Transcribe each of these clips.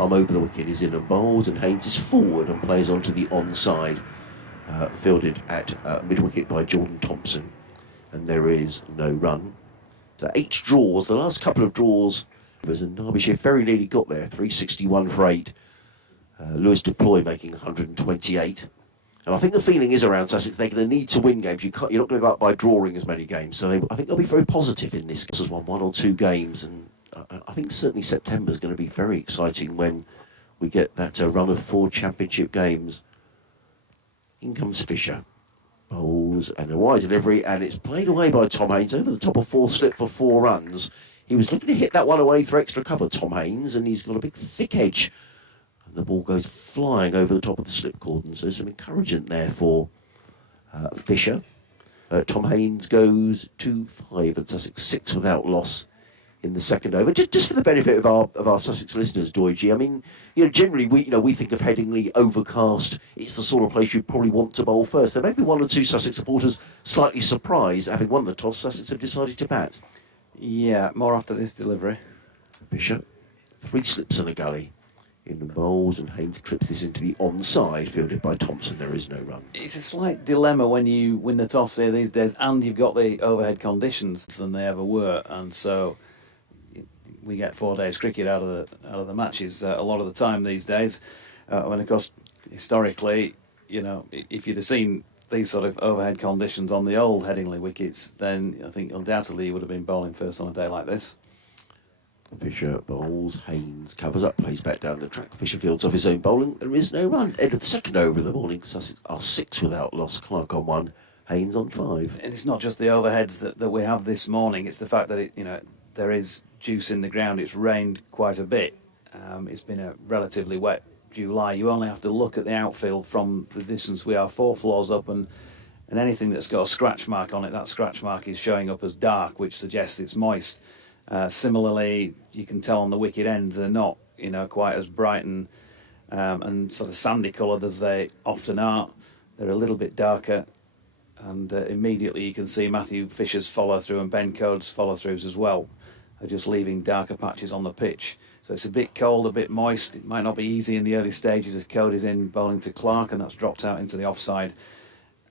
Arm over the wicket is in and bowls, and Haynes is forward and plays onto the onside, fielded at mid-wicket by Jordan Thompson, and there is no run. So 8 draws, the last couple of draws, and Derbyshire very nearly got there, 361 for 8. Lewis Deploy making 128. And I think the feeling is around Sussex, they're going to need to win games. You're not going to go up by drawing as many games. So I think they'll be very positive in this. Has won 1 or 2 games, and I think certainly September is going to be very exciting when we get that run of 4 championship games. In comes Fisher. Bowls and a wide delivery, and it's played away by Tom Haynes over the top of 4th slip for 4 runs. He was looking to hit that one away through extra cover, Tom Haynes, and he's got a big thick edge. And the ball goes flying over the top of the slip cordon, so some encouragement there for Fisher. Tom Haynes goes 2-5 and Sussex 6 without loss in the second over. Just for the benefit of our Sussex listeners, Doige, I mean, generally we think of Headingley overcast. It's the sort of place you'd probably want to bowl first. There may be 1 or 2 Sussex supporters slightly surprised, having won the toss, Sussex have decided to bat. Yeah, more after this delivery. Fisher, 3 slips and a gully. In the bowls, and Haynes clips this into the onside, fielded by Thompson. There is no run. It's a slight dilemma when you win the toss here these days, and you've got the overhead conditions than they ever were, and so we get 4 days cricket out of the matches a lot of the time these days. When of course historically, if you'd have seen these sort of overhead conditions on the old Headingley wickets, then I think undoubtedly you would have been bowling first on a day like this. Fisher bowls, Haynes covers up, plays back down the track. Fisher fields off his own bowling. There is no run. End of the second over of the morning. Sussex are 6 without loss. Clark on 1, Haynes on 5. And it's not just the overheads that we have this morning. It's the fact that there is juice in the ground. It's rained quite a bit. It's been a relatively wet July. You only have to look at the outfield from the distance we are 4 floors up, and anything that's got a scratch mark on it, that scratch mark is showing up as dark, which suggests it's moist. Similarly, you can tell on the wicket ends they're not, quite as bright and sort of sandy coloured as they often are. They're a little bit darker, and immediately you can see Matthew Fisher's follow through and Ben Coates' follow throughs as well are just leaving darker patches on the pitch. So it's a bit cold, a bit moist. It might not be easy in the early stages as Coates is in bowling to Clark, and that's dropped out into the offside,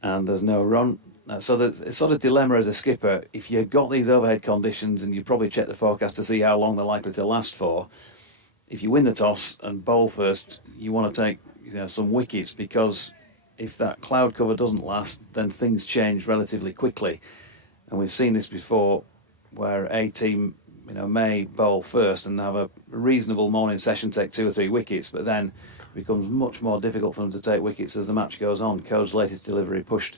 and there's no run. So it's sort of dilemma as a skipper. If you've got these overhead conditions, and you probably check the forecast to see how long they're likely to last for, if you win the toss and bowl first, you want to take some wickets, because if that cloud cover doesn't last, then things change relatively quickly. And we've seen this before, where a team may bowl first and have a reasonable morning session, take 2 or 3 wickets, but then it becomes much more difficult for them to take wickets as the match goes on. Code's latest delivery pushed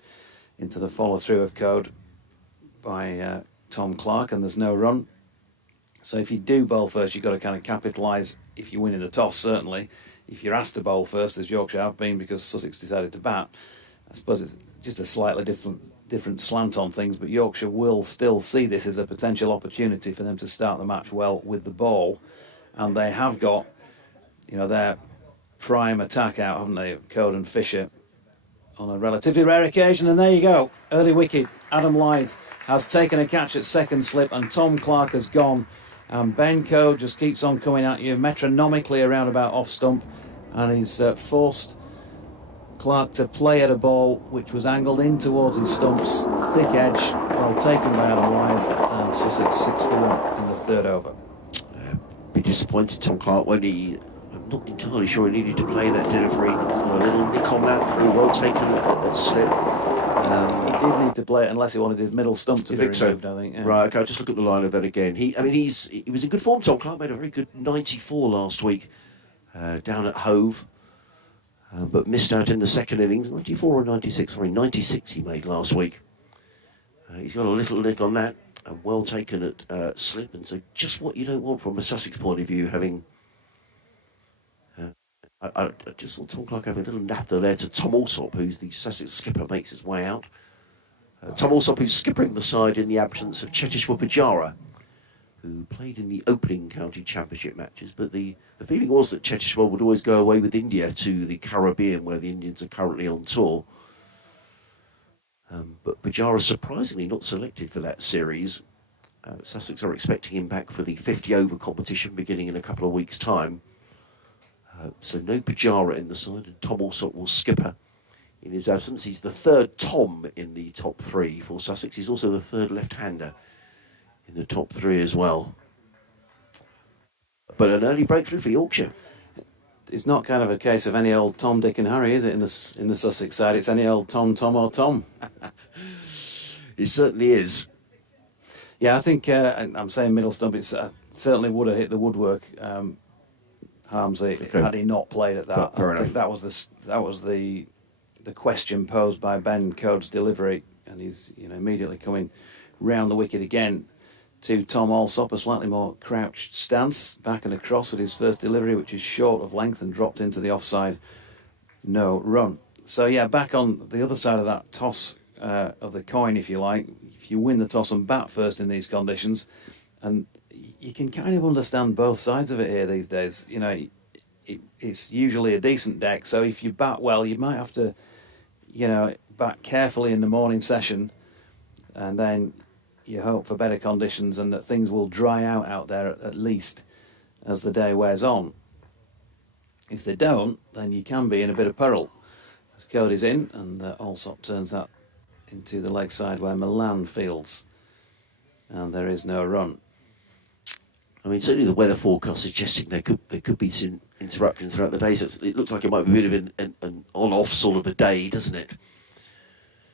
into the follow-through of Code by Tom Clark, and there's no run. So if you do bowl first, you've got to kind of capitalise if you win in the toss, certainly. If you're asked to bowl first, as Yorkshire have been because Sussex decided to bat, I suppose it's just a slightly different slant on things, but Yorkshire will still see this as a potential opportunity for them to start the match well with the ball. And they have got, their prime attack out, haven't they? Code and Fisher on a relatively rare occasion, and there you go, early wicket. Adam Lythe has taken a catch at second slip, and Tom Clark has gone, and Ben Code just keeps on coming at you metronomically around about off stump, and he's forced Clark to play at a ball which was angled in towards his stumps, thick edge, well taken by Adam Lythe, and Sussex 6 for 1 in the third over. Be disappointed, Tom Clark, when I'm not entirely sure he needed to play that delivery. He's got a little nick on that, pretty well taken at slip. He did need to play it unless he wanted his middle stump to be removed, I think. Yeah. Right, okay, I'll just look at the line of that again. He was in good form, Tom Clark, made a very good 94 last week down at Hove, but missed out in the second innings. 94 or 96, sorry, 96 he made last week. He's got a little nick on that, and well taken at slip, and so just what you don't want from a Sussex point of view, having... I just saw Tom Clark have a little napper there to Tom Alsop, who's the Sussex skipper, makes his way out. Tom Alsop, who's skippering the side in the absence of Cheteshwar Pujara, who played in the opening county championship matches. But the feeling was that Cheteshwar would always go away with India to the Caribbean, where the Indians are currently on tour. But Pujara surprisingly not selected for that series. Sussex are expecting him back for the 50-over competition beginning in a couple of weeks' time. So no Pajara in the side, and Tom Alsop will skipper in his absence. He's the third Tom in the top three for Sussex. He's also the third left-hander in the top three as well. But an early breakthrough for Yorkshire. It's not kind of a case of any old Tom, Dick and Harry, is it, in the Sussex side? It's any old Tom, Tom or Tom. It certainly is. Yeah, I think I'm saying middle stump. It's certainly would have hit the woodwork, Harmsy, Okay. had he not played at that. Fair I think that was the question posed by Ben Coates' delivery, and he's immediately coming round the wicket again to Tom Alsop, a slightly more crouched stance, back and across with his first delivery, which is short of length and dropped into the offside, no run. So yeah, back on the other side of that toss of the coin, if you like. If you win the toss and bat first in these conditions, and you can kind of understand both sides of it here these days. It's usually a decent deck, so if you bat well, you might have to, bat carefully in the morning session, and then you hope for better conditions and that things will dry out there at least as the day wears on. If they don't, then you can be in a bit of peril. As Cody's in, and Alsop turns that into the leg side where Milan fields, and there is no run. I mean, certainly the weather forecast suggesting there could be some interruptions throughout the day. So it looks like it might be a bit of an on-off sort of a day, doesn't it?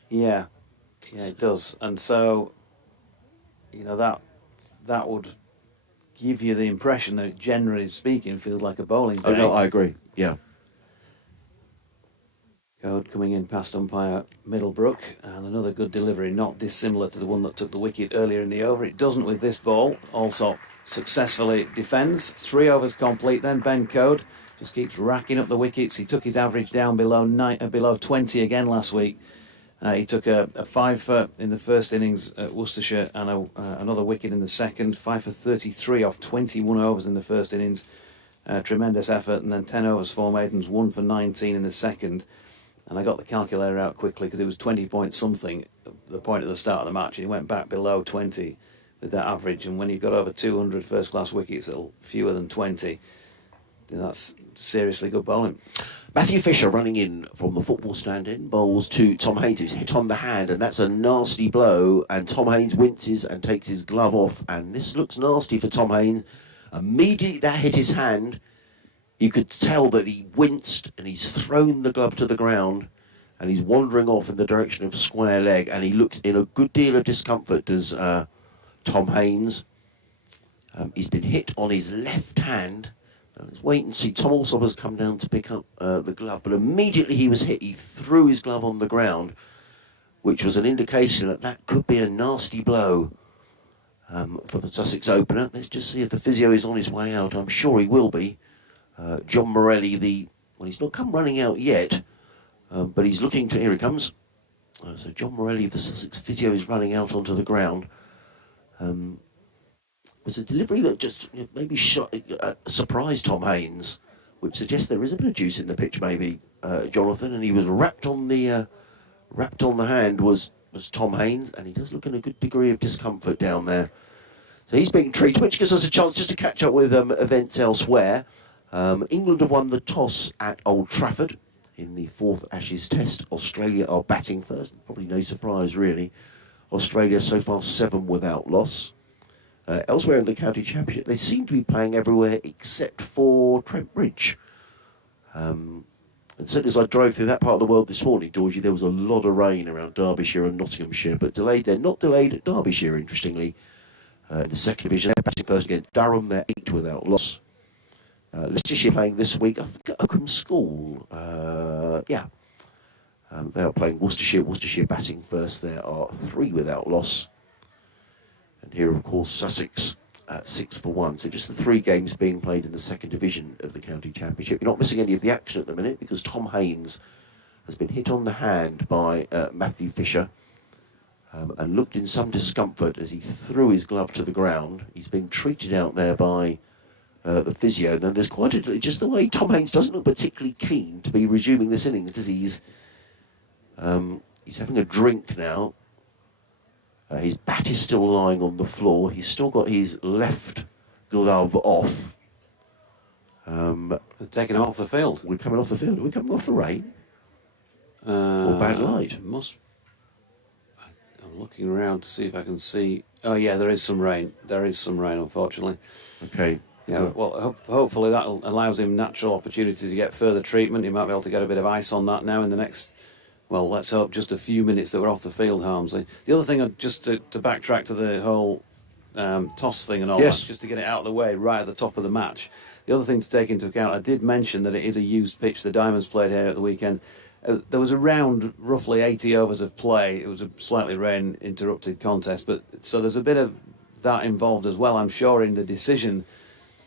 Yeah, it does. And so, that would give you the impression that, generally speaking, feels like a bowling day. Oh no, I agree. Yeah. Code coming in past umpire Middlebrook, and another good delivery, not dissimilar to the one that took the wicket earlier in the over. It doesn't with this ball. Alsop successfully defends. 3 overs complete. Then Ben Code just keeps racking up the wickets. He took his average down below 20 again last week. He took a 5 for in the first innings at Worcestershire and another wicket in the second. 5 for 33 off 21 overs in the first innings. Tremendous effort, and then 10 overs, 4 maidens, 1 for 19 in the second. And I got the calculator out quickly because it was 20 point something at the point at the start of the match, and he went back below 20 with that average. And when you've got over 200 first class wickets at fewer than 20, that's seriously good bowling. Matthew Fisher running in from the football stand-in, bowls to Tom Haynes, who's hit on the hand, and that's a nasty blow, and Tom Haynes winces and takes his glove off, and this looks nasty for Tom Haynes. Immediately that hit his hand, you could tell that he winced, and he's thrown the glove to the ground, and he's wandering off in the direction of square leg, and he looks in a good deal of discomfort, does Tom Haynes. He's been hit on his left hand. Now, let's wait and see. Tom Alsop has come down to pick up the glove, but immediately he was hit, he threw his glove on the ground, which was an indication that that could be a nasty blow for the Sussex opener. Let's just see if the physio is on his way out. I'm sure he will be. John Morelli, he's not come running out yet, but he's looking to, here he comes. So John Morelli, the Sussex physio, is running out onto the ground. Was a delivery that just maybe surprised Tom Haynes, which suggests there is a bit of juice in the pitch, maybe, Jonathan, and he was wrapped on the hand was Tom Haynes, and he does look in a good degree of discomfort down there. So he's being treated, which gives us a chance just to catch up with events elsewhere. England have won the toss at Old Trafford in the 4th Ashes Test. Australia are batting first. Probably no surprise, really. Australia so far 7 without loss. Elsewhere in the County Championship, they seem to be playing everywhere except for Trent Bridge. And certainly as I drove through that part of the world this morning, Georgie, there was a lot of rain around Derbyshire and Nottinghamshire, but delayed there. Not delayed at Derbyshire, interestingly. In the second division, they're batting first against Durham. They're 8 without loss. Leicestershire playing this week, I think, at Oakham School. They are playing Worcestershire. Worcestershire batting first. There are 3 without loss. And here, of course, Sussex 6 for 1. So just the 3 games being played in the second division of the County Championship. You're not missing any of the action at the minute because Tom Haynes has been hit on the hand by Matthew Fisher and looked in some discomfort as he threw his glove to the ground. He's being treated out there by the physio. Then there's quite just the way Tom Haynes doesn't look particularly keen to be resuming this innings, does he? He's having a drink now. His bat is still lying on the floor. He's still got his left glove off. They're taking him off the field. We're coming off the field. Are we coming off the rain? Or bad light? I'm looking around to see if I can see. Oh yeah, there is some rain. There is some rain, unfortunately. Okay. Yeah. Well, hopefully that allows him natural opportunity to get further treatment. He might be able to get a bit of ice on that now in the next. Well, let's hope just a few minutes that we're off the field, Harmsley. The other thing, just to backtrack to the whole toss thing and all Yes. that, just to get it out of the way right at the top of the match. The other thing to take into account, I did mention that it is a used pitch. The Diamonds played here at the weekend. There was around roughly 80 overs of play. It was a slightly rain-interrupted contest, but so there's a bit of that involved as well, I'm sure, in the decision,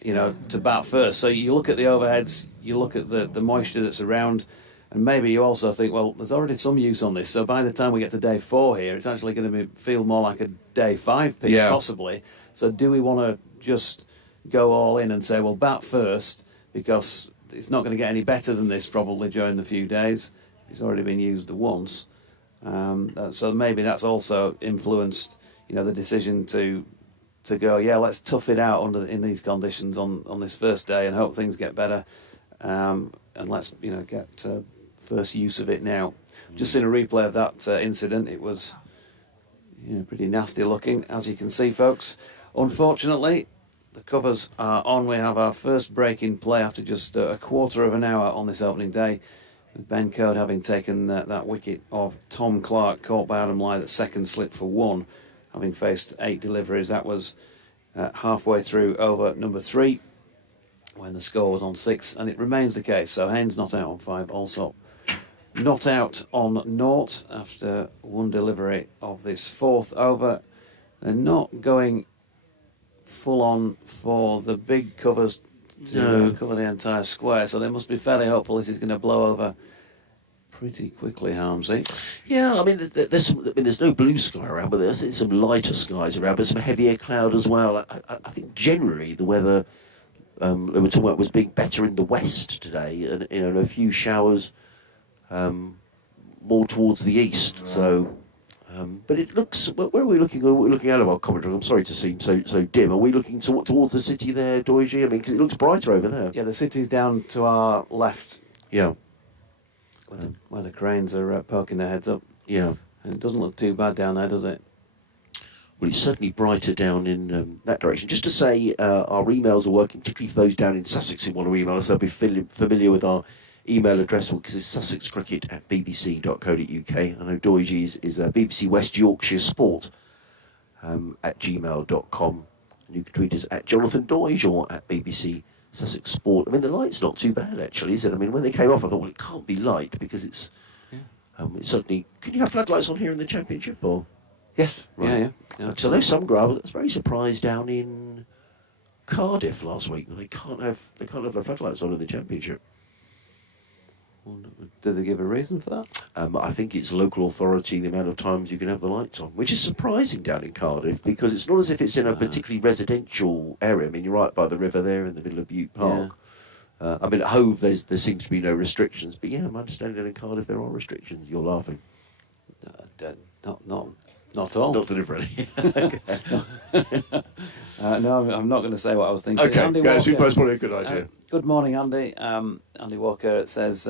to bat first. So you look at the overheads, you look at the moisture that's around, and maybe you also think, well, there's already some use on this, so by the time we get to day 4 here, it's actually going to feel more like a day 5 pitch, possibly. So do we want to just go all in and say, well, bat first, because it's not going to get any better than this probably during the few days. It's already been used once. So maybe that's also influenced, the decision to go, let's tough it out in these conditions on this first day and hope things get better. And let's, get first use of it now. Just seen a replay of that incident. It was pretty nasty looking, as you can see, folks. Unfortunately, the covers are on. We have our first break in play after just a quarter of an hour on this opening day, with Ben Code having taken that wicket of Tom Clark, caught by Adam Lyth, that second slip for 1, having faced 8 deliveries. That was halfway through over number 3, when the score was on 6, and it remains the case. So Haynes not out on 5, also not out on 0 after 1 delivery of this 4th over. They're not going full on for the big covers to cover the entire square, so they must be fairly hopeful this is going to blow over pretty quickly, Harmsy. Yeah, I mean, there's no blue sky around, but there's some lighter skies around, but some heavier cloud as well. I think generally the weather they were talking about was being better in the west today, and a few showers more towards the east. Right. So, but it looks. Where are we looking? We're looking out of our commentary. I'm sorry to seem so dim. Are we looking towards the city there, Doiji? I mean, 'cause it looks brighter over there. Yeah, the city's down to our left. Yeah. Where the cranes are poking their heads up. Yeah. And it doesn't look too bad down there, does it? Well, it's certainly brighter down in that direction. Just to say, our emails are working, particularly for those down in Sussex who want to email us. They'll be familiar with our email address, because it's sussexcricket@bbc.co.uk. I know Doige's is BBC West Yorkshire Sport @gmail.com. And you can tweet us at Jonathan Doige or at BBC Sussex Sport. I mean, the light's not too bad, actually, is it? I mean, when they came off, I thought, well, it can't be light, because it's certainly... Can you have floodlights on here in the Championship, or...? Yes, right. Yeah. Because I know some ground. I was very surprised down in Cardiff last week that they can't have the floodlights on in the Championship. Well, did they give a reason for that? I think it's local authority, the amount of times you can have the lights on, which is surprising down in Cardiff, because it's not as if it's in a particularly residential area. I mean, you're right by the river there in the middle of Butte Park. Yeah. I mean, at Hove there seems to be no restrictions, but yeah, I'm understanding that in Cardiff there are restrictions. You're laughing. Not at all. Not deliberately. No, I'm not going to say what I was thinking. Okay, Andy that's Walker, probably a good idea. Good morning, Andy. Andy Walker says,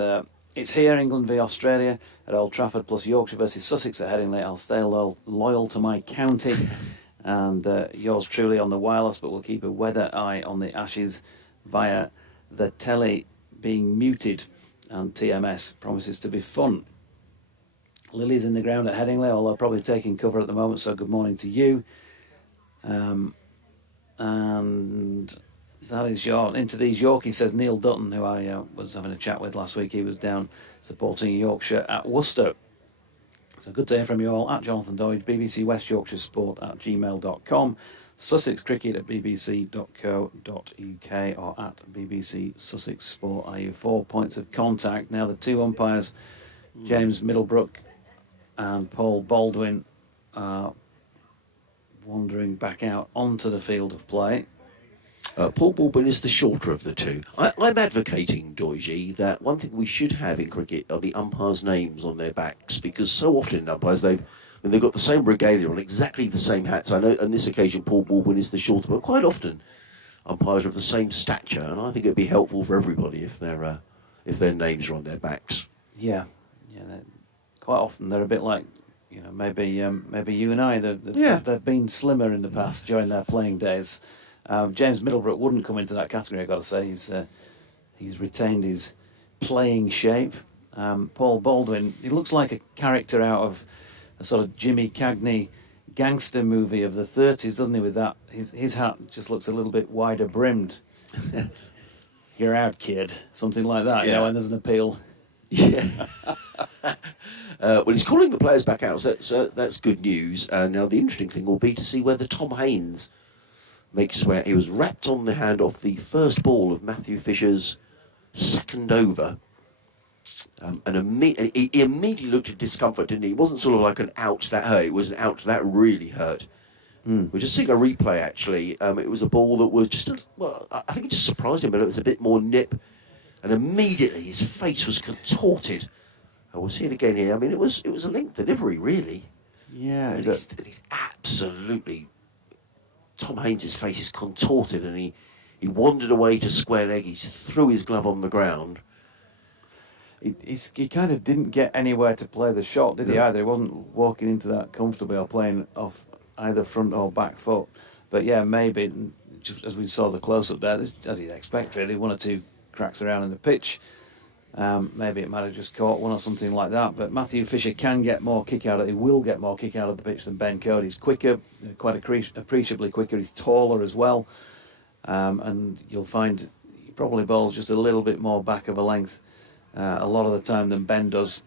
it's here, England v Australia at Old Trafford, plus Yorkshire versus Sussex at Headingley. I'll stay loyal to my county. And yours truly on the wireless, but we'll keep a weather eye on the Ashes via the telly being muted. And TMS promises to be fun. Lily's in the ground at Headingley, although probably taking cover at the moment, so good morning to you. And that is into these Yorkies, says Neil Dutton, who I was having a chat with last week. He was down supporting Yorkshire at Worcester. So good to hear from you all at Jonathan Doige, BBC West Yorkshire Sport @gmail.com, Sussex Cricket at bbc.co.uk, or at BBC Sussex Sport. Are you 4 points of contact? Now the 2 umpires, James Middlebrook and Paul Baldwin, are wandering back out onto the field of play. Paul Baldwin is the shorter of the 2. I'm advocating, Doige, that one thing we should have in cricket are the umpires' names on their backs, because so often in umpires they've got the same regalia on, exactly the same hats. I know on this occasion Paul Baldwin is the shorter, but quite often umpires of the same stature, and I think it'd be helpful for everybody if their names are on their backs. Yeah, yeah. Quite often they're a bit like, maybe you and I. Yeah. They've been slimmer in the past during their playing days. James Middlebrook wouldn't come into that category. I've got to say he's retained his playing shape. Paul Baldwin, he looks like a character out of a sort of Jimmy Cagney gangster movie of the 30s, doesn't he? With that, his hat just looks a little bit wider brimmed. You're out, kid. Something like that. Yeah. And there's an appeal. Yeah. Well, he's calling the players back out, so that's good news. Now, the interesting thing will be to see whether Tom Haynes makes swear. He was wrapped on the hand off the first ball of Matthew Fisher's second over. And he immediately looked at discomfort, didn't he? It wasn't sort of like an ouch that hurt. It was an ouch that really hurt. We're just seeing a replay, actually. It was a ball that was I think it just surprised him, but it was a bit more nip. And immediately his face was contorted. We'll see it again here. I mean, it was a length delivery, really. Yeah. And he's absolutely... Tom Haynes' face is contorted, and he wandered away to square leg. He threw his glove on the ground. He kind of didn't get anywhere to play the shot, did he, either? He wasn't walking into that comfortably or playing off either front or back foot. But yeah, maybe, just as we saw the close-up there, as you'd expect, really, one or two cracks around in the pitch. Maybe it might have just caught one or something like that. But Matthew Fisher can get more kick out of it. He will get more kick out of the pitch than Ben Code. He's quicker, quite appreciably quicker. He's taller as well. And you'll find he probably bowls just a little bit more back of a length a lot of the time than Ben does.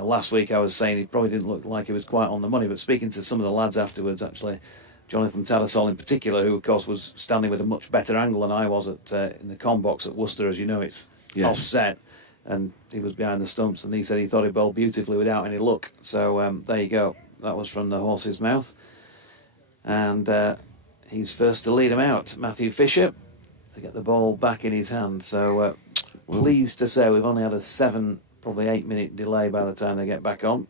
Last week I was saying he probably didn't look like he was quite on the money, but speaking to some of the lads afterwards, actually, Jonathan Tattersall in particular, who of course was standing with a much better angle than I was in the com box at Worcester, as you know, it's offset, and he was behind the stumps, and he said he thought he bowled beautifully without any luck. So there you go. That was from the horse's mouth. And he's first to lead him out, Matthew Fisher, to get the ball back in his hand. So pleased to say we've only had a probably 8 minute delay by the time they get back on.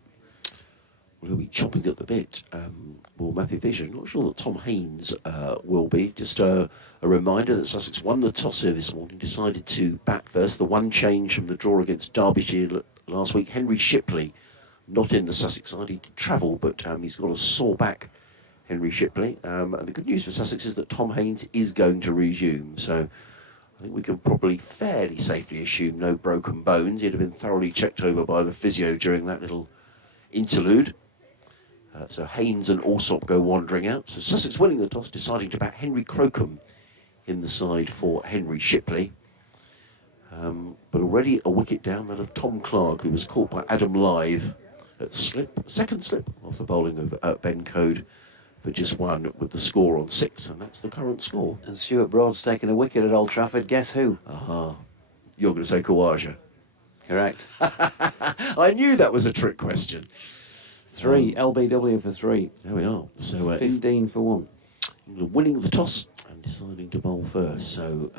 Well, he'll be chopping at the bit. Well, Matthew Fisher, not sure that Tom Haynes will be. Just a reminder that Sussex won the toss here this morning, decided to bat first. The one change from the draw against Derbyshire last week, Henry Shipley, not in the Sussex side. He did travel, but he's got a sore back, Henry Shipley. And the good news for Sussex is that Tom Haynes is going to resume. So I think we can probably fairly safely assume no broken bones. He'd have been thoroughly checked over by the physio during that little interlude. So Haynes and Alsop go wandering out. So Sussex winning the toss, deciding to bat Henry Crocombe in the side for Henry Shipley. But already a wicket down, that of Tom Clark, who was caught by Adam Lythe at second slip off the bowling of Ben Code for just one, with the score on 6, and that's the current score. And Stuart Broad's taken a wicket at Old Trafford. Guess who? Aha. You're going to say Kawaja. Correct. I knew that was a trick question. 3, LBW for 3. There we are. So 15 for 1. England winning the toss and deciding to bowl first. So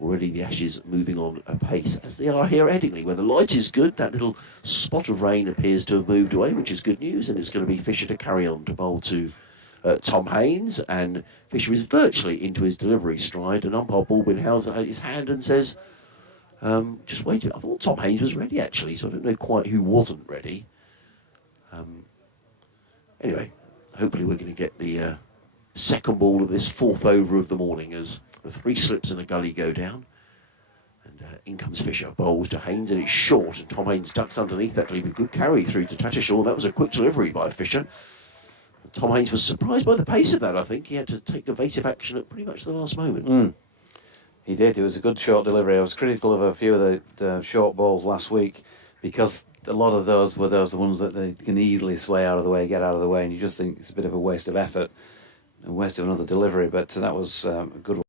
already the Ashes moving on apace, as they are here at Headingley, where the light is good. That little spot of rain appears to have moved away, which is good news, and it's going to be Fisher to carry on to bowl to Tom Haynes, and Fisher is virtually into his delivery stride, and umpire Baldwin held out his hand and says, just wait a minute. I thought Tom Haynes was ready, actually, so I don't know quite who wasn't ready. Anyway, hopefully we're going to get the second ball of this fourth over of the morning, as the 3 slips and a gully go down. And in comes Fisher, bowls to Haynes, and it's short, and Tom Haynes ducks underneath that to leave a good carry through to Tattersall. That was a quick delivery by Fisher. And Tom Haynes was surprised by the pace of that, I think. He had to take evasive action at pretty much the last moment. He did. It was a good short delivery. I was critical of a few of the short balls last week, because a lot of those were the ones that they can easily sway out of the way, get out of the way, and you just think it's a bit of a waste of effort, a waste of another delivery. But that was a good one.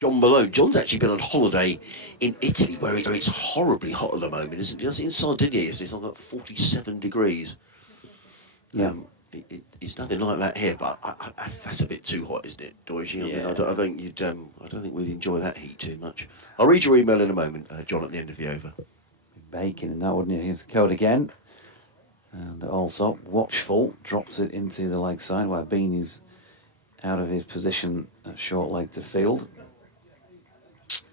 John Malone. John's actually been on holiday in Italy, where it's horribly hot at the moment, isn't it? Just in Sardinia, it's like 47 degrees. Yeah. It's nothing like that here, but that's a bit too hot, isn't it, Doisy? I mean, Yeah. I don't think we'd enjoy that heat too much. I'll read your email in a moment, John, at the end of the over. Baking in that, wouldn't you? Here's the code again. And also, watchful, drops it into the leg side where Bean is out of his position at short leg to field.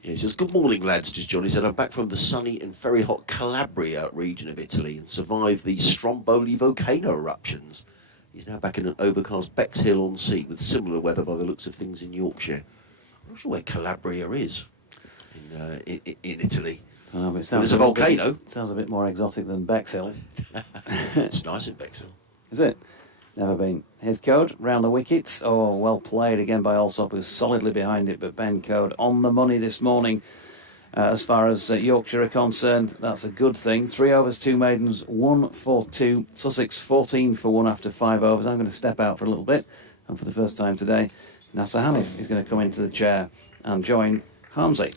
Yeah, he says, good morning, lads, to John. He said, I'm back from the sunny and very hot Calabria region of Italy and survived the Stromboli volcano eruptions. He's now back in an overcast Bexhill-on-Sea with similar weather by the looks of things in Yorkshire. I'm not sure where Calabria is in Italy. But it There's a volcano. Sounds a bit more exotic than Bexhill. It's nice in Bexhill. Is it? Never been. Here's Code, round the wickets. Oh, well played again by Allsop, who's solidly behind it, but Ben Code on the money this morning. As far as Yorkshire are concerned, that's a good thing. 3 overs, 2 maidens, 1 for 2. Sussex 14 for 1 after 5 overs. I'm going to step out for a little bit, and for the first time today, Nasser Hanif is going to come into the chair and join Harmsey.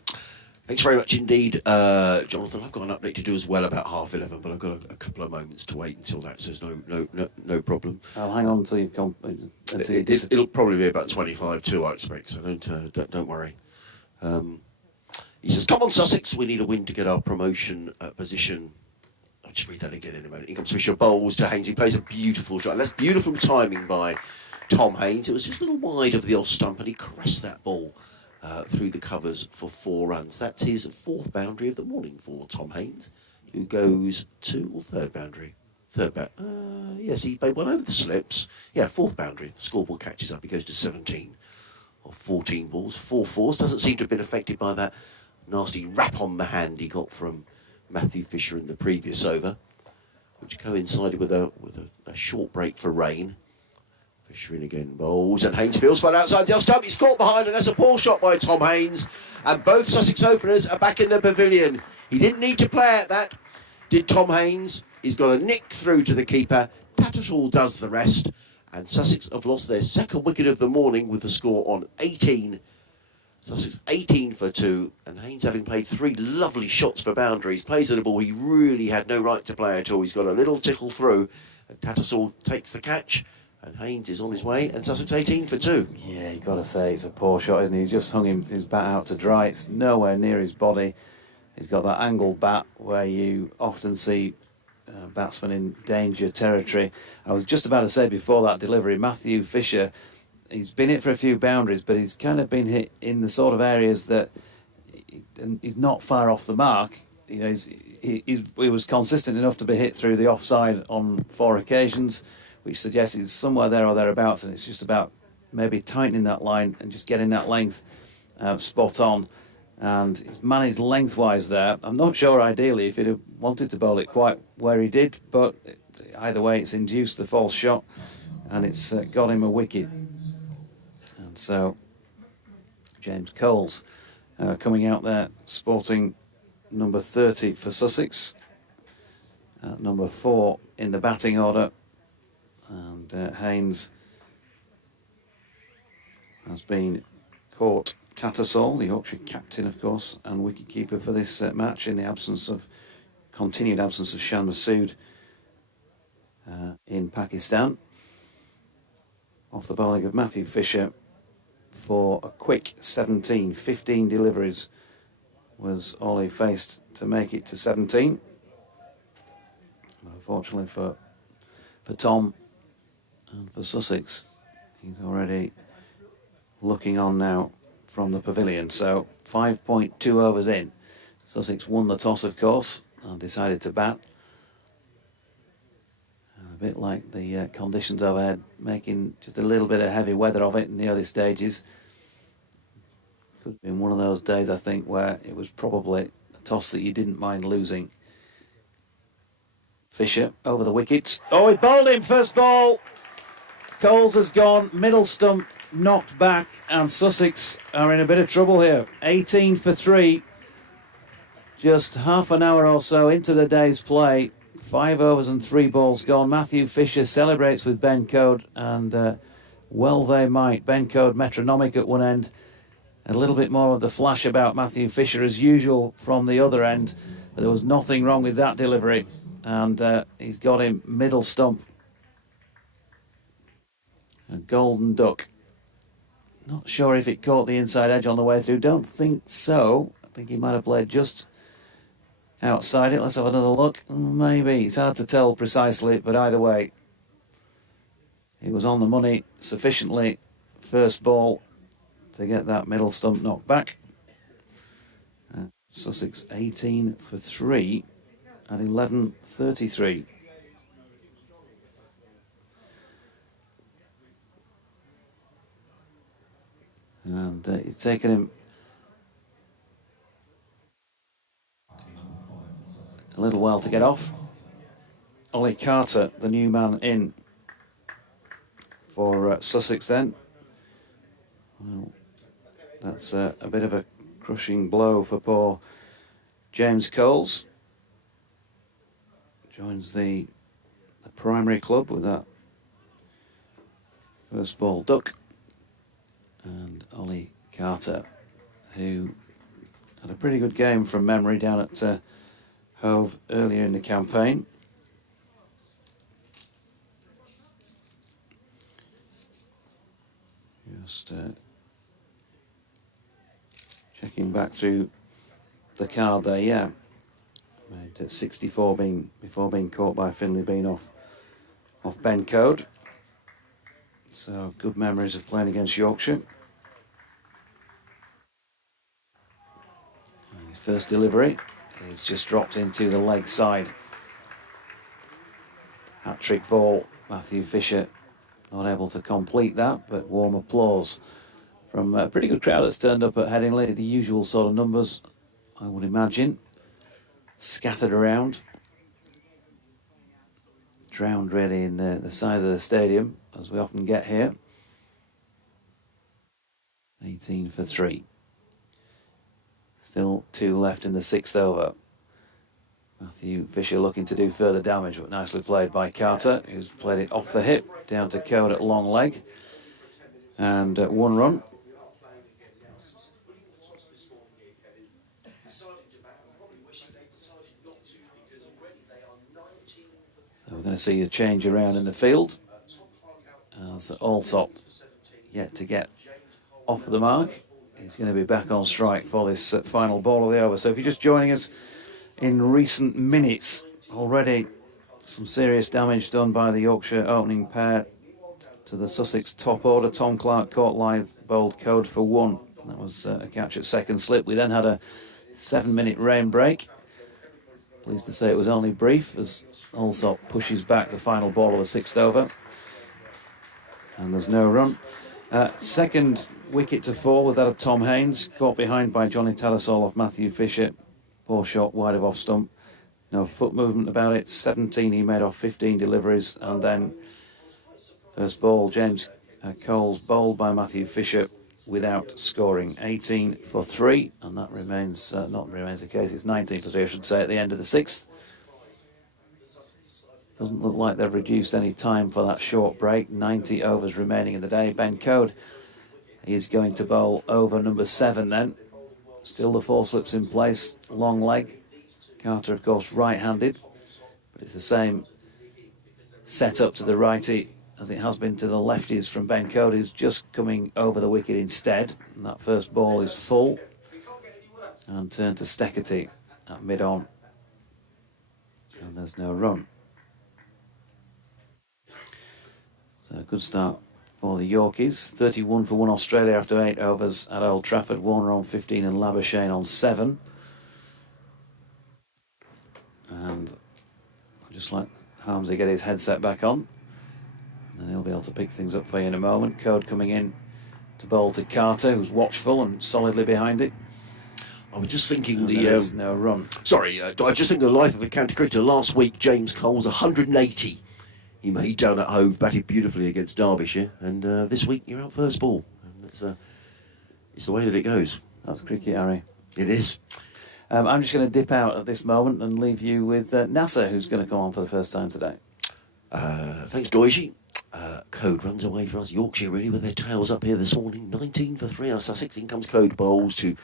Thanks very much indeed, Jonathan. I've got an update to do as well about 11:30, but I've got a couple of moments to wait until that, so there's no problem. I'll hang on until you've come. It'll probably be about 25-2, I expect, so don't worry. He says, come on, Sussex, we need a win to get our promotion position. I'll just read that again in a moment. In comes Fisher, bowls to Haynes. He plays a beautiful shot. And that's beautiful timing by Tom Haynes. It was just a little wide of the off stump, and he caressed that ball through the covers for 4 runs. That's his 4th boundary of the morning for Tom Haynes, who goes to, or 3rd boundary? Yes, he made one over the slips. Yeah, 4th boundary. The scoreboard catches up. He goes to 17 of 14 balls. 4 fours. Doesn't seem to have been affected by that nasty rap on the hand he got from Matthew Fisher in the previous over, which coincided with a short break for rain. Fisher in again, bowls, and Haynes fields flat outside the off stump. He's caught behind, and that's a poor shot by Tom Haynes. And both Sussex openers are back in the pavilion. He didn't need to play at that, did Tom Haynes. He's got a nick through to the keeper. Tattersall does the rest. And Sussex have lost their 2nd wicket of the morning with the score on 18. Sussex 18 for 2, and Haynes, having played 3 lovely shots for boundaries, plays at the ball he really had no right to play at all. He's got a little tickle through, and Tattersall takes the catch, and Haynes is on his way, and Sussex 18 for 2. Yeah, you've got to say it's a poor shot, isn't he? He's just hung his bat out to dry. It's nowhere near his body. He's got that angled bat where you often see batsmen in danger territory. I was just about to say before that delivery, Matthew Fisher, he's been hit for a few boundaries, but he's kind of been hit in the sort of areas that he's not far off the mark. You know, he was consistent enough to be hit through the offside on 4 occasions, which suggests he's somewhere there or thereabouts, and it's just about maybe tightening that line and just getting that length spot on. And he's managed lengthwise there. I'm not sure ideally if he'd have wanted to bowl it quite where he did, but either way it's induced the false shot, and it's got him a wicket. So, James Coles coming out there, sporting number 30 for Sussex, number 4 in the batting order, and Haynes has been caught. Tattersall, the Yorkshire captain, of course, and wicketkeeper for this match in the continued absence of Shan Masood in Pakistan. Off the bowling of Matthew Fisher for a quick 17, 15 deliveries was all he faced to make it to 17. Unfortunately for Tom and for Sussex, he's already looking on now from the pavilion. So 5.2 overs in, Sussex won the toss, of course, and decided to bat. A bit like the conditions overhead, making just a little bit of heavy weather of it in the early stages. Could have been one of those days, I think, where it was probably a toss that you didn't mind losing. Fisher over the wickets. Oh, he bowled him first ball. Coles has gone, middle stump knocked back, and Sussex are in a bit of trouble here. 18 for 3. Just half an hour or so into the day's play. 5 overs and 3 balls gone. Matthew Fisher celebrates with Ben Code, and well they might. Ben Code metronomic at one end, A little bit more of the flash about Matthew Fisher as usual from the other end, but there was nothing wrong with that delivery, and he's got him middle stump. A golden duck. Not sure if it caught the inside edge on the way through. Don't think so. I think he might have played just outside it. Let's have another look. Maybe. It's hard to tell precisely, but either way, he was on the money sufficiently first ball to get that middle stump knocked back. Sussex 18 for 3 at 11:33. And it's taken him a little while to get off. Ollie Carter, the new man in for Sussex then. Well, that's a bit of a crushing blow for poor James Coles. Joins the primary club with that first ball duck. And Ollie Carter, who had a pretty good game from memory down at Hove earlier in the campaign. Just checking back through the card there, yeah. Made 64 before being caught by Finlay Bean off Ben Code. So good memories of playing against Yorkshire. And his first delivery is just dropped into the leg side. Hat-trick ball, Matthew Fisher not able to complete that, but warm applause from a pretty good crowd that's turned up at Headingley. The usual sort of numbers, I would imagine, scattered around. Drowned really in the size of the stadium, as we often get here. 18 for 3. Still 2 left in the 6th over. Matthew Fisher looking to do further damage, but nicely played by Carter, who's played it off the hip, down to Code at long leg. And 1 run. So we're going to see a change around in the field, as Allsop yet to get off the mark. He's going to be back on strike for this final ball of the over. So if you're just joining us, in recent minutes already some serious damage done by the Yorkshire opening pair to the Sussex top order. Tom Clark caught live, bowled Code for 1. That was a catch at second slip. We then had a 7-minute rain break. Pleased to say it was only brief, as Allsop pushes back the final ball of the 6th over. And there's no run. Second wicket to fall was that of Tom Haynes, caught behind by Johnny Telesol off Matthew Fisher. Poor shot wide of off stump. No foot movement about it. 17 he made off 15 deliveries. And then first ball, James Coles bowled by Matthew Fisher without scoring. 18 for 3. And that remains, not remains the case, it's 19 for 3 I should say at the end of the 6th. Doesn't look like they've reduced any time for that short break. 90 overs remaining in the day. Ben Code is going to bowl over number 7 then. Still the 4 slips in place, long leg. Carter, of course, right-handed, but it's the same setup to the righty as it has been to the lefties from Ben Code, who's just coming over the wicket instead. And that first ball is full and turned to Steckety at mid-on. And there's no run. So a good start for the Yorkies. 31 for 1 Australia after 8 overs at Old Trafford. Warner on 15 and Labuschagne on 7. And I'll just let Harmsy get his headset back on. And then he'll be able to pick things up for you in a moment. Code coming in to bowl to Carter, who's watchful and solidly behind it. I was just thinking There's no run. Sorry, I was just thinking the life of a county cricketer. Last week, James Coles, 180. He made down at Hove, batted beautifully against Derbyshire, and this week you're out first ball. And it's the way that it goes. That's cricket, Harry. It is. I'm just going to dip out at this moment and leave you with Nasser, who's going to come on for the first time today. Thanks, Doishy. Code runs away for us. Yorkshire really with their tails up here this morning. 19 for 3. Our Sussex. In comes Code, bowls to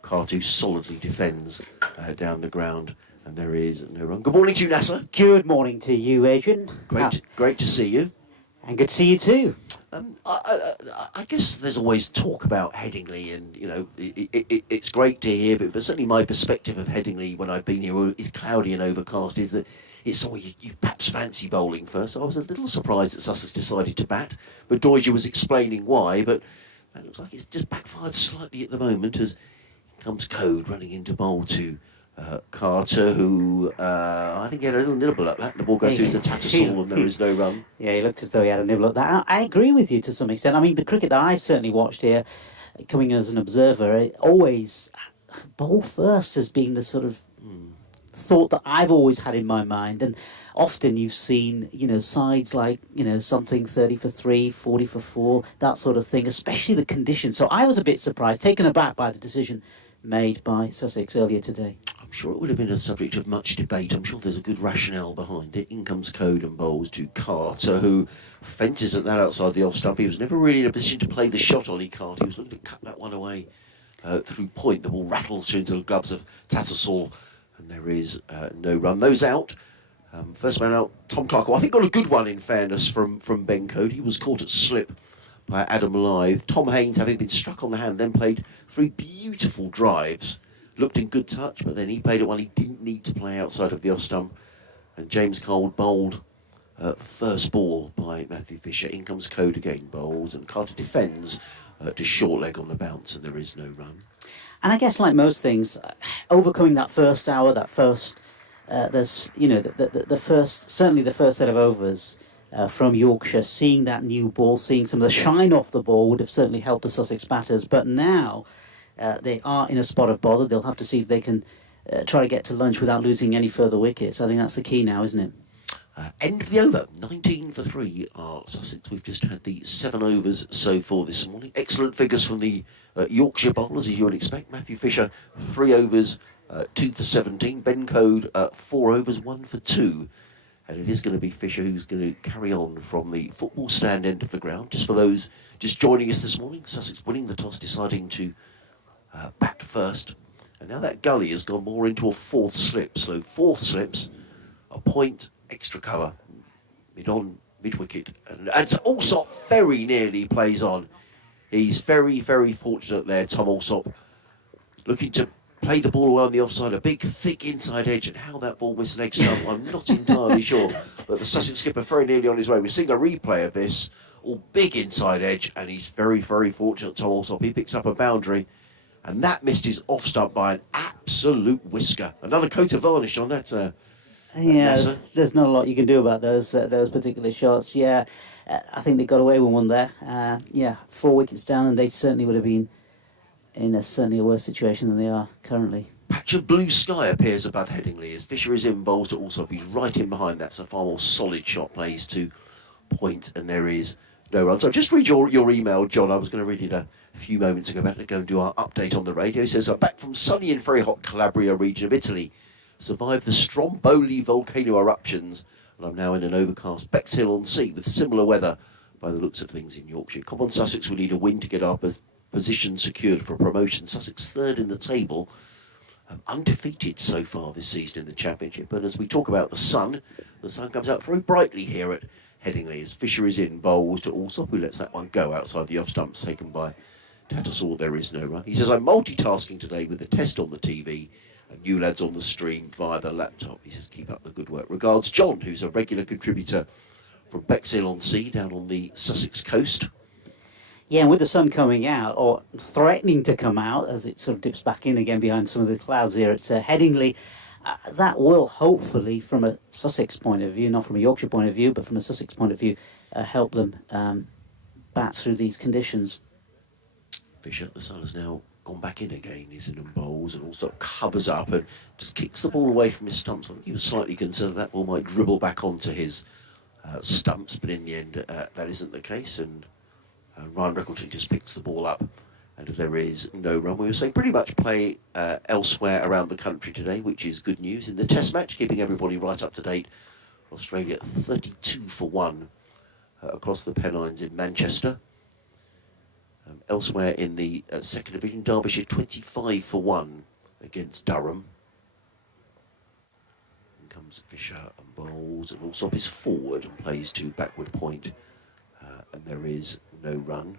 Carter, who solidly defends down the ground. And there is no run. Good morning to you, Nasser. Good morning to you, Adrian. Great to see you. And good to see you too. I guess there's always talk about Headingley, and it's great to hear. But certainly my perspective of Headingley when I've been here is cloudy and overcast. Is that it's somewhere you perhaps fancy bowling first. So I was a little surprised that Sussex decided to bat, but Doidger was explaining why. But it looks like it's just backfired slightly at the moment as comes Code running into bowl to Carter, who I think he had a little nibble at that. The ball goes through to Tattersall and there is no run. Yeah, he looked as though he had a nibble at that. I agree with you to some extent. I mean, the cricket that I've certainly watched here, coming as an observer, always bowl first has been the sort of thought that I've always had in my mind. And often you've seen, sides like, something 30 for 3, 40 for 4, that sort of thing, especially the conditions. So I was a bit surprised, taken aback by the decision made by Sussex earlier today. I'm sure it would have been a subject of much debate. I'm sure there's a good rationale behind it. In comes Code and bowls to Carter, who fences at that outside the off stump. He was never really in a position to play the shot, Ollie Carter. He was looking to cut that one away through point. The ball rattles into the gloves of Tattersall, and there is no run. Those out. First man out, Tom Clark, who I think got a good one in fairness from Ben Code. He was caught at slip by Adam Lythe. Tom Haynes, having been struck on the hand, then played 3 beautiful drives. Looked in good touch, but then he played it while he didn't need to play outside of the off stump. And James Cole bowled first ball by Matthew Fisher. In comes Code again, bowls, and Carter defends to short leg on the bounce, and there is no run. And I guess, like most things, overcoming that first hour, that first, the first, certainly the first set of overs from Yorkshire, seeing that new ball, seeing some of the shine off the ball would have certainly helped the Sussex batters. But now they are in a spot of bother. They'll have to see if they can try to get to lunch without losing any further wickets. I think that's the key now, isn't it? End of the over. 19 for 3 are Sussex. We've just had the 7 overs so far this morning. Excellent figures from the Yorkshire bowlers, as you would expect. Matthew Fisher, 3 overs, 2 for 17. Ben Code, 4 overs, 1 for 2. And it is going to be Fisher who's going to carry on from the football stand end of the ground. Just for those just joining us this morning, Sussex winning the toss, deciding to bat first. And now that gully has gone more into a 4th slip. So 4th slips, a point, extra cover, mid-on, mid-wicket. And Alsop very nearly plays on. He's very, very fortunate there, Tom Alsop. Looking to play the ball away on the offside, a big, thick inside edge, and how that ball missed leg stump, I'm not entirely sure. But the Sussex skipper very nearly on his way. We're seeing a replay of this, all big inside edge, and he's very, very fortunate, Tom Alsop. He picks up a boundary, and that missed his off stump by an absolute whisker. Another coat of varnish on that. Yeah, there's not a lot you can do about those particular shots. Yeah, I think they got away with one there. 4 wickets down, and they certainly would have been in certainly a worse situation than they are currently. Patch of blue sky appears above Headingley as Fisher is in, bowls to Alsop. He's right in behind. That's a far more solid shot, plays to point, and there is no run. So just read your email, John. I was going to read it a few moments ago. About to go and do our update on the radio. It says, I'm back from sunny and very hot Calabria region of Italy. Survived the Stromboli volcano eruptions, and I'm now in an overcast Bexhill-on-Sea with similar weather by the looks of things in Yorkshire. Come on, Sussex, we need a win to get our position secured for promotion. Sussex 3rd in the table, undefeated so far this season in the Championship. But as we talk about the sun comes out very brightly here at Headingley as Fisher is in, bowls to Alsop, who lets that one go outside the off stumps, taken by Tattersall. There is no run. He says, I'm multitasking today with the test on the TV and you lads on the stream via the laptop. He says, keep up the good work. Regards, John, who's a regular contributor from Bexhill-on-Sea down on the Sussex coast. Yeah, and with the sun coming out, or threatening to come out, as it sort of dips back in again behind some of the clouds here at Headingley, that will hopefully, from a Sussex point of view, not from a Yorkshire point of view, but from a Sussex point of view, help them bat through these conditions. Fisher, the sun has now gone back in again. He's in and bowls and also covers up and just kicks the ball away from his stumps. I think he was slightly concerned that ball might dribble back onto his stumps, but in the end that isn't the case, and Ryan Reckleton just picks the ball up and there is no run. We were saying pretty much play elsewhere around the country today, which is good news. In the Test match, keeping everybody right up to date, Australia 32 for 1 across the Pennines in Manchester. Elsewhere in the second division, Derbyshire 25 for 1 against Durham. In comes Fisher and bowls, and Allsop is forward and plays to backward point, and there is no run.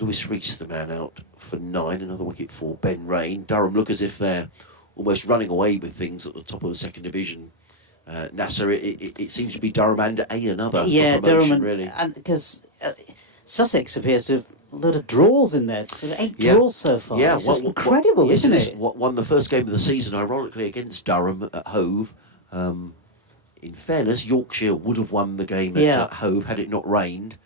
Lewis Reese, the man out for 9, another wicket for Ben Rain. Durham look as if they're almost running away with things at the top of the second division. Nasser, it seems to be Durham and another for promotion, really. And because Sussex appears to have a lot of draws in there, so 8 draws so far. Yeah, it's just incredible, yes, isn't it? Won the first game of the season, ironically, against Durham at Hove. In fairness, Yorkshire would have won the game at Hove had it not rained.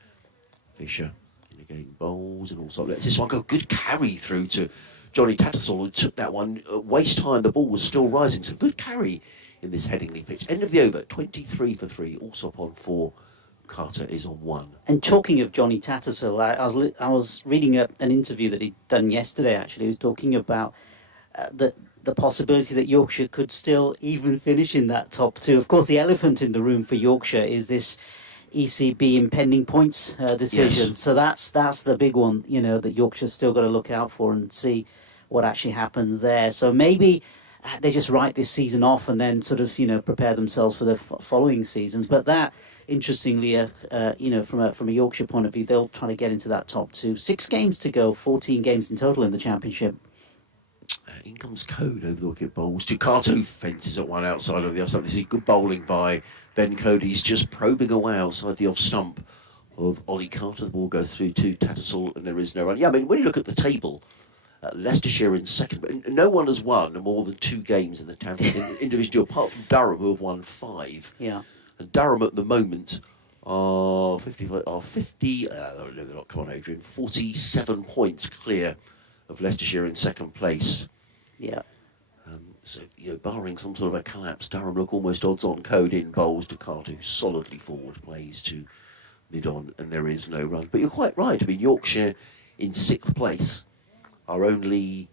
Fisher in again bowls and also lets this one go. Good carry through to Johnny Tattersall, who took that one waist high and the ball was still rising. So good carry in this Headingley pitch. End of the over, 23 for 3, Allsop on 4. Carter is on 1. And talking of Johnny Tattersall, I was reading an interview that he'd done yesterday. Actually, he was talking about the possibility that Yorkshire could still even finish in that top 2. Of course, the elephant in the room for Yorkshire is this ECB impending points decision. Yes. So that's the big one, that Yorkshire's still got to look out for and see what actually happens there. So maybe they just write this season off and then sort of prepare themselves for the following seasons. But that, interestingly, from a Yorkshire point of view, they'll try to get into that top 2. 6 games to go, 14 games in total in the Championship. In comes Code over the wicket bowls to Carter, who fences at one outside of the off stump. This is good bowling by Ben Code. He's just probing away outside the off stump of Ollie Carter. The ball goes through to Tattersall and there is no run. Yeah, I mean, when you look at the table, Leicestershire in second, but no one has won more than 2 games in the in Division 2, apart from Durham, who have won 5. Yeah. And Durham at the moment are 47 points clear of Leicestershire in second place. Yeah. So, barring some sort of a collapse, Durham look almost odds-on. Code in bowls to Carter, who solidly forward plays to mid-on, and there is no run. But you're quite right. I mean, Yorkshire in 6th place are only,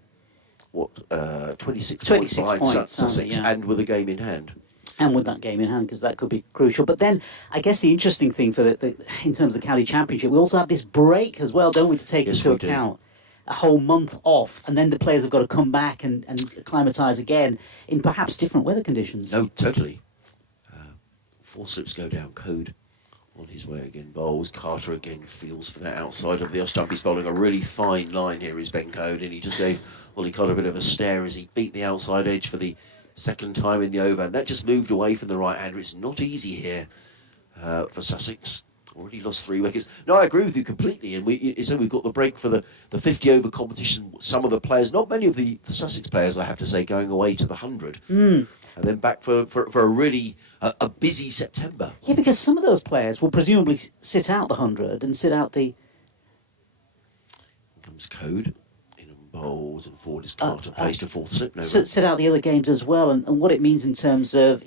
26 points behind Sussex, and with a game in hand. And with that game in hand, because that could be crucial. But then, I guess the interesting thing for in terms of the county championship, we also have this break as well, don't we, to take into account. A whole month off, and then the players have got to come back and acclimatise again in perhaps different weather conditions. No, totally. 4 slips go down. Code on his way again. Bowls. Carter again feels for that outside of the off stump. He's bowling a really fine line here, is Ben Code, and he just gave Ollie Carter a bit of a stare as he beat the outside edge for the second time in the over, and that just moved away from the right-hander. It's not easy here for Sussex. Already lost 3 wickets. No, I agree with you completely. And we've got the break for the 50-over competition. Some of the players, not many of the Sussex players, I have to say, going away to the 100. And then back for a really a busy September. Yeah, because some of those players will presumably sit out the 100 and sit out the... Here comes Code. In and bowls and forward is Carter. Plays to 4th slip. No sit out the other games as well. And what it means in terms of,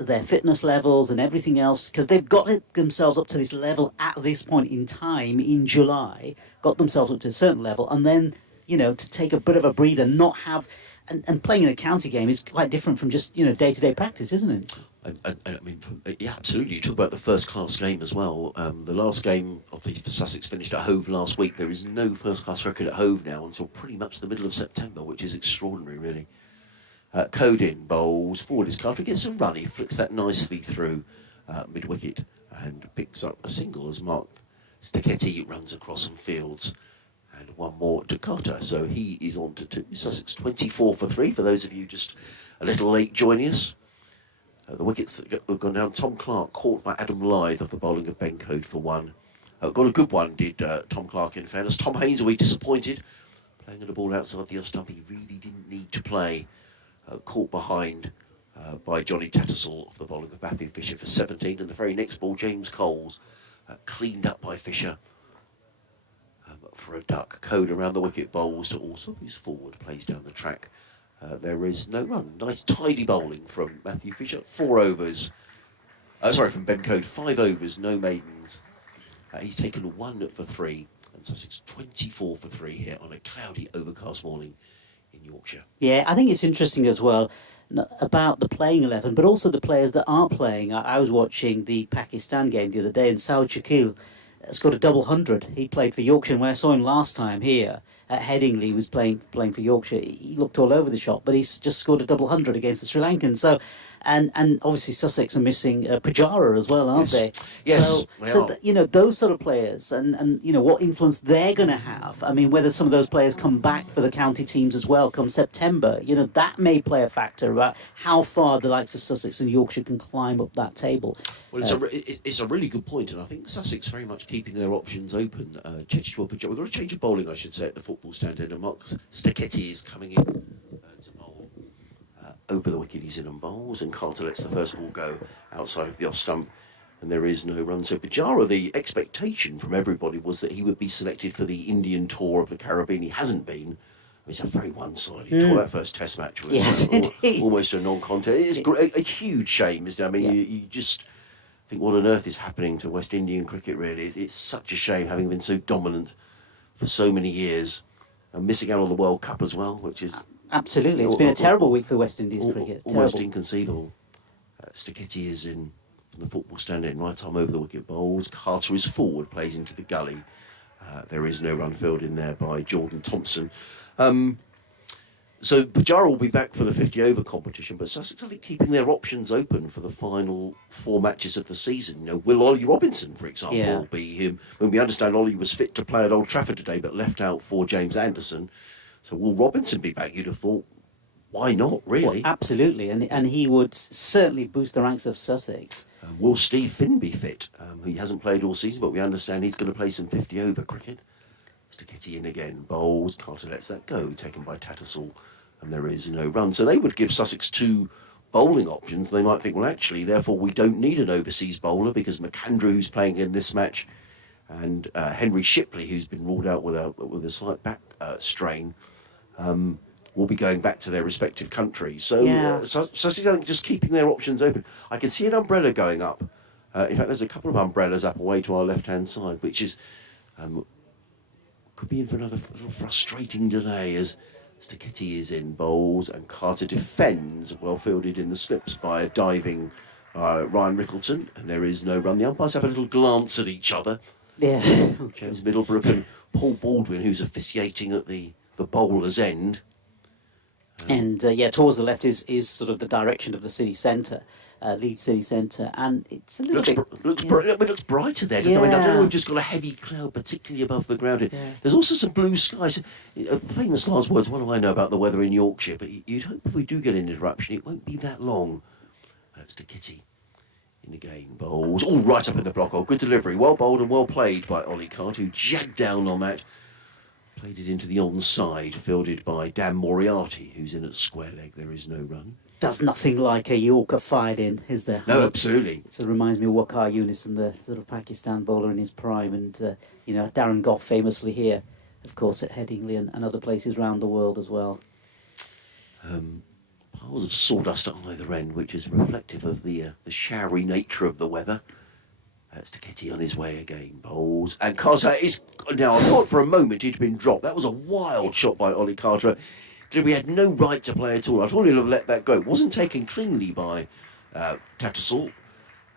their fitness levels and everything else, because they've got themselves up to this level at this point in time in July, got themselves up to a certain level, and then, to take a bit of a breather, not have... And playing in a county game is quite different from just, day-to-day practice, isn't it? I mean, yeah, absolutely. You talk about the first-class game as well. The last game for Sussex finished at Hove last week. There is no first-class record at Hove now until pretty much the middle of September, which is extraordinary, really. Code in bowls, forward is Carter, gets some run, he flicks that nicely through mid-wicket and picks up a single as Mark Stacchetti runs across and fields, and one more to Carter, so he is on to 2. Sussex 24 for 3, for those of you just a little late joining us. The wickets that have gone down, Tom Clark caught by Adam Lyth of the bowling of Ben Code for 1. Got a good one, did Tom Clark, in fairness. Tom Haynes, are we disappointed? Playing the ball outside the off stump, he really didn't need to play. Caught behind by Johnny Tattersall of the bowling of Matthew Fisher for 17, and the very next ball, James Coles, cleaned up by Fisher for a duck. Code around the wicket bowls to Allsop, who's forward, plays down the track. There is no run. Nice tidy bowling from Matthew Fisher. 4 overs. From Ben Code. 5 overs, no maidens. He's taken 1 for 3, and Sussex 24 for 3 here on a cloudy, overcast morning in Yorkshire. Yeah, I think it's interesting as well about the playing 11, but also the players that aren't playing. I was watching the Pakistan game the other day, and Saud Shakil scored a double hundred. He played for Yorkshire, and when I saw him last time here at Headingley, he was playing for Yorkshire. He looked all over the shop, but he's just scored a double hundred against the Sri Lankans. So, and obviously Sussex are missing Pujara as well, aren't they? Yes, You know, those sort of players, and you know what influence they're going to have. I mean, whether some of those players come back for the county teams as well come September, you know, that may play a factor about how far the likes of Sussex and Yorkshire can climb up that table. Well, it's a really good point, and I think Sussex very much keeping their options open. We've got a change of bowling, I should say, at the football stand, and Mark Stacchetti is coming in to bowl over the wicket. He's in and bowls, and Carter lets the first ball go outside of the off stump, and there is no run. So Pujara, the expectation from everybody was that he would be selected for the Indian tour of the Caribbean. He hasn't been. It's a very one-sided tour. That first Test match was almost a non-contest. It's a huge shame, isn't it? I mean, you just think, what on earth is happening to West Indian cricket, really? It's such a shame, having been so dominant for so many years, and missing out on the World Cup as well, which is... Absolutely. It's been a terrible week for West Indies cricket. Almost terrible. Inconceivable. Stacchetti is in from the football stand, in right arm over the wicket, bowls. Carter is forward, plays into the gully. There is no run filled in there by Jordan Thompson. So Pujara will be back for the 50-over competition, but Sussex, I think, keeping their options open for the final 4 matches of the season. You know, will Ollie Robinson, for example, be him? When we understand Ollie was fit to play at Old Trafford today, but left out for James Anderson. So will Robinson be back? You'd have thought, why not, really? Well, absolutely, and he would certainly boost the ranks of Sussex. Will Steve Finn be fit? He hasn't played all season, but we understand he's going to play some 50-over cricket. Stacchetti in again, bowls, Carter lets that go, taken by Tattersall, and there is no run. So they would give Sussex 2 bowling options. They might think, well, actually, therefore we don't need an overseas bowler, because McAndrew, who's playing in this match, and Henry Shipley, who's been ruled out with a slight back strain, will be going back to their respective countries. So Sussex, I think, just keeping their options open. I can see an umbrella going up. In fact, there's a couple of umbrellas up away to our left-hand side, which is... could be in for another little frustrating delay as Stacchetti is in, bowls, and Carter defends, well fielded in the slips by a diving Ryan Rickleton, and there is no run. The umpires have a little glance at each other. Yeah. James Middlebrook and Paul Baldwin, who's officiating at the bowler's end. And towards the left is sort of the direction of the city centre, Leeds city centre, and it's a little It looks brighter there, doesn't it? I mean, I don't know, we've just got a heavy cloud, particularly above the ground. Yeah. There's also some blue skies. Famous last words, what do I know about the weather in Yorkshire? But you'd hope if we do get an interruption, it won't be that long. That's the Kitty in the game. Bowls, all right up in the block. Oh, good delivery. Well bowled and well played by Ollie Carter, who jagged down on that. Played it into the onside, fielded by Dan Moriarty, who's in at square leg. There is no run. There's nothing like a Yorker fired in, is there? No, absolutely. It sort of reminds me of Waqar Younis and the sort of Pakistan bowler in his prime, and Darren Gough famously here, of course, at Headingley and other places around the world as well. Piles of sawdust at either end, which is reflective of the showery nature of the weather. That's Stacchetti on his way again, bowls, and Carter is now. I thought for a moment he'd been dropped. That was a wild shot by Ollie Carter. We had no right to play at all. I thought he'd have let that go. It wasn't taken cleanly by Tattersall,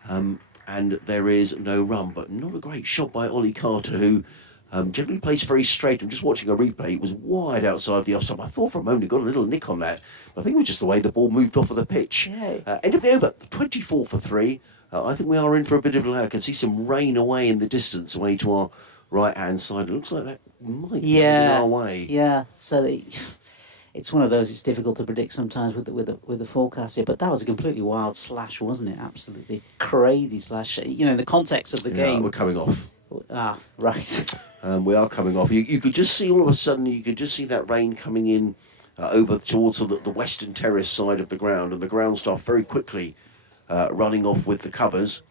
and there is no run, but not a great shot by Ollie Carter, who generally plays very straight. I'm just watching a replay. It was wide outside the off stump. I thought for a moment he got a little nick on that, but I think it was just the way the ball moved off of the pitch. Yeah. End of the over, 24 for 3. I think we are in for a bit of delay. I can see some rain away in the distance, away to our right-hand side. It looks like that might be our way. Yeah, so it's one of those. It's difficult to predict sometimes with the forecast here. But that was a completely wild slash, wasn't it? Absolutely crazy slash. In the context of the game. We're coming off. Ah, right. We are coming off. You could just see all of a sudden. You could just see that rain coming in over towards the western terrace side of the ground, and the ground staff very quickly running off with the covers.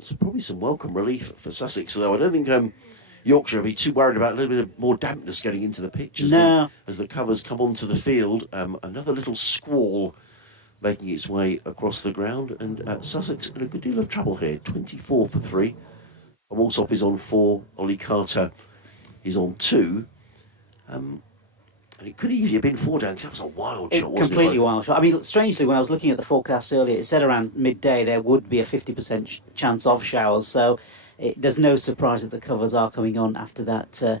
So probably some welcome relief for Sussex, though I don't think Yorkshire will be too worried about a little bit of more dampness getting into the pitch as the covers come onto the field. Another little squall making its way across the ground, and Sussex in a good deal of trouble here. 24 for 3. Walsop is on 4. Ollie Carter is on 2. And it could have easily been 4 down, because that was a wild shot, wasn't Completely it? wild shot. I mean, strangely, when I was looking at the forecast earlier, it said around midday there would be a 50% chance of showers. So there's no surprise that the covers are coming on after that.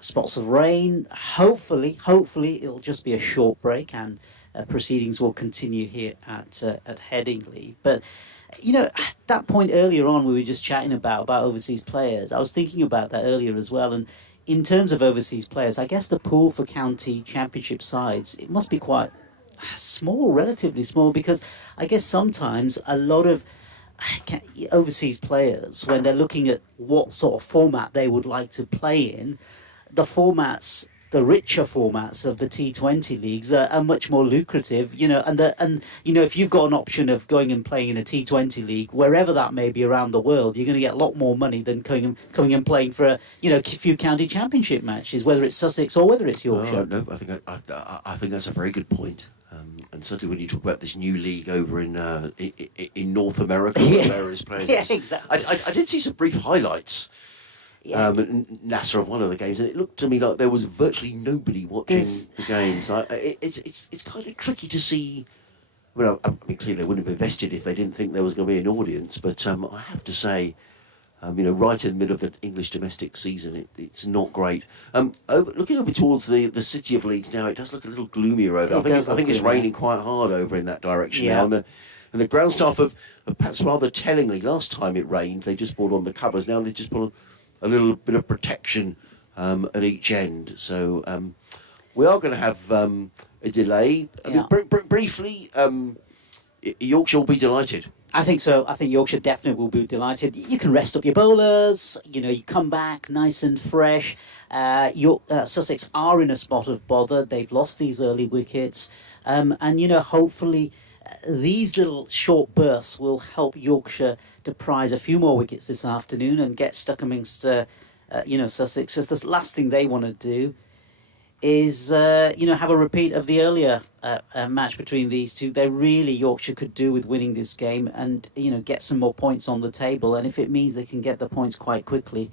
Spots of rain. Hopefully, it'll just be a short break, and proceedings will continue here at Headingley. But at that point earlier on, we were just chatting about overseas players. I was thinking about that earlier as well, and in terms of overseas players, I guess the pool for county championship sides, it must be quite small, relatively small, because I guess sometimes a lot of overseas players, when they're looking at what sort of format they would like to play in, the richer formats of the T20 leagues are much more lucrative, and if you've got an option of going and playing in a T20 league, wherever that may be around the world, you're going to get a lot more money than coming and playing for a few county championship matches, whether it's Sussex or whether it's Yorkshire. No, I think that's a very good point. And certainly when you talk about this new league over in North America, where various players. Yeah, exactly. I did see some brief highlights. Yeah. NASA of one of the games, and it looked to me like there was virtually nobody watching the games. It's kind of tricky to see. Well, I mean, clearly they wouldn't have invested if they didn't think there was going to be an audience. But I have to say, right in the middle of the English domestic season, it's not great. Looking over towards the City of Leeds now, it does look a little gloomier over. I think it's raining quite hard over in that direction now. And the ground staff have perhaps rather tellingly, last time it rained, they just brought on the covers. Now they just put on a little bit of protection at each end. So we are going to have a delay. I mean, briefly, Yorkshire will be delighted. I think so. I think Yorkshire definitely will be delighted. You can rest up your bowlers. You come back nice and fresh. Sussex are in a spot of bother. They've lost these early wickets. And hopefully these little short bursts will help Yorkshire to prize a few more wickets this afternoon and get stuck amongst, Sussex. Because the last thing they want to do is, have a repeat of the earlier match between these two. Yorkshire could do with winning this game and, get some more points on the table. And if it means they can get the points quite quickly,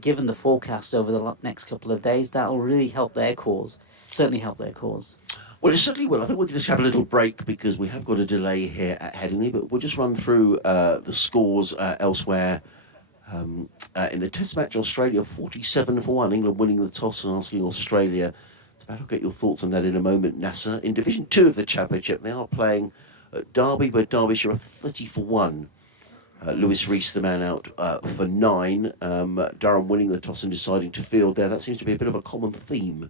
given the forecast over the next couple of days, that'll really help their cause. Certainly help their cause. Well, it certainly will. I think we can just have a little break because we have got a delay here at Headingley, but we'll just run through the scores elsewhere. In the Test match, Australia 47 for 1. England winning the toss and asking Australia to battle. Get your thoughts on that in a moment, NASA. In Division 2 of the Championship, they are playing at Derby, but Derbyshire are 30 for 1. Lewis Rees, the man out for 9. Durham winning the toss and deciding to field there. That seems to be a bit of a common theme.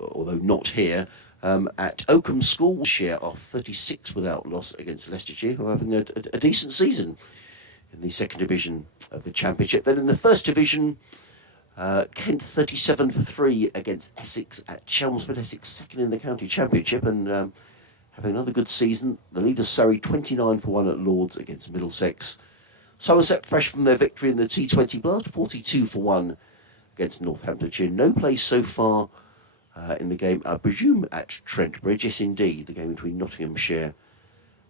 Although not here, at Oakham School, Yorkshire are 36 without loss against Leicestershire, who are having a decent season in the second division of the Championship. Then in the first division, Kent 37 for 3 against Essex at Chelmsford. Essex second in the County Championship and having another good season. The leaders Surrey 29 for 1 at Lords against Middlesex. Somerset fresh from their victory in the T20 Blast, 42 for 1 against Northamptonshire. No place so far in the game, I presume, at Trent Bridge. Yes, indeed, the game between Nottinghamshire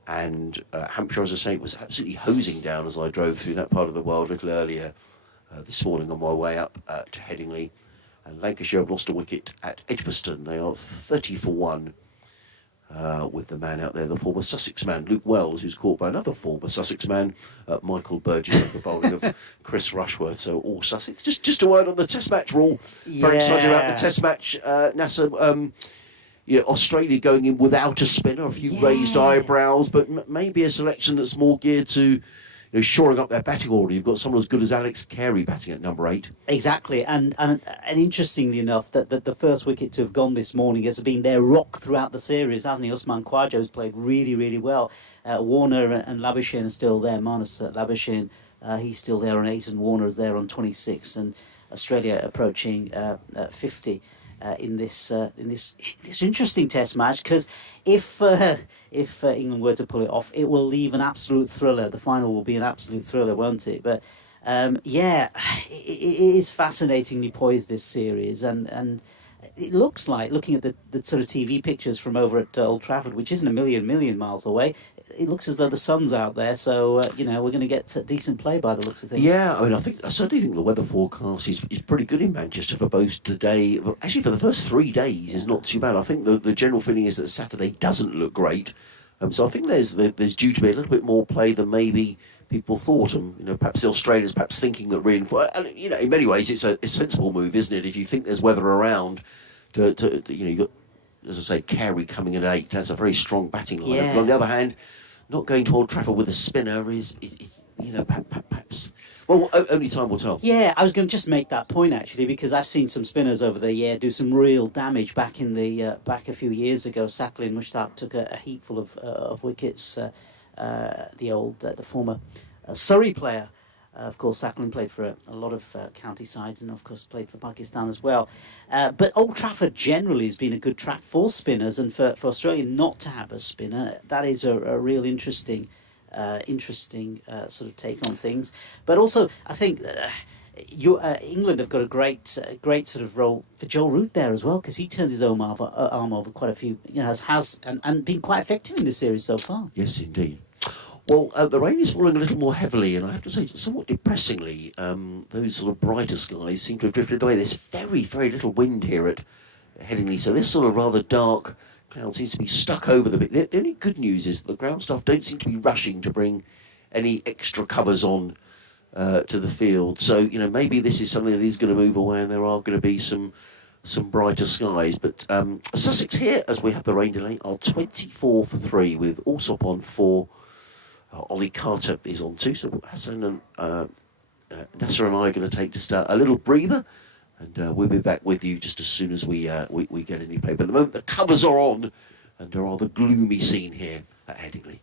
and Hampshire, as I say, was absolutely hosing down as I drove through that part of the world a little earlier this morning on my way up to Headingley. And Lancashire have lost a wicket at Edgbaston. They are 30 for 1 with the man out there, the former Sussex man, Luke Wells, who's caught by another former Sussex man, Michael Burgess, of the bowling of Chris Rushworth. So all Sussex. Just a word on the Test match. We're all very excited about the Test match. NASA, Australia going in without a spinner, a few raised eyebrows, but maybe a selection that's more geared to shoring up their batting order. You've got someone as good as Alex Carey batting at number 8. Exactly, and interestingly enough, that the first wicket to have gone this morning has been their rock throughout the series, hasn't he? Usman Khawaja's played really, really well. Warner and Labuschagne are still there. Manus Labuschagne, he's still there on 8, and Warner is there on 26, and Australia approaching 50. In this interesting Test match, because if England were to pull it off, it will leave an absolute thriller. The final will be an absolute thriller, won't it? But it is fascinatingly poised, this series, and it looks like, looking at the sort of TV pictures from over at Old Trafford, which isn't a million miles away, it looks as though the sun's out there, so we're going to get decent play by the looks of things. Yeah, I mean, I certainly think the weather forecast is pretty good in Manchester for both today. Well, actually, for the first 3 days is not too bad. I think the general feeling is that Saturday doesn't look great. So I think there's due to be a little bit more play than maybe people thought, and perhaps the Australians perhaps thinking that in many ways it's a sensible move, isn't it? If you think there's weather around, you got, as I say, Carey coming at 8. That's a very strong batting lineup. Yeah. But on the other hand, not going to Old Trafford with a spinner is perhaps. Well, only time will tell. Yeah, I was going to just make that point actually, because I've seen some spinners over the year do some real damage back in the back a few years ago. Sacklin Mushtaq took a heapful of wickets. The former Surrey player. Of course, Sacklin played for a lot of county sides, and of course played for Pakistan as well. But Old Trafford generally has been a good track for spinners, and for Australia not to have a spinner, that is a real interesting sort of take on things. But also, I think England have got a great sort of role for Joel Root there as well, because he turns his own arm over quite a few, has and been quite effective in this series so far. Yes, indeed. Well, the rain is falling a little more heavily, and I have to say, somewhat depressingly, those sort of brighter skies seem to have drifted away. There's very, very little wind here at Headingley, so this sort of rather dark cloud seems to be stuck over the bit. The only good news is that the ground staff don't seem to be rushing to bring any extra covers on to the field. So, maybe this is something that is going to move away, and there are going to be some brighter skies. But Sussex here, as we have the rain delay, are 24 for 3 with Alsop on 4. Ollie Carter is on 2, so Hassan and Nasser and I are going to take just a little breather, and we'll be back with you just as soon as we get any play. But at the moment, the covers are on, and a rather gloomy scene here at Headingley.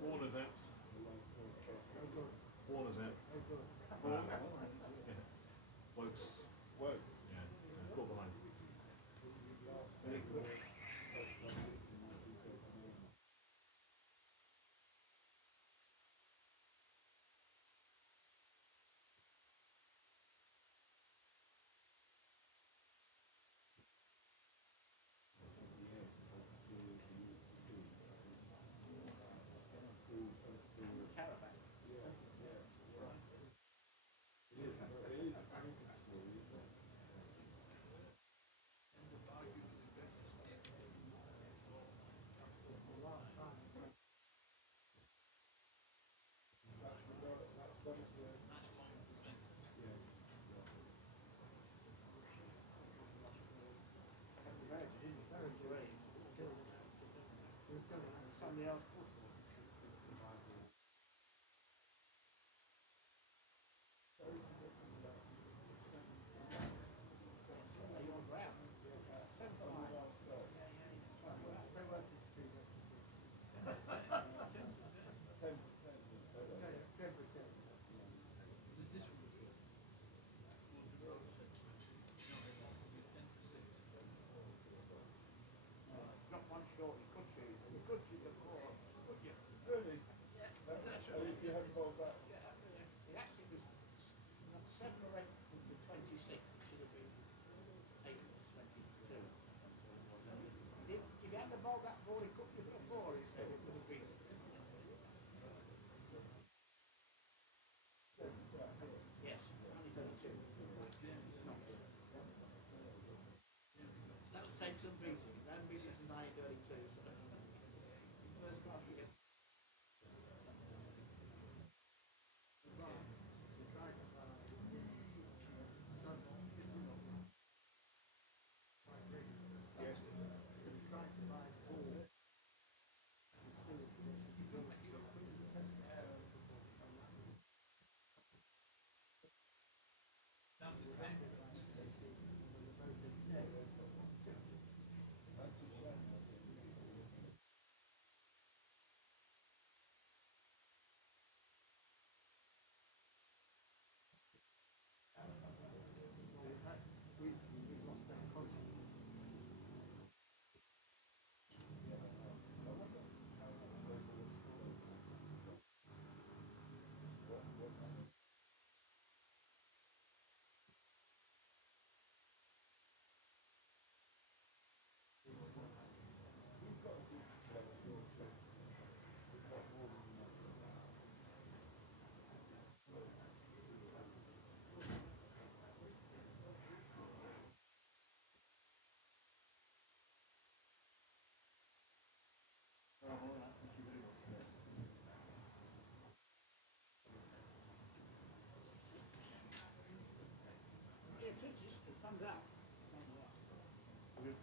Warner's out. Warner's out. Wokes. Wokes? Yeah. Got behind.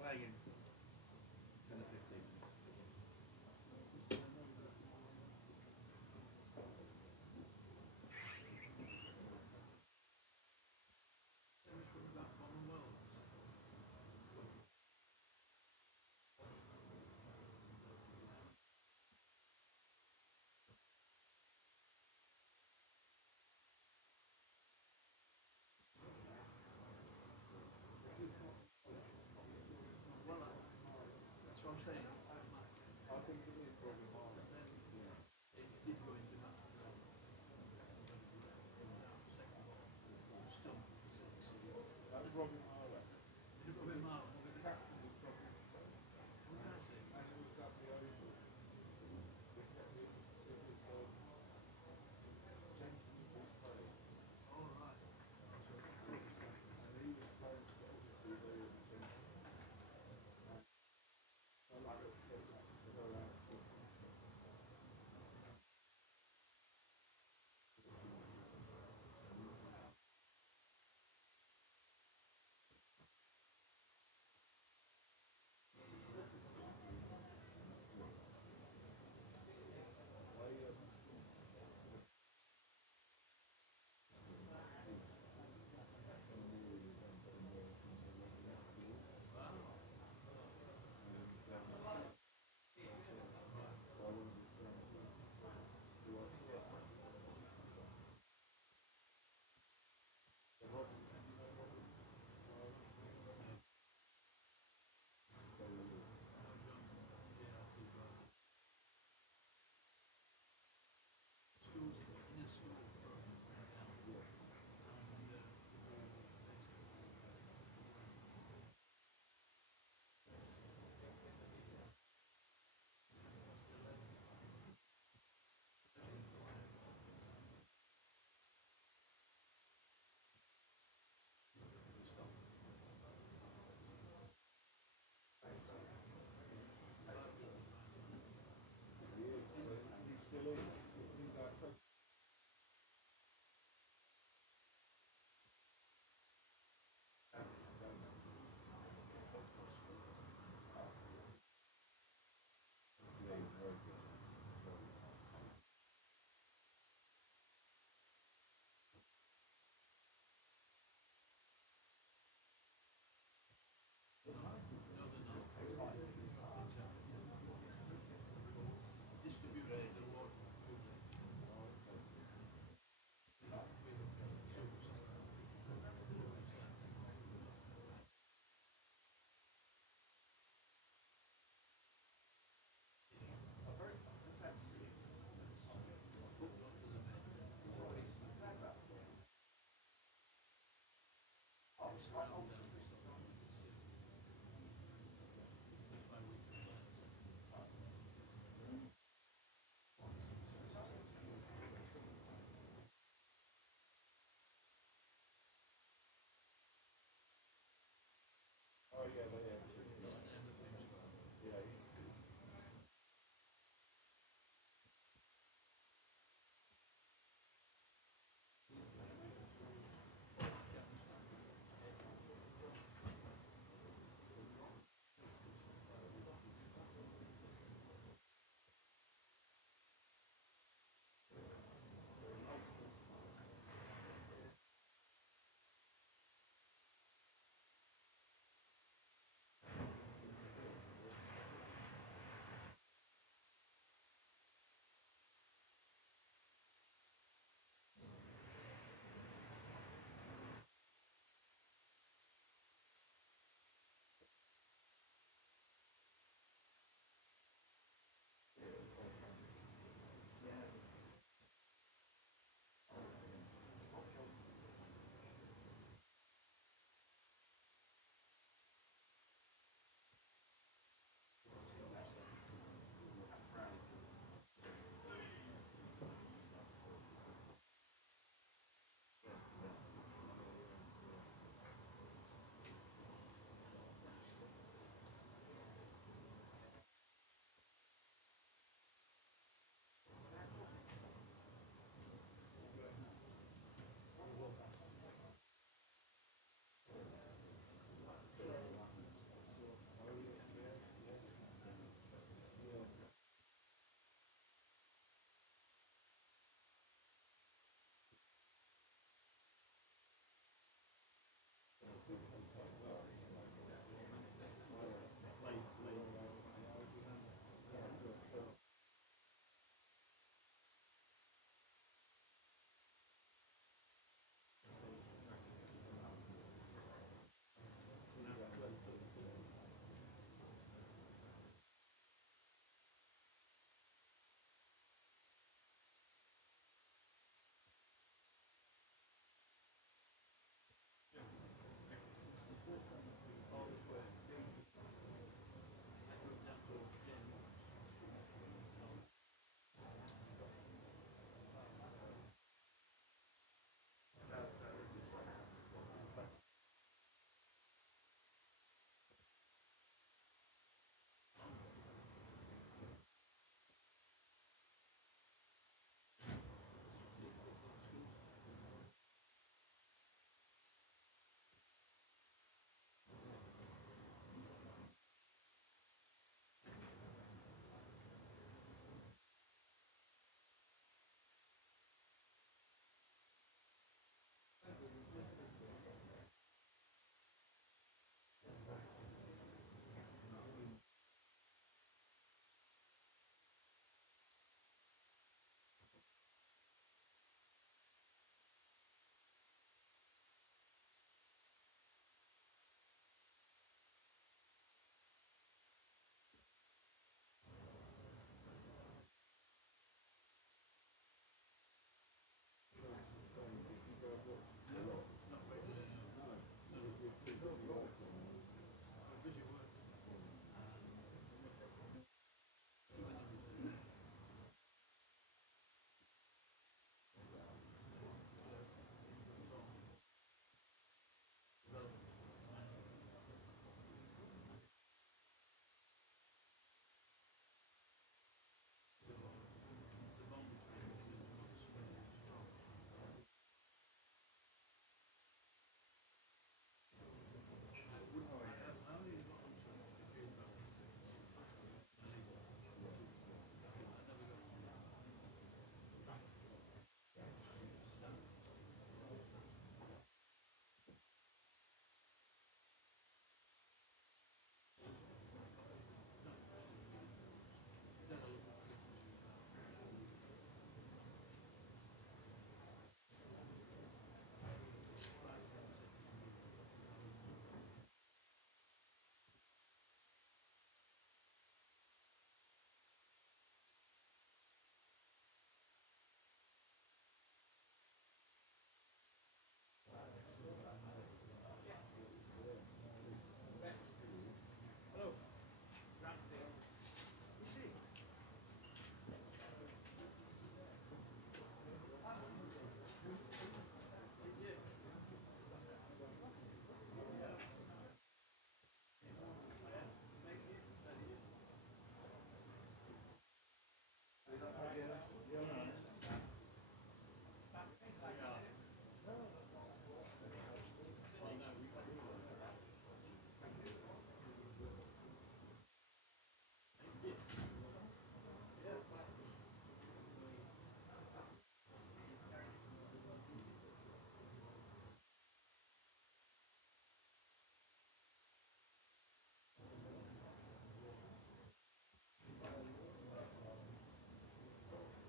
That's what I'm saying.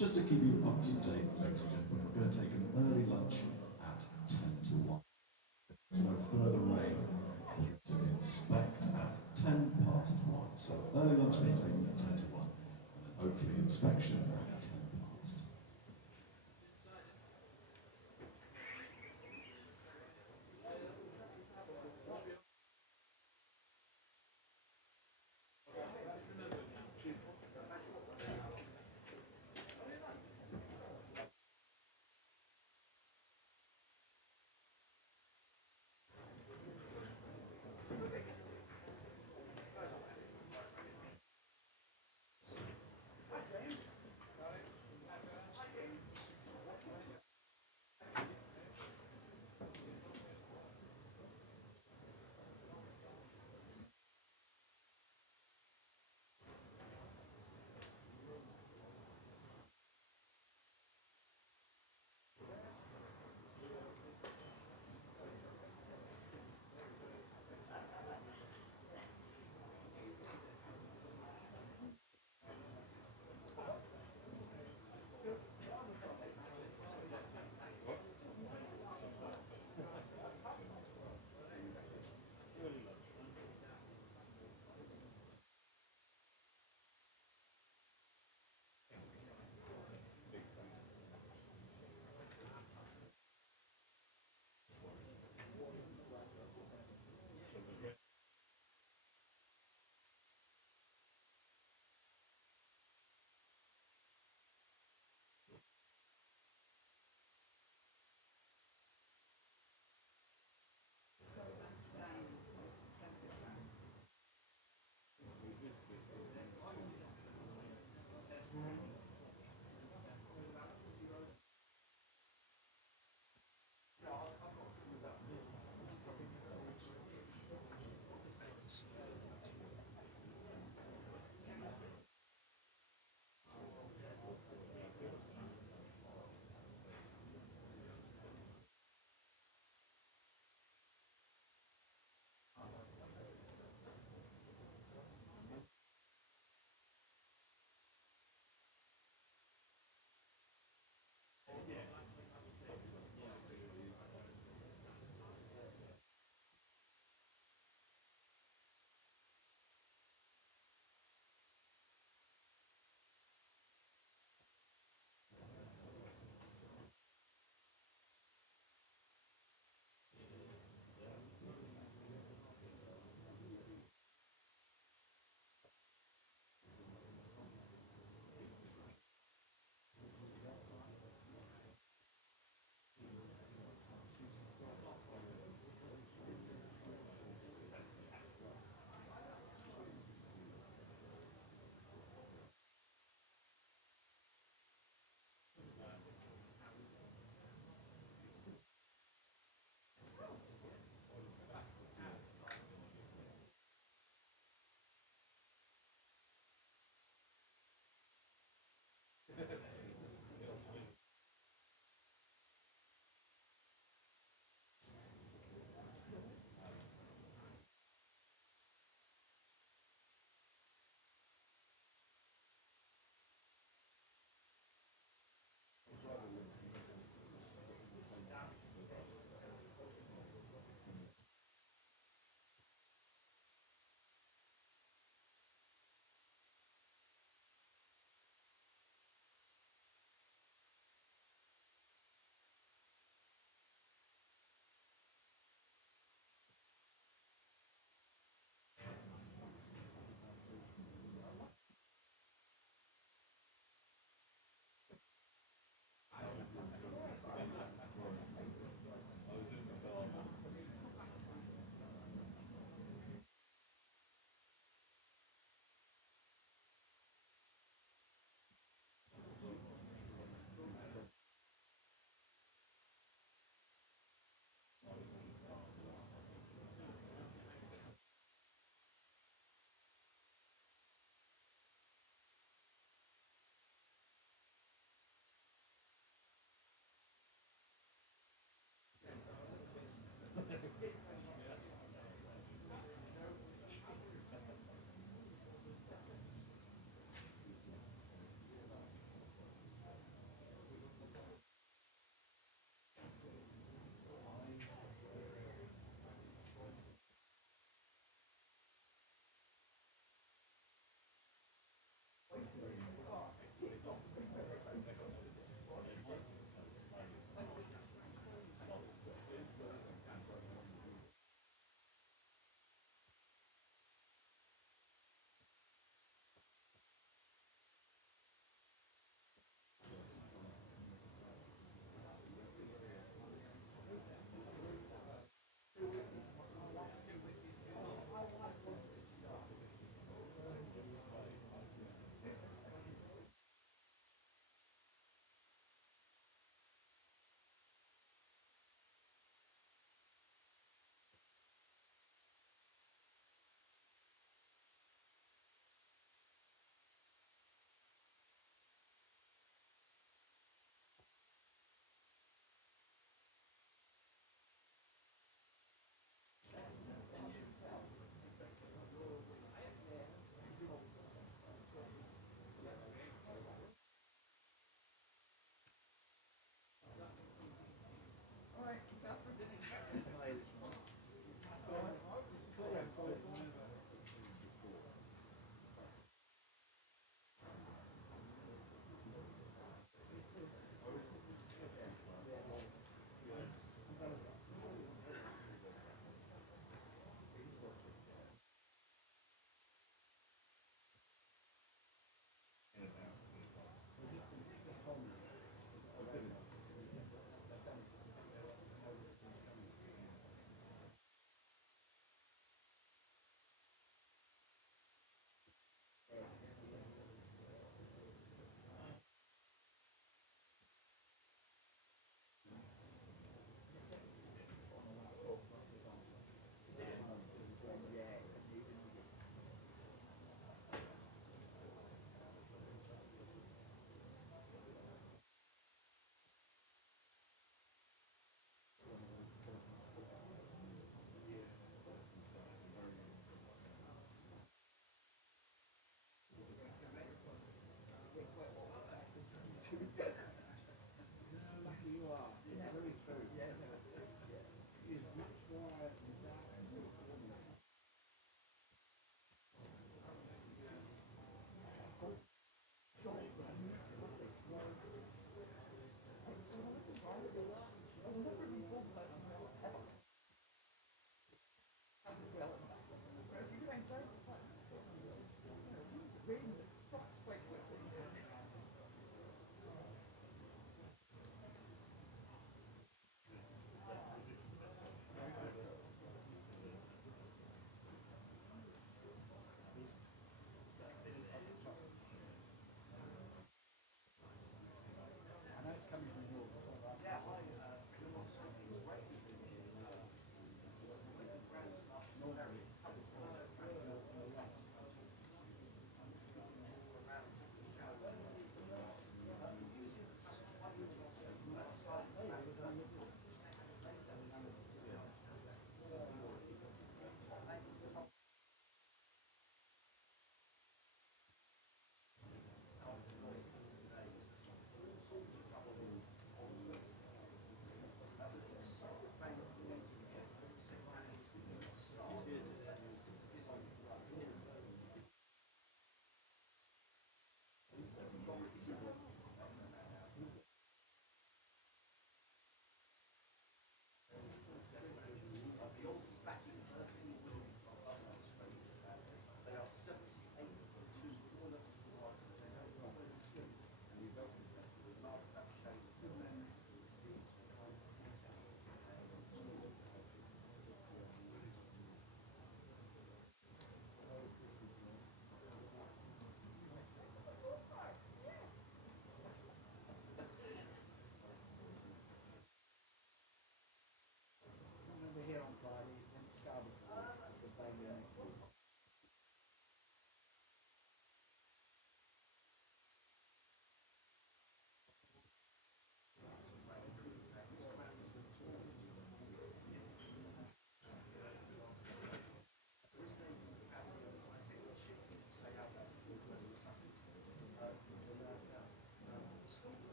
Just to keep you up to date, ladies and gentlemen, we're going to take an early lunch at 10 to 1. No further rain. We're going to inspect at 10 past 1. So early lunch being taken at 10 to 1, and then hopefully inspection at 10 past.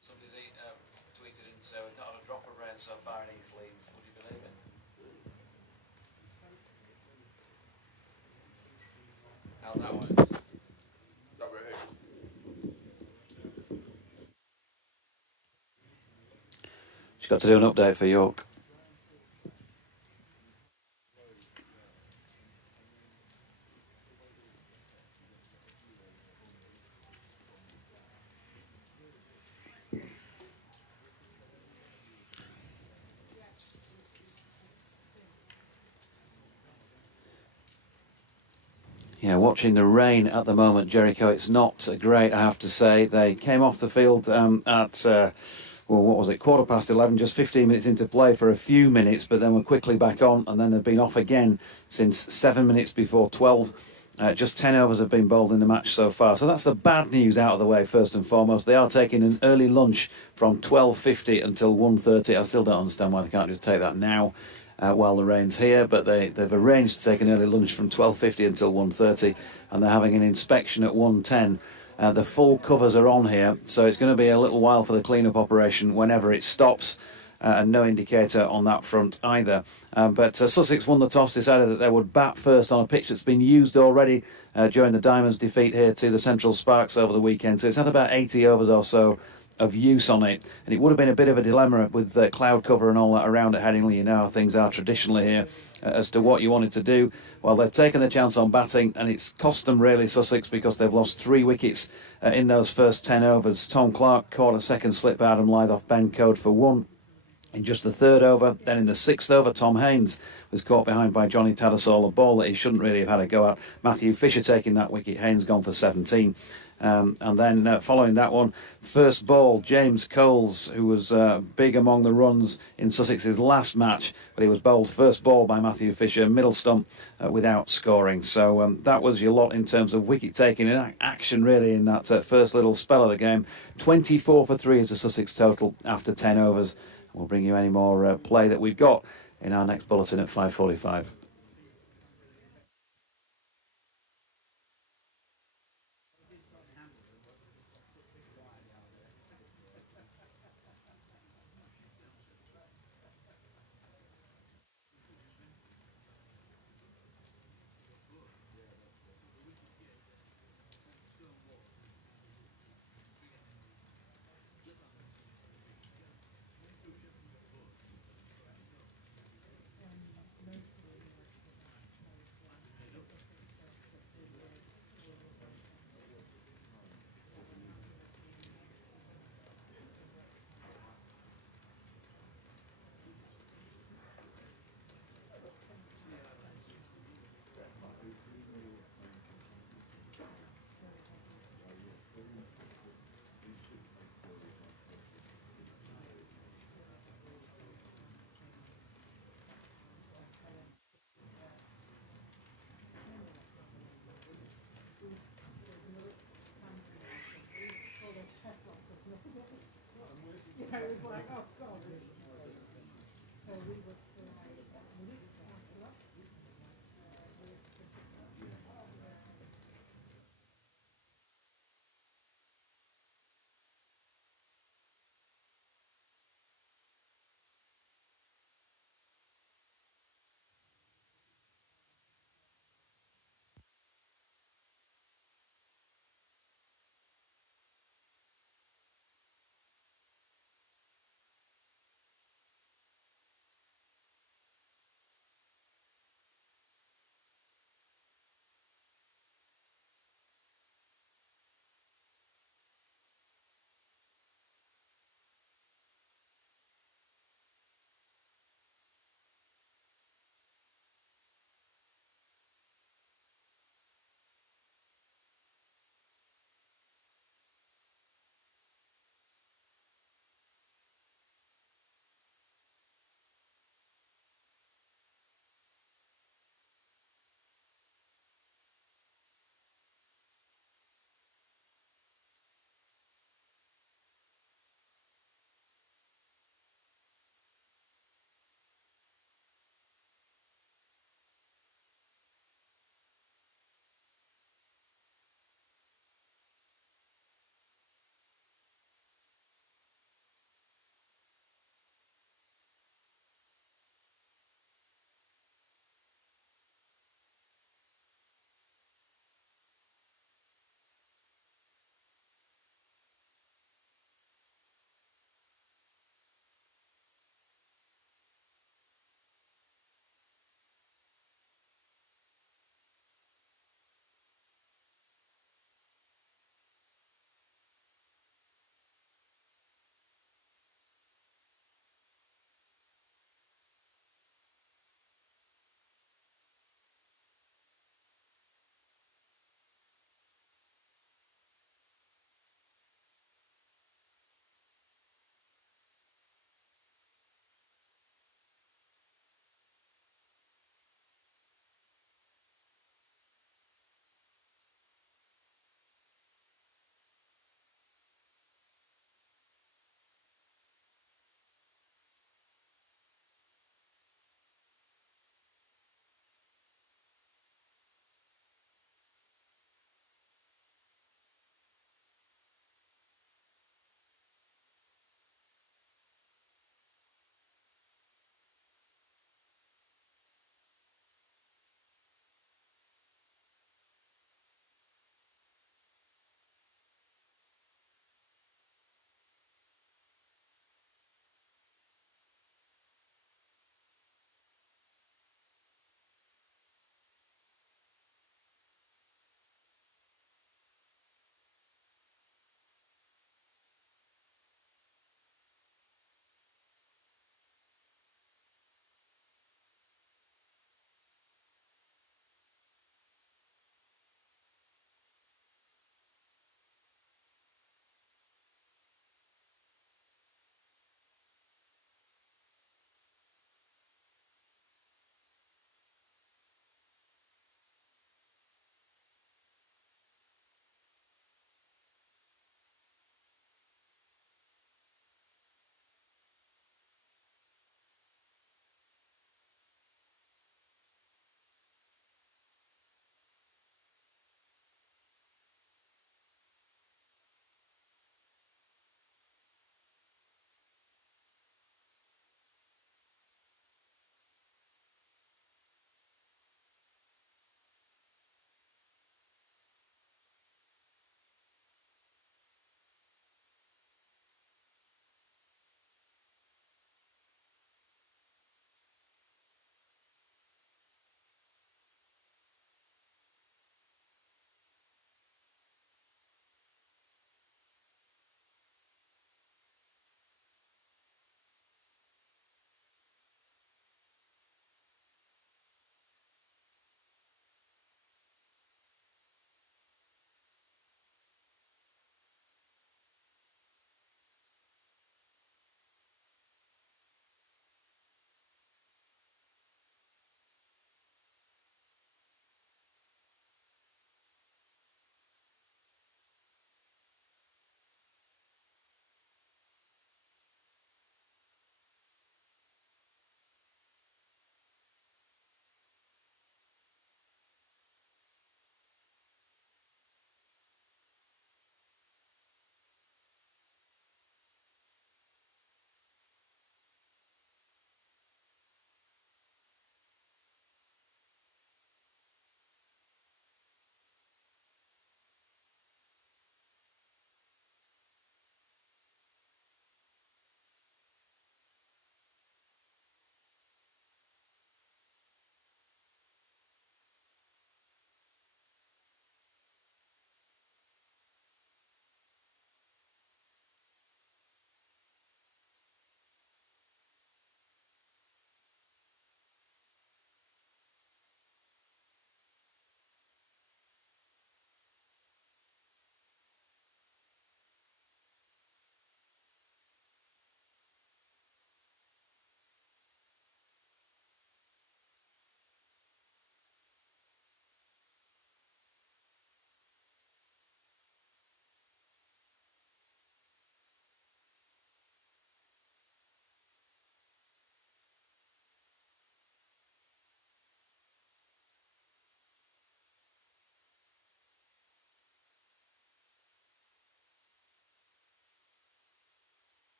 Somebody's tweeted in, so not had a drop of rain so far in East Leeds. Would you believe it? How that one? She's got to do an update for York. Yeah, watching the rain at the moment, Jericho, it's not great, I have to say. They came off the field at, well, what was it, 11:15, just 15 minutes into play for a few minutes, but then were quickly back on, and then they've been off again since 7 minutes before 12. Just 10 overs have been bowled in the match so far. So that's the bad news out of the way, first and foremost. They are taking an early lunch from 12:50 until 1:30. I still don't understand why they can't just take that now. While the rain's here, but they've arranged to take an early lunch from 12:50 until 1:30, and they're having an inspection at 1:10. The full covers are on here, so it's going to be a little while for the clean-up operation whenever it stops, and no indicator on that front either. But Sussex won the toss, decided that they would bat first on a pitch that's been used already during the Diamonds' defeat here to the Central Sparks over the weekend, so it's had about 80 overs or so of use on it, and it would have been a bit of a dilemma with cloud cover and all that around at Headingley. You know how things are traditionally here as to what you wanted to do. Well, they've taken the chance on batting, and it's cost them really, Sussex, because they've lost 3 wickets in those first 10 overs. Tom Clark caught a second slip, Adam Lythe off Ben Code for 1 in just the 3rd over. Then in the 6th over, Tom Haynes was caught behind by Johnny Tattersall, a ball that he shouldn't really have had a go at. Matthew Fisher taking that wicket, Haynes gone for 17. And then following that one, first ball, James Coles, who was big among the runs in Sussex's last match, but he was bowled first ball by Matthew Fisher, middle stump, without scoring. So that was your lot in terms of wicket taking in action really in that first little spell of the game. 24 for 3 is the Sussex total after 10 overs. We'll bring you any more play that we've got in our next bulletin at 5:45.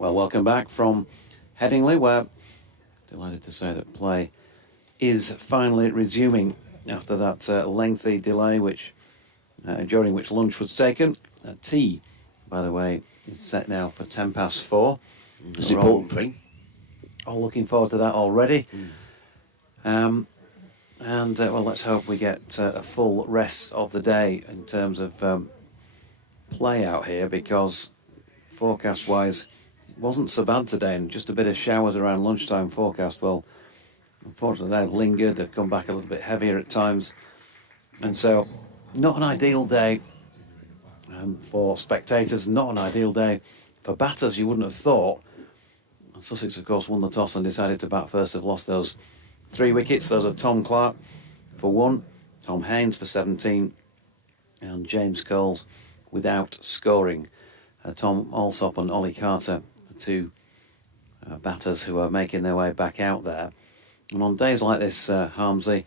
Well, welcome back from Headingley, where delighted to say that play is finally resuming after that lengthy delay, during which lunch was taken. Tea, by the way, is set now for 4:10. It's an important thing. All looking forward to that already. Well, let's hope we get a full rest of the day in terms of play out here, because forecast-wise, it wasn't so bad today, and just a bit of showers around lunchtime forecast. Well, unfortunately, they've lingered. They've come back a little bit heavier at times, and so not an ideal day for spectators. Not an ideal day for batters. You wouldn't have thought. Sussex, of course, won the toss and decided to bat first. Have lost those 3 wickets. Those are Tom Clark for 1, Tom Haynes for 17, and James Coles without scoring. Tom Alsop and Ollie Carter, the two batters who are making their way back out there. And on days like this, Harmsy,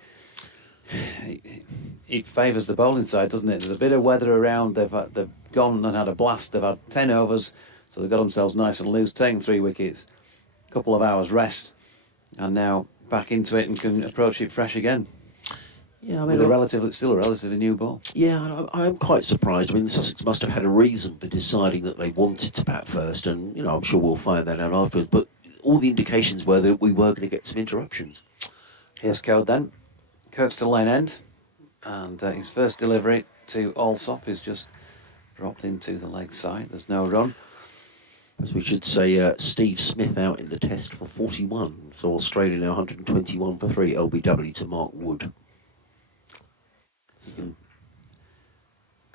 it favours the bowling side, doesn't it? There's a bit of weather around. They've gone and had a blast. They've had 10 overs, so they've got themselves nice and loose, taken 3 wickets, a couple of hours rest, and now back into it and can approach it fresh again. Yeah, I mean, it's still a relatively new ball. Yeah, I'm quite surprised. I mean, Sussex must have had a reason for deciding that they wanted to bat first, and I'm sure we'll find that out afterwards. But all the indications were that we were going to get some interruptions. Here's Code then. Kirk's to lane end, and his first delivery to Alsop is just dropped into the leg side. There's no run. As we should say, Steve Smith out in the test for 41. So Australia now 121 for 3. LBW to Mark Wood.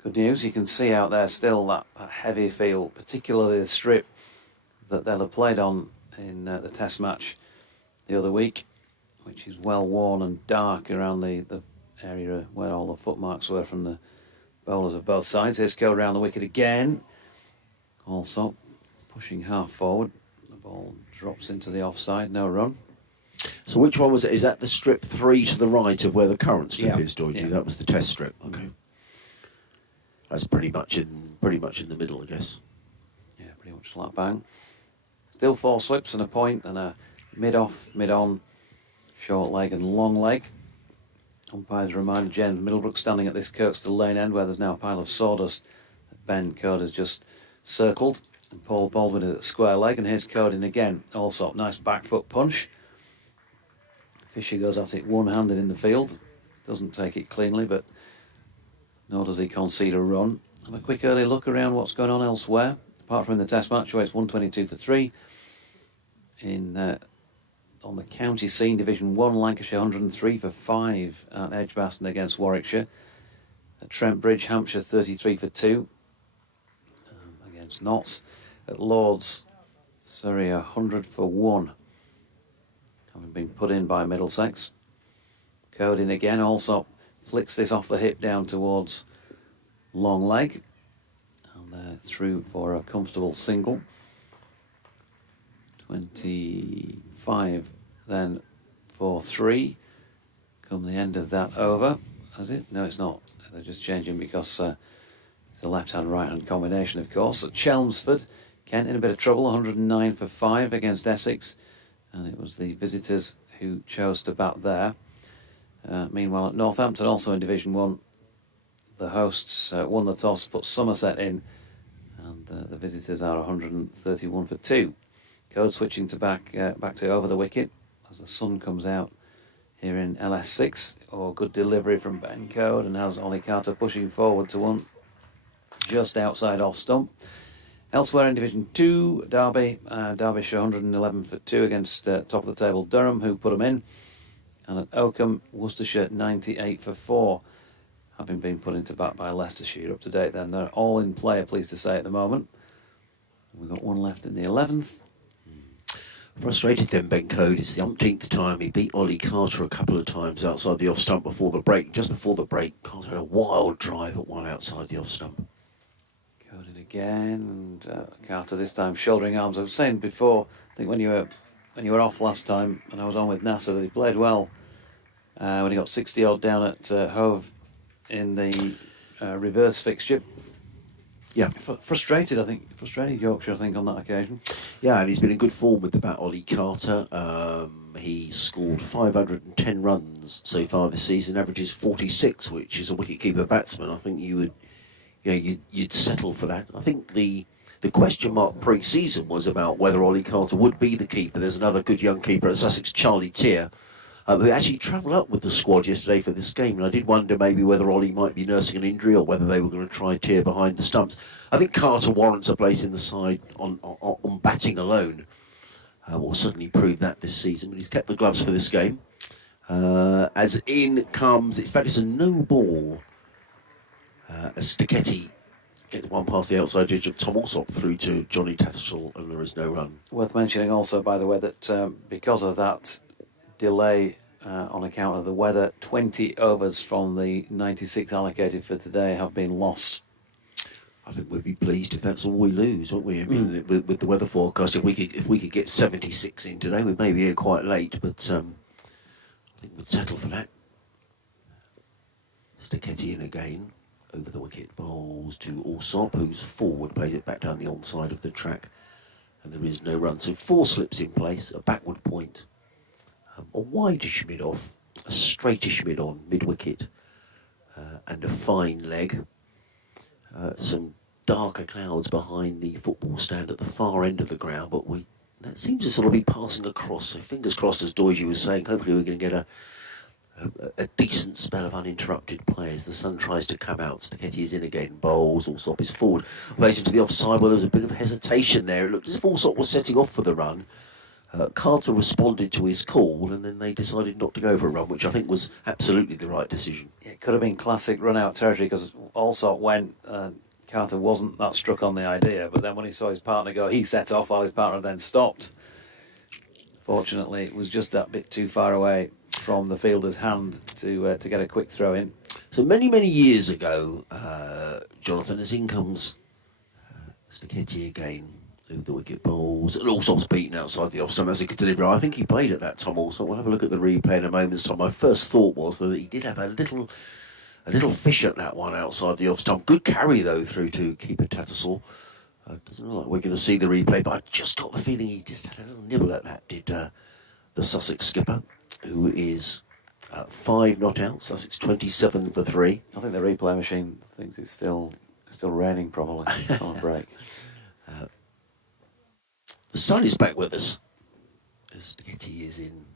Good news, you can see out there still that heavy feel, particularly the strip that they'll have played on in the test match the other week, which is well worn and dark around the area where all the footmarks were from the bowlers of both sides. Here's go around the wicket again. Alsop pushing half forward. The ball drops into the offside, no run. So which one was it? Is that the strip 3 to the right of where the current strip is, Dorothy? Yeah. That was the test strip. Okay. That's pretty much in the middle, I guess. Yeah, pretty much slap bang. Still 4 slips and a point and a mid-off, mid-on, short leg and long leg. Umpires reminder James Middlebrook standing at this Kirkstall lane end where there's now a pile of sawdust that Ben Code has just circled. And Paul Baldwin is at square leg, and here's Code in again. Also, nice back foot punch. Fisher goes at it one-handed in the field. Doesn't take it cleanly, but nor does he concede a run. And a quick early look around what's going on elsewhere. Apart from in the test match where it's 122 for 3. On the county scene, Division 1, Lancashire 103 for 5 at Edgbaston against Warwickshire. At Trent Bridge, Hampshire 33 for 2 against Notts. At Lords, Surrey 100 for 1. Having been put in by Middlesex. Code in again, Alsop flicks this off the hip down towards long leg. And they're through for a comfortable single. 25 then for 3. Come the end of that over. Has it? No, it's not. They're just changing because it's a left-hand, right-hand combination, of course. At Chelmsford, Kent in a bit of trouble, 109 for 5 against Essex. And it was the visitors who chose to bat there. Meanwhile, at Northampton, also in Division 1, the hosts won the toss, put Somerset in, and the visitors are 131 for 2. Code switching to back to over the wicket as the sun comes out here in LS6. Good delivery from Ben Code, and has Ollie Carter pushing forward to one just outside off stump. Elsewhere in Division 2, Derbyshire 111 for 2 against top of the table Durham, who put them in. And at Oakham, Worcestershire 98 for 4, having been put into bat by Leicestershire. Up to date then. They're all in play, pleased to say, at the moment. We've got one left in the 11th. Frustrated then, Ben Code. It's the umpteenth time. He beat Ollie Carter a couple of times outside the off stump before the break. Just before the break, Carter had a wild drive at one outside the off stump. Code in again, and Carter this time shouldering arms. I was saying before, I think when you were off last time, and I was on with Nasser, that he played well when he got 60 odd down at Hove in the reverse fixture. Yeah. Frustrated Yorkshire, I think, on that occasion. Yeah, and he's been in good form with the bat, Ollie Carter. He scored 510 runs so far this season, averages 46, which is a wicket-keeper batsman. I think you'd settle for that. I think the question mark pre-season was about whether Ollie Carter would be the keeper. There's another good young keeper at Sussex, Charlie Tier, who actually travelled up with the squad yesterday for this game, and I did wonder maybe whether Ollie might be nursing an injury or whether they were going to try Tier behind the stumps. I think Carter warrants a place in the side on batting alone. Will certainly prove that this season, but he's kept the gloves for this game. As in comes, it's a no ball. As Sticchetti gets one past the outside edge of Tom Alsop through to Johnny Tattersall, and there is no run. Worth mentioning also, by the way, that because of that delay on account of the weather, 20 overs from the 96 allocated for today have been lost. I think we'd be pleased if that's all we lose, won't we? I mean, with the weather forecast, if we could get 76 in today, we may be here quite late, but I think we'd settle for that. Sticchetti in again, over the wicket, bowls to Alsop, who's forward, plays it back down the onside of the track, and there is no run. So 4 slips in place, a backward point, a wideish mid-off, a straightish mid-on, mid-wicket, and a fine leg. Some darker clouds behind the football stand at the far end of the ground, but that seems to sort of be passing across. So fingers crossed, as Doige was saying, hopefully we're going to get a decent spell of uninterrupted play as the sun tries to come out. Sticchetti is in again, bowls, Alsop is forward, plays into the offside. Well, there was a bit of hesitation there. It looked as if Alsop was setting off for the run. Carter responded to his call, and then they decided not to go for a run, which I think was absolutely the right decision. It could have been classic run-out territory because Alsop went, Carter wasn't that struck on the idea, but then when he saw his partner go, he set off while his partner then stopped. Fortunately, it was just that bit too far away from the fielder's hand to get a quick throw in. So many years ago, Jonathan, as in comes Sticchetti again, through the wicket bowls, and Alsop's beaten outside the off stump. That's a good delivery. I think he played at that, Tom Alsop. We'll have a look at the replay in a moment's time. My first thought was that he did have a little fish at that one outside the off stump. Good carry though through to keeper Tattersall. Doesn't look like we're going to see the replay, but I just got the feeling he just had a little nibble at that. Did the Sussex skipper, who is 5 not out. Sussex 27 for 3. I think the replay machine thinks it's still raining probably on a break. The sun is back with us. As Sticchetti is in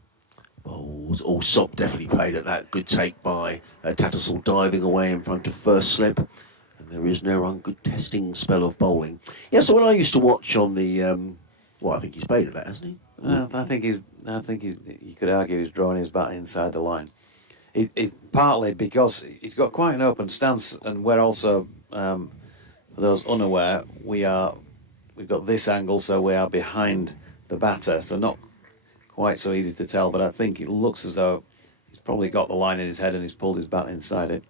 bowls. Alsop definitely played at that. Good take by Tattersall, diving away in front of first slip. And there is no run. Good testing spell of bowling. Yeah, so when I used to watch on the... I think he's played at that, hasn't he? I think you could argue he's drawing his bat inside the line. It partly because he's got quite an open stance, and we're also, for those unaware, we've got this angle, so we are behind the batter, so not quite so easy to tell, but I think it looks as though he's probably got the line in his head and he's pulled his bat inside it.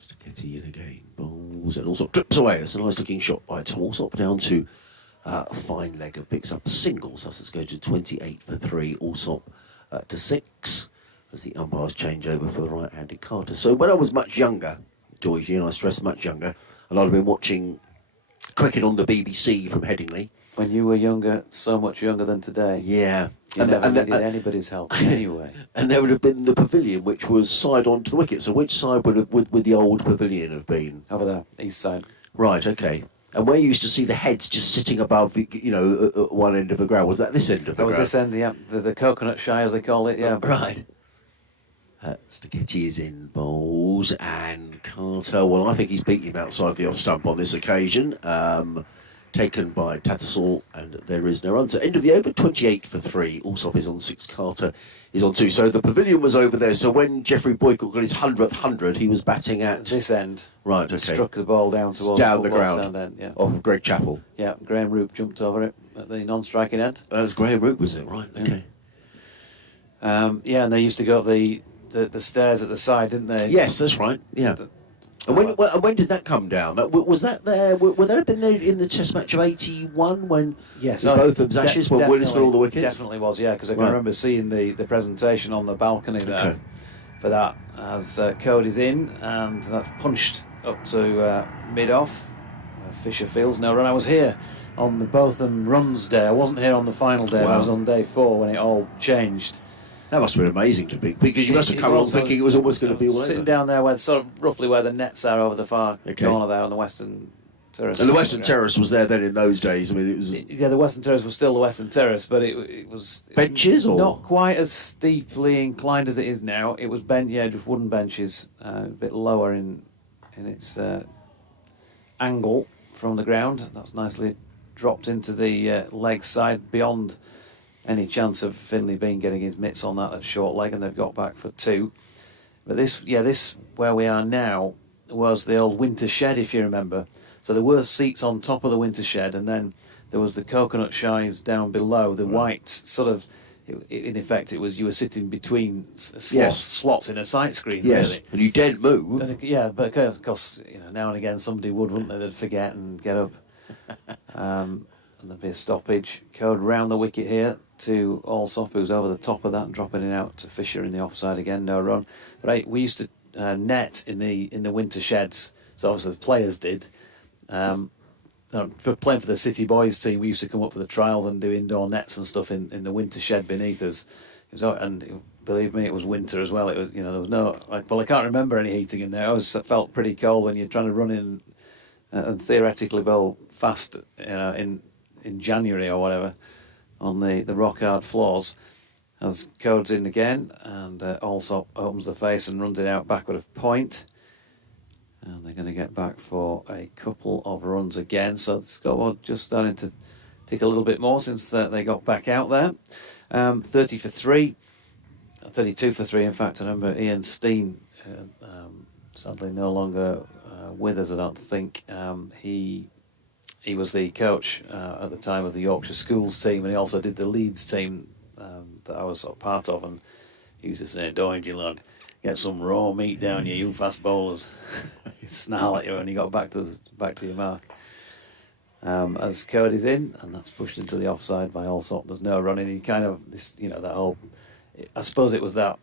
Sticchetti in again, bowls, and Alsop drips away. That's a nice looking shot by Tom Alsop down to a fine leg and picks up a single. Sussex go to 28 for 3, Alsop to 6 as the umpires change over for the right-handed Carter. So when I was much younger, Doige, and I stress much younger, and I'd have been watching cricket on the BBC from Headingley. When you were younger, so much younger than today. Yeah. You never needed anybody's help anyway. And there would have been the pavilion, which was side on to the wicket. So which side would the old pavilion have been? Over there, east side. Right, okay. And where you used to see the heads just sitting above, at one end of the ground, was that this end of the ground? That was this end, yeah. The coconut shy, as they call it, yeah. Right. Sticchetti is in bowls, and Carter, well, I think he's beaten him outside the off stump on this occasion. Taken by Tattersall, and there is no run. So end of the over, 28 for 3. Alsop is on 6, Carter is on 2. So the pavilion was over there. So when Geoffrey Boycott got his 100th 100, he was batting at this end. Right, okay. Struck the ball down towards down the ground stand end, yeah. of Greg Chappell. Yeah, Graham Roop jumped over it at the non-striking end. That was Graham Root, was it? Right, okay. Yeah, and they used to go up the stairs at the side, didn't they? Yes, that's right. Yeah. And when did that come down? Was that there? Were there been there in the Test match of '81 when yes, both of Ashes when Willis got all the wickets? Definitely was, yeah, because I can remember seeing the presentation on the balcony there for that as Code is in, and that's punched up to mid-off. Fisher Fields, no run. I was here on the Botham runs day. I wasn't here on the final day. Wow. I was on day 4 when it all changed. That must have been amazing to be, because you must have It come along was. I thinking it was almost going to be all sitting over. down there where sort of roughly where the nets are over the far Okay. corner there on the western terrace. And the Western Terrace was there then in those days. I mean, it was Yeah, the Western Terrace was still the Western Terrace, but it was benches or not quite as steeply inclined as it is now. It was just wooden benches, a bit lower in its angle from the ground. That's nicely dropped into the leg side beyond any chance of Finley Bean getting his mitts on that at short leg, and they've got back for 2. But this where we are now was the old winter shed, if you remember. So there were seats on top of the winter shed, and then there was the coconut shies down below, the white sort of. In effect, it was you were sitting between slots in a sight screen. yes, Really. and you daren't move. Yeah, but of course, now and again somebody wouldn't they? They'd forget and get up. And there'd be a stoppage. Code round the wicket here to Allsop, who's over the top of that and dropping it out to Fisher in the offside again, no run. But we used to net in the winter sheds, so obviously the players did. Playing for the City Boys team, we used to come up for the trials and do indoor nets and stuff in the winter shed beneath us. Believe me, it was winter as well. It was, there was no. I can't remember any heating in there. I always felt pretty cold when you're trying to run in and theoretically bowl fast, in January or whatever, on the rock hard floors. As Code's in again, and Allsop opens the face and runs it out backward of point. And they're going to get back for a couple of runs again. So the scoreboard just starting to tick a little bit more since they got back out there. 30 for 3. 32 for 3, in fact. I remember Ian Steen, sadly no longer with us, I don't think. He was the coach at the time of the Yorkshire schools team, and he also did the Leeds team that I was part of. And he used to say, "Don't you, lad, get some raw meat down you fast bowlers." He'd snarl at you when you got back to your mark. As Cody's in, and that's pushed into the offside by Allsop. There's no running. He kind of that whole. I suppose it was that.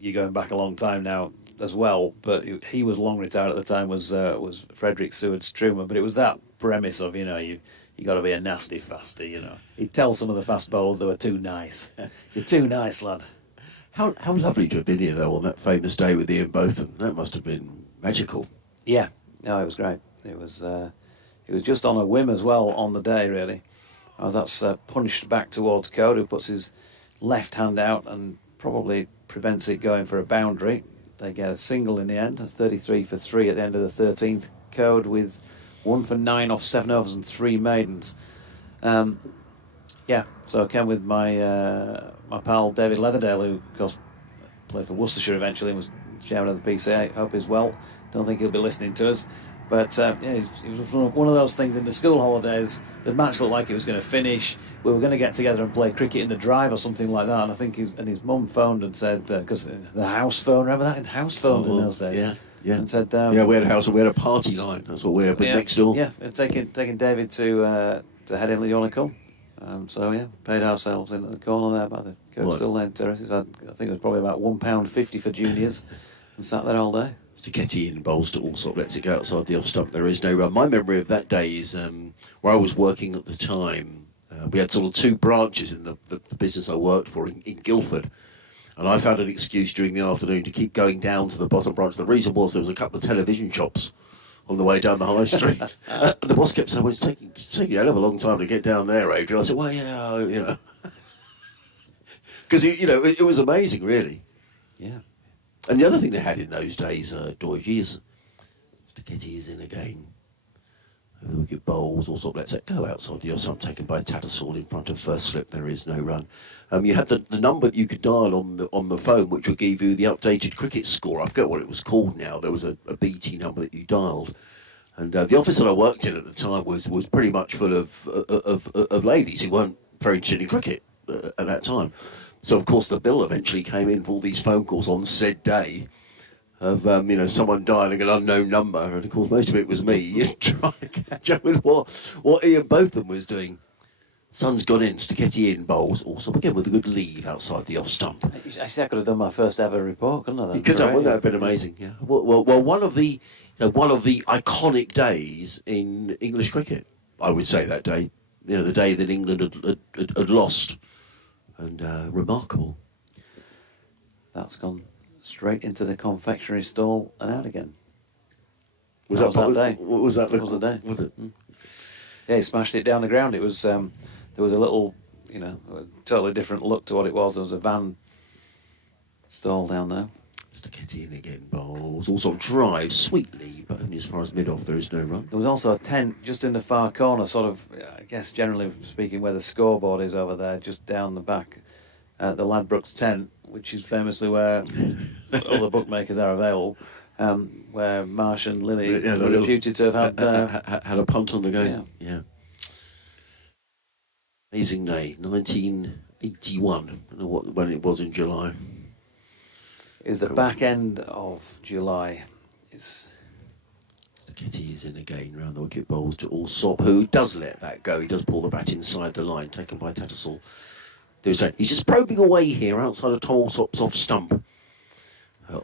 You're going back a long time now as well, but he was long retired at the time. Was Frederick Seward Strumer, but it was that premise of you got to be a nasty fasty. He'd tell some of the fast bowlers they were too nice. You're too nice, lad. How lovely to have been here though on that famous day with Ian Botham. That must have been magical. Yeah, no, it was great. It was just on a whim as well on the day, really. As that's punched back towards Code, who puts his left hand out and probably prevents it going for a boundary. They get a single in the end, 33 for 3 at the end of the 13th. Code with 1 for 9 off 7 overs and 3 maidens. So I came with my pal David Leatherdale, who of course played for Worcestershire eventually and was chairman of the PCA. Hope he's well. Don't think he'll be listening to us. But it was one of those things in the school holidays. The match looked like it was going to finish. We were going to get together and play cricket in the drive or something like that. And I think his mum phoned and said, because the house phone, remember that? House phones in those days. Yeah. And said, we had a house and we had a party line. That's what we had, but next door. Yeah, and taking David to Headingley, you want to come? Paid ourselves in at the corner there by the Kirkstall Lane terraces. I think it was probably about £1.50 for juniors, and sat there all day. To get in bowls to Allsop, lets it go outside the off stump. There is no run. My memory of that day is where I was working at the time. We had sort of 2 branches in the business I worked for in Guildford. And I found an excuse during the afternoon to keep going down to the bottom branch. The reason was there was a couple of television shops on the way down the high street. The boss kept saying, well, it's taking a hell of a long time to get down there, Adrian. I said, well, yeah, Because, it was amazing, really. Yeah. And the other thing they had in those days, Dorothy, is Sticketti is in again. Over the wicket bowls, Allsop lets it go outside the off-stump, taken by Tattersall in front of first slip. There is no run. You had the number that you could dial on the phone, which would give you the updated cricket score. I forget what it was called now. There was a BT number that you dialed. And the office that I worked in at the time was pretty much full of ladies who weren't very interested in cricket at that time. So, of course, the bill eventually came in for all these phone calls on said day of, someone dialing an unknown number. And, of course, most of it was me trying to catch up with what Ian Botham was doing. Sun's gone in, Sticketti in, bowls. Also, again, with a good leave outside the off stump. Actually, I could have done my first ever report, couldn't I? You could have, wouldn't that have been amazing? Yeah. Well, one of the one of the iconic days in English cricket. I would say that day, the day that England had lost, and remarkable. That's gone straight into the confectionery stall and out again. Was That was that day. Was that That was the day. Was it? Yeah, he smashed it down the ground. It was there was a little, a totally different look to what it was. There was a van stall down there. Getty in again, bowls. Also drives sweetly, but only as far as mid-off. There is no run. There was also a tent just in the far corner, sort of, I guess generally speaking, where the scoreboard is over there, just down the back. The Ladbrokes tent, which is famously where all the bookmakers are available, where Marsh and Lilly were reputed to have had had a punt on the game. Yeah. Amazing day, 1981. I don't know when it was in July. It was the back end of July. Kitty is in again round the wicket, bowls to Allsop, who does let that go. He does pull the bat inside the line, taken by Tattersall. He's just probing away here outside of Tom Allsop's off stump.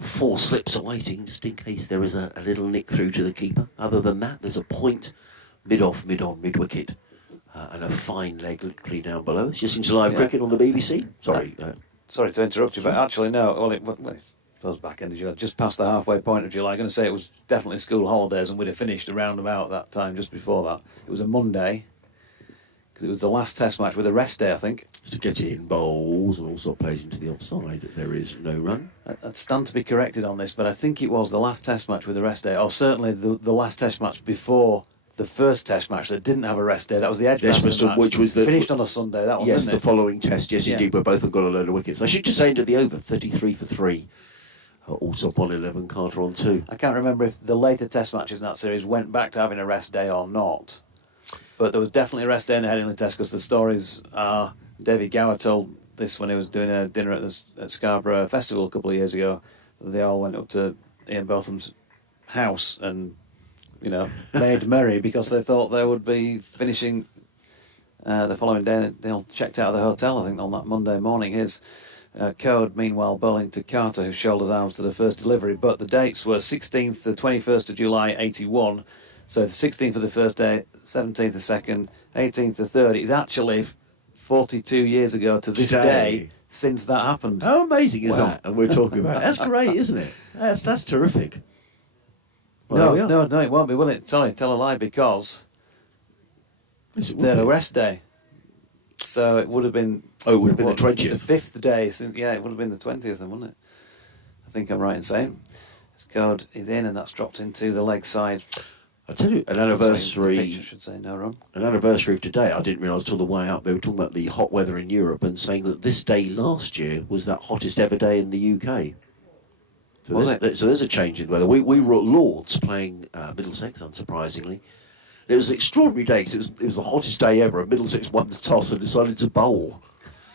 4 slips awaiting, just in case there is a little nick through to the keeper. Other than that, there's a point mid-off, mid-on, mid-wicket, and a fine leg literally down below. It's just into live cricket on the BBC. Sorry. Sorry to interrupt you, but actually no. Well, it was back end of July, just past the halfway point of July. I'm going to say it was definitely school holidays, and we'd have finished around about that time. Just before that, it was a Monday, because it was the last Test match with a rest day, I think. To get it in bowls, and also plays into the offside. There is no run. I'd stand to be corrected on this, but I think it was the last Test match with a rest day, or certainly the last Test match before the first Test match that didn't have a rest day. That was the Edgbaston match, which was finished on a Sunday. That one, yes, didn't the following Test. Yes, Yeah. indeed, where both have got a load of wickets. I should just say into the over, 33 for 3. Allsop on 11, Carter on 2. I can't remember if the later Test matches in that series went back to having a rest day or not, but there was definitely a rest day in the Headingley Test, because the stories are, David Gower told this when he was doing a dinner at Scarborough Festival a couple of years ago. They all went up to Ian Botham's house and made merry because they thought they would be finishing the following day. They all checked out of the hotel, I think, on that Monday morning. His Code, meanwhile, bowling to Carter, who shoulders arms to the first delivery. But the dates were 16th to 21st of July, 81. So the 16th of the first day, 17th the second, 18th the third. It's actually 42 years ago to this day since that happened. How amazing is that? And we're talking about it. That's great, isn't it? That's terrific. Well, No, it won't be, will it? Sorry, tell a lie, because they had a rest day. So it would have been... Oh, it would have been the 20th. The 5th day. Yeah, it would have been the 20th then, wouldn't it? I think I'm right in saying. His Code is in, and that's dropped into the leg side. I tell you, an anniversary... I should say, no wrong. An anniversary of today, I didn't realise till the way out, they were talking about the hot weather in Europe and saying that this day last year was that hottest ever day in the UK. So there's a change in the weather. We were at Lord's playing Middlesex, unsurprisingly. It was an extraordinary day because it was the hottest day ever, and Middlesex won the toss and decided to bowl.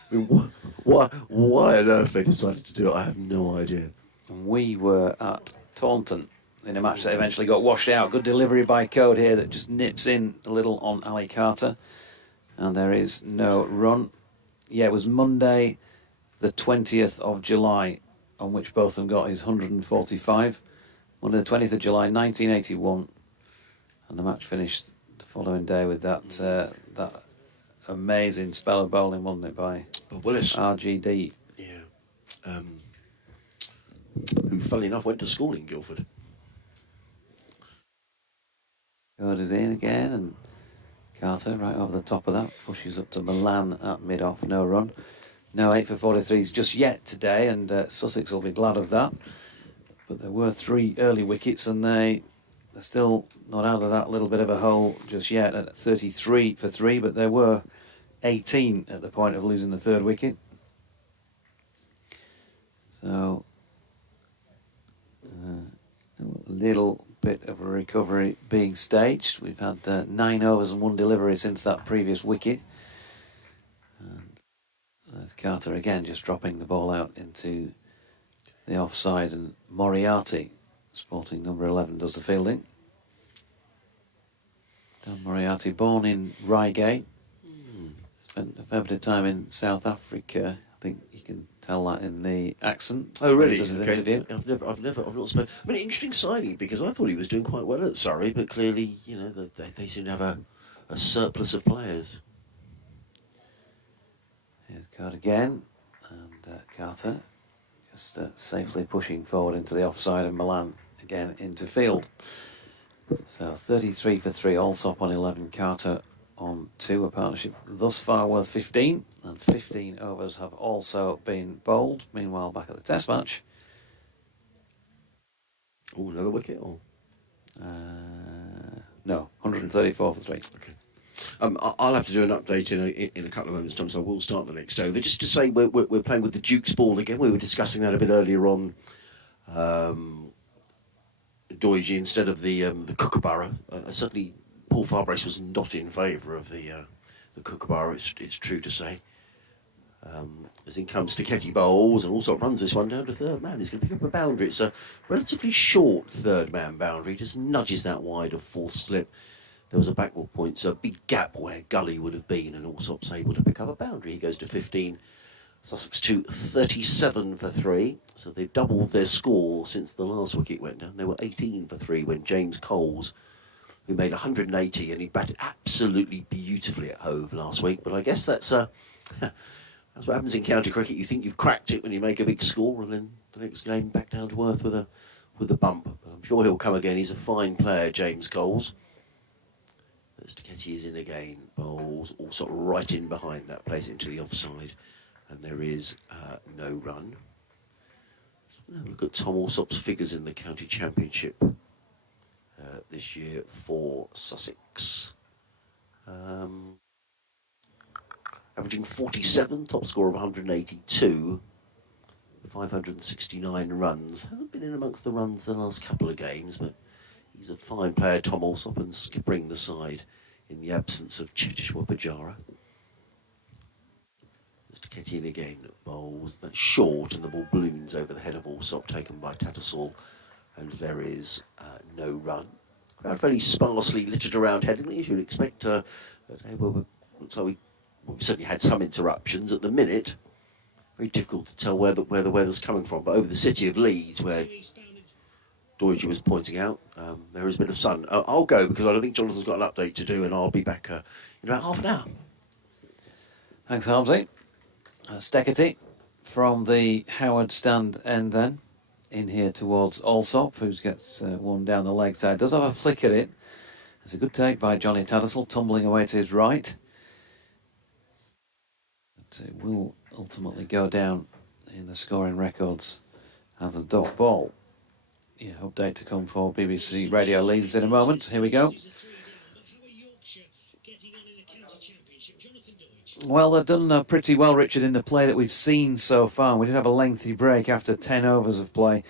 I mean, why on earth they decided to do it, I have no idea. We were at Taunton in a match that eventually got washed out. Good delivery by Code here that just nips in a little on Ali Carter. And there is no run. Yeah, it was Monday, the 20th of July, on which both of them got his 145. Monday the 20th of July, 1981. And the match finished the following day with that amazing spell of bowling, wasn't it, by Willis. RGD. Yeah. Who, funnily enough, went to school in Guildford. Code is in again, and Carter right over the top of that, pushes up to Milan at mid-off, no run. No 8 for 43s just yet today, and Sussex will be glad of that. But there were 3 early wickets, and they're still not out of that little bit of a hole just yet at 33 for 3, but there were 18 at the point of losing the 3rd wicket. So a little bit of a recovery being staged. We've had 9 overs and 1 delivery since that previous wicket. And there's Carter again just dropping the ball out into the offside, and Moriarty, sporting number 11, does the fielding. Don Moriarty, born in Reigate, spent a fair bit of time in South Africa, I think you can tell that in the accent. Oh, really? This is Okay. interview. I've not spoken. I mean, interesting signing because I thought he was doing quite well at Surrey, but clearly, they seem to have a surplus of players. Here's Card again, and Carter just safely pushing forward into the offside, and Milan again into field. So 33 for 3, Allsop on 11, Carter on 2, a partnership thus far worth 15, and 15 overs have also been bowled. Meanwhile, back at the Test match. Oh, another wicket? Or? No, 134 for 3. Okay. I'll have to do an update in a couple of moments' time, so I will start the next over. Just to say, we're playing with the Duke's ball again. We were discussing that a bit earlier on. Doige instead of the Kookaburra. Certainly, Paul Farbrace was not in favour of the Kookaburra. It's true to say. As in comes Sticchetti bowls and also runs this one down to third man. He's going to pick up a boundary. It's a relatively short third man boundary. Just nudges that wide of fourth slip. There was a backward point, so a big gap where Gully would have been, and Allsop's able to pick up a boundary. He goes to 15. Sussex 2, 37 for 3. So they've doubled their score since the last wicket went down. They were 18 for 3 when James Coles, who made 180, and he batted absolutely beautifully at Hove last week. But I guess that's what happens in county cricket. You think you've cracked it when you make a big score, and then the next game back down to earth with a bump. But I'm sure he'll come again. He's a fine player, James Coles. Sticchetti is in again. Bowls also right in behind that, plays it into the offside, and there is no run. Look at Tom Allsop's figures in the county championship this year for Sussex. Averaging 47, top score of 182, 569 runs. Hasn't been in amongst the runs the last couple of games, but he's a fine player, Tom Allsop, and skippering the side in the absence of Cheteshwar Pujara. Sticchetti in again, bowls. That's short, and the ball balloons over the head of Allsop, taken by Tattersall, and there is no run. Crowd fairly sparsely littered around Headingley, as you'd expect. Looks like we've certainly had some interruptions at the minute. Very difficult to tell where the weather's coming from, but over the city of Leeds, where Doige was pointing out, there is a bit of sun. I'll go because I don't think Jonathan's got an update to do, and I'll be back in about half an hour. Thanks, Harmsy. Sticchetti from the Howard stand end then, in here towards Allsop, who gets one down the leg side. Does have a flick at it. It's a good take by Johnny Tattersall, tumbling away to his right. But it will ultimately go down in the scoring records as a dot ball. Yeah, update to come for BBC Radio Leeds in a moment. Here we go. Well, they've done pretty well, Richard, in the play that we've seen so far. We did have a lengthy break after 10 overs of play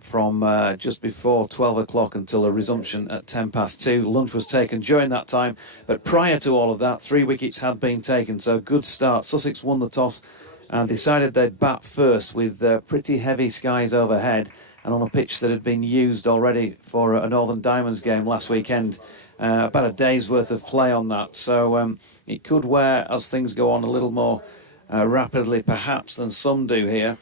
from just before 12 o'clock until a resumption at 10 past 2. Lunch was taken during that time, but prior to all of that, 3 wickets had been taken, so good start. Sussex won the toss and decided they'd bat first with pretty heavy skies overhead and on a pitch that had been used already for a Northern Diamonds game last weekend. About a day's worth of play on that, so it could wear, as things go on, a little more rapidly perhaps than some do here.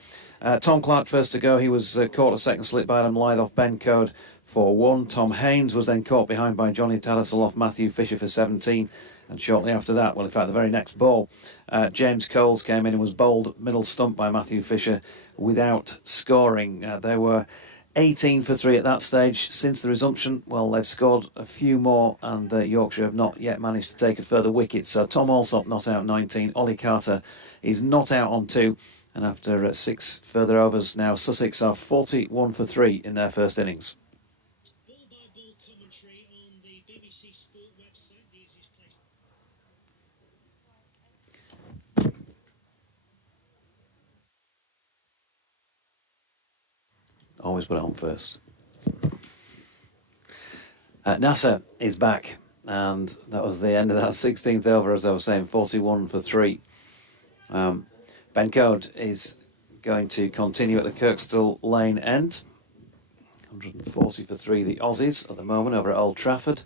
Tom Clark first to go. He was caught a second slip by Adam Lythe off Ben Code for 1. Tom Haynes was then caught behind by Johnny Tattersall off Matthew Fisher for 17, and shortly after that, well in fact the very next ball, James Coles came in and was bowled middle stump by Matthew Fisher without scoring. They were 18 for 3 at that stage. Since the resumption, well, they've scored a few more, and Yorkshire have not yet managed to take a further wicket. So Tom Allsop not out 19. Ollie Carter is not out on 2. And after 6 further overs now, Sussex are 41 for 3 in their first innings. Ball-by-ball commentary on the BBC Sport website. The easiest place. Always put it on first. Nasser is back, and that was the end of that 16th over, as I was saying, 41 for 3. Ben Code is going to continue at the Kirkstall Lane end. 140 for 3, the Aussies at the moment over at Old Trafford.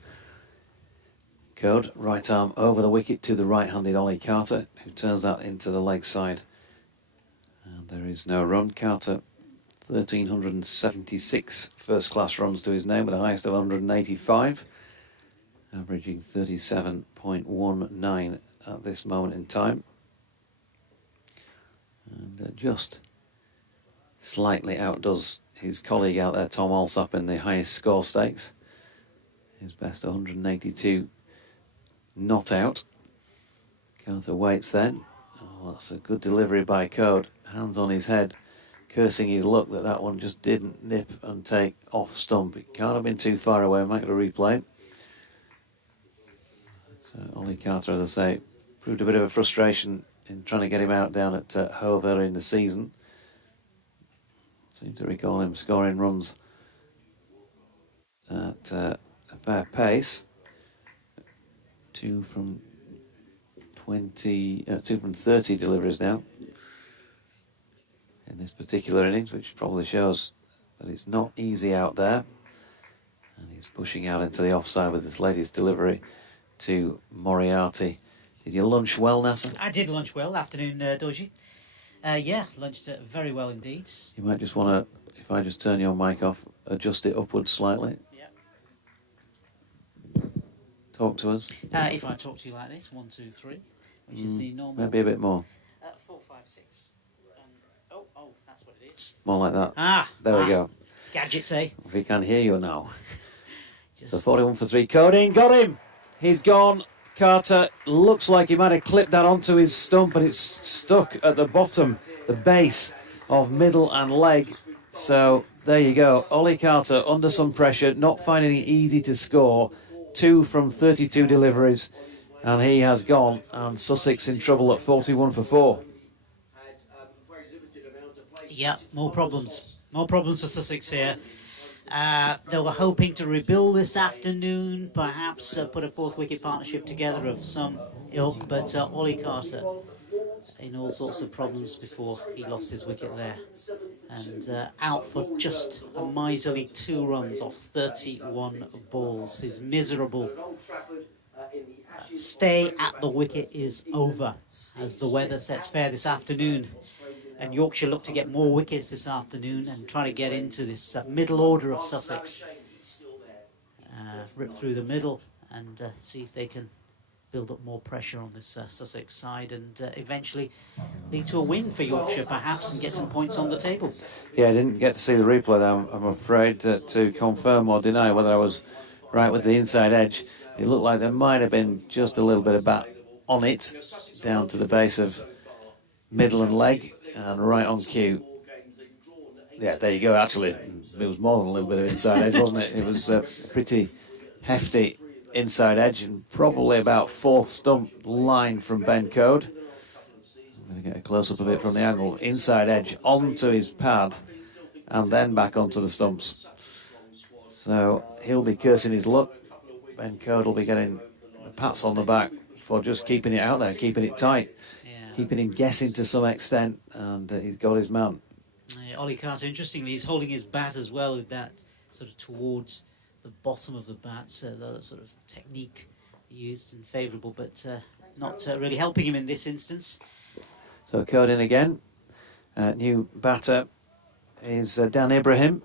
Code, right arm over the wicket to the right-handed Ollie Carter, who turns that into the leg side There is no run. Carter, 1,376 first-class runs to his name, with the highest of 185, averaging 37.19 at this moment in time. And just slightly outdoes his colleague out there, Tom Alsop, in the highest score stakes. His best 182 not out. Carter waits then. Oh, that's a good delivery by Code. Hands on his head, cursing his luck that that one just didn't nip and take off stump. It can't have been too far away. I might get a replay. So Ollie Carter, as I say, proved a bit of a frustration in trying to get him out down at Hove earlier in the season. Seem to recall him scoring runs at a fair pace. 2 from 30 deliveries now in this particular innings, which probably shows that it's not easy out there. And he's pushing out into the offside with this latest delivery to Moriarty. Did you lunch well, Nasser? I did lunch well. Afternoon, Doji. Yeah, lunched very well indeed. You might just want to, if I just turn your mic off, adjust it upwards slightly. Yeah. Talk to us. If I talk to you like this, 1, 2, 3, which is the normal. Maybe a bit more. 4, 5, 6. Oh, that's what it is. More like that. There we go. Gadgets, eh? We can hear you now. So 41 for 3. Coding, got him! He's gone. Carter looks like he might have clipped that onto his stump, and it's stuck at the bottom, the base of middle and leg. So there you go. Ollie Carter under some pressure, not finding it easy to score. 2 from 32 deliveries, and he has gone. And Sussex in trouble at 41 for 4. Yeah, more problems. More problems for Sussex here. They were hoping to rebuild this afternoon, perhaps put a fourth wicket partnership together of some ilk, but Ollie Carter in all sorts of problems before he lost his wicket there. And out for just a miserly 2 runs off 31 balls. His miserable stay at the wicket is over as the weather sets fair this afternoon. And Yorkshire look to get more wickets this afternoon and try to get into this middle order of Sussex. Rip through the middle and see if they can build up more pressure on this Sussex side and eventually lead to a win for Yorkshire perhaps and get some points on the table. Yeah, I didn't get to see the replay there, I'm afraid, to confirm or deny whether I was right with the inside edge. It looked like there might have been just a little bit of bat on it, down to the base of middle and leg. And right on cue. Yeah, there you go, actually. It was more than a little bit of inside edge, wasn't it? It was a pretty hefty inside edge and probably about 4th stump line from Ben Code. I'm going to get a close-up of it from the angle. Inside edge onto his pad and then back onto the stumps. So he'll be cursing his luck. Ben Code will be getting the pats on the back for just keeping it out there, keeping it tight. Keeping him guessing to some extent, and he's got his man. Ollie Carter, interestingly, he's holding his bat as well with that sort of towards the bottom of the bat, so that sort of technique used and favourable, but not really helping him in this instance. So Code in again. New batter is Dan Ibrahim,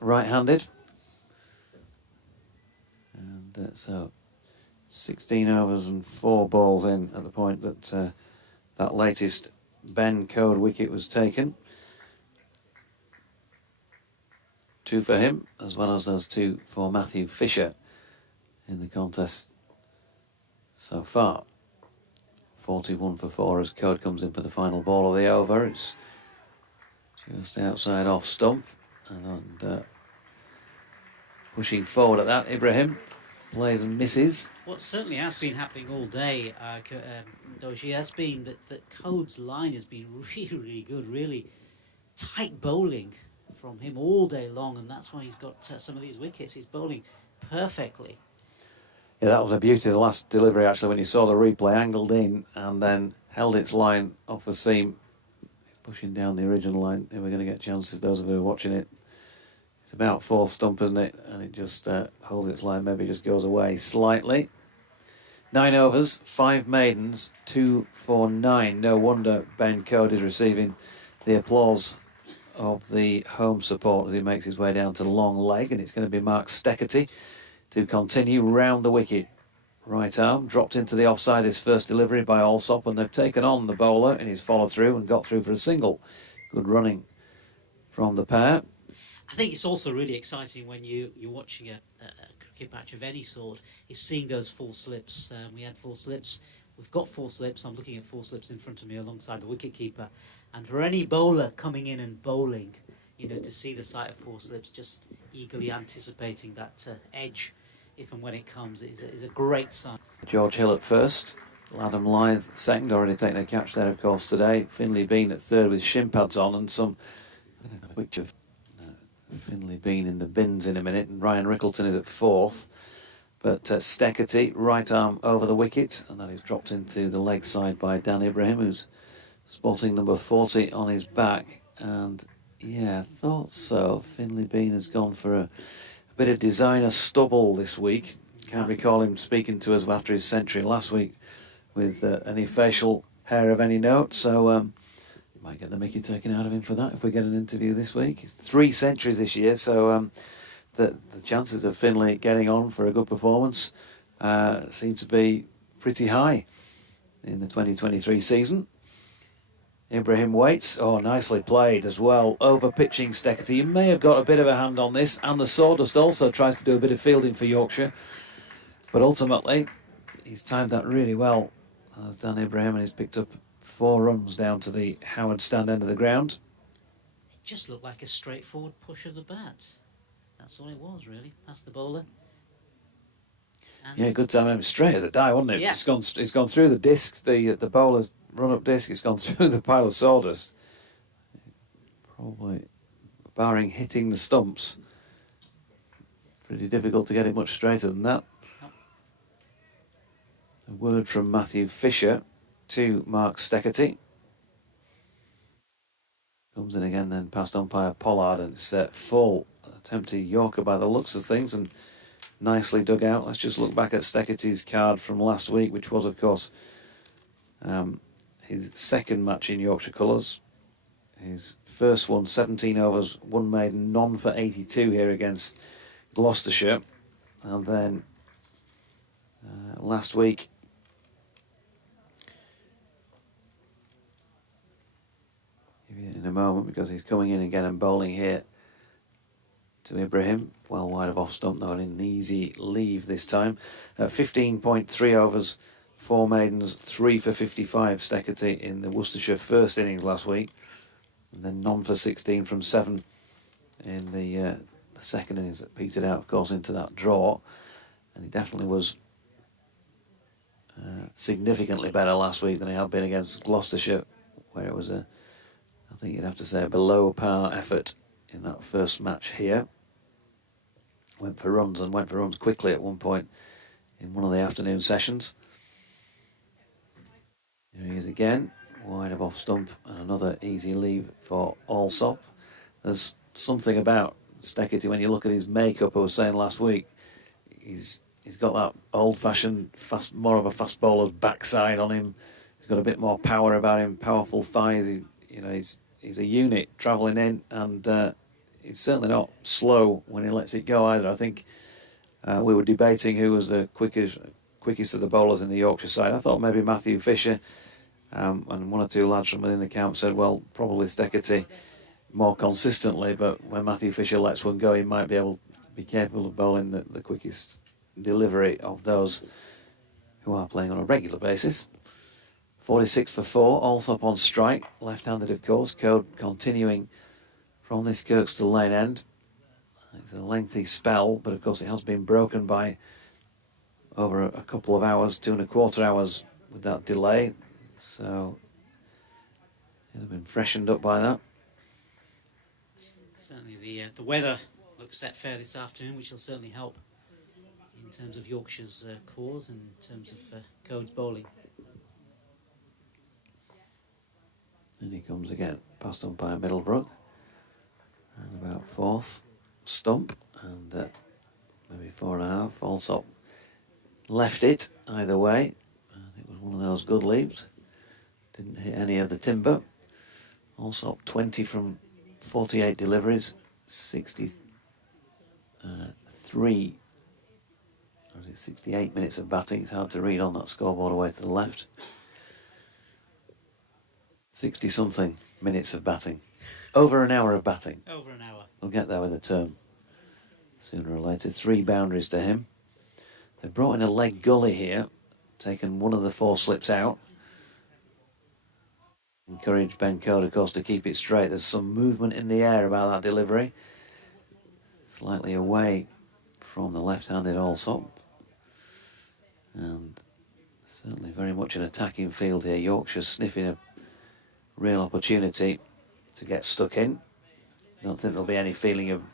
right-handed. And so 16 overs and 4 balls in at the point that that latest Ben Code wicket was taken. 2 for him, as well as those 2 for Matthew Fisher in the contest so far. 41 for 4 as Code comes in for the final ball of the over. It's just outside off stump, and pushing forward at that, Ibrahim plays and misses. What certainly has been happening all day, Doshi, has been that Code's line has been really good, really tight bowling from him all day long, and that's why he's got some of these wickets. He's bowling perfectly. Yeah, that was a beauty, the last delivery actually, when you saw the replay, angled in and then held its line off the seam, pushing down the original line. And we're going to get chances, those of you who are watching it. It's about 4th stump, isn't it? And it just holds its line, maybe just goes away slightly. 9 overs, 5 maidens, 2 for 9. No wonder Ben Code is receiving the applause of the home support as he makes his way down to the long leg, and it's going to be Mark Steckerty to continue round the wicket. Right arm dropped into the offside, his first delivery by Allsop, and they've taken on the bowler in his follow through and got through for a single. Good running from the pair. I think it's also really exciting when you're watching a cricket match of any sort, is seeing those four slips. We had four slips. We've got four slips. I'm looking at four slips in front of me alongside the wicketkeeper. And for any bowler coming in and bowling, you know, to see the sight of four slips, just eagerly anticipating that edge, if and when it comes, is a great sign. George Hill at first. Adam Lyth second, already taking a catch there, of course, today. Finley Bean at third with shin pads on, and some picture of Finley Bean in the bins in a minute, and Ryan Rickleton is at fourth. But Steckerty, right arm over the wicket, and that is dropped into the leg side by Dan Ibrahim, who's spotting number 40 on his back. And yeah, I thought so. Finley Bean has gone for a bit of designer stubble this week. Can't recall him speaking to us after his century last week with any facial hair of any note, so might get the mickey taken out of him for that if we get an interview this week. 3 centuries this year, so the chances of Finley getting on for a good performance seem to be pretty high in the 2023 season. Ibrahim waits. Oh, nicely played as well. Over pitching Steckerty. He may have got a bit of a hand on this, and the Sawdust also tries to do a bit of fielding for Yorkshire. But ultimately, he's timed that really well, as Dan Ibrahim, and he's picked up 4 runs down to the Howard stand end of the ground. It just looked like a straightforward push of the bat. That's all it was, really, past the bowler. And yeah, good time. It was straight as a die, wasn't it? Yeah. It's gone through the disc, the bowler's run-up disc. It's gone through the pile of sawdust. Probably, barring hitting the stumps, pretty difficult to get it much straighter than that. A word from Matthew Fisher to Mark Steckerty. Comes in again then past umpire Pollard, and it's full attempted Yorker by the looks of things, and nicely dug out. Let's just look back at Steckerty's card from last week, which was, of course, his second match in Yorkshire colours. His first one, 17 overs, 1 maiden, none for 82 here against Gloucestershire. And then last week, in a moment, because he's coming in again and bowling here to Ibrahim, well wide of off stump, though, an easy leave this time. 15.3 overs, 4 maidens, 3 for 55, Steckerty in the Worcestershire first innings last week, and then none for 16 from 7 in the second innings that petered out, of course, into that draw. And he definitely was significantly better last week than he had been against Gloucestershire, where it was I think you'd have to say, a below par effort in that first match here. Went for runs quickly at one point in one of the afternoon sessions. Here he is again, wide of off stump, and another easy leave for Allsop. There's something about Steckerty when you look at his makeup. I was saying last week, he's got that old-fashioned, more of a fast bowler's backside on him. He's got a bit more power about him, powerful thighs. He's a unit travelling in, and he's certainly not slow when he lets it go either. I think we were debating who was the quickest of the bowlers in the Yorkshire side. I thought maybe Matthew Fisher, and 1 or 2 lads from within the camp said, well, probably Steckerty more consistently, but when Matthew Fisher lets one go, he might be capable of bowling the quickest delivery of those who are playing on a regular basis. 46 for 4, Allsop on strike, left-handed of course. Code continuing from this Kirkstall Lane end. It's a lengthy spell, but of course it has been broken by over a couple of hours, 2.25 hours with that delay. So it'll have been freshened up by that. certainly the weather looks set fair this afternoon, which will certainly help in terms of Yorkshire's cause and in terms of Code's bowling. And he comes again, past umpire Middlebrook, and about 4th stump, and maybe 4.5. Allsop left it either way, and it was one of those good leaves. Didn't hit any of the timber. Allsop 20 from 48 deliveries, 68 minutes of batting. It's hard to read on that scoreboard away to the left. 60-something minutes of batting. Over an hour of batting. Over an hour. We'll get there with a term sooner or later. 3 boundaries to him. They've brought in a leg gully here, taken one of the 4 slips out. Encouraged Ben Code, of course, to keep it straight. There's some movement in the air about that delivery. Slightly away from the left-handed Allsop. And certainly very much an attacking field here. Yorkshire sniffing a real opportunity to get stuck in. I don't think there'll be any feeling of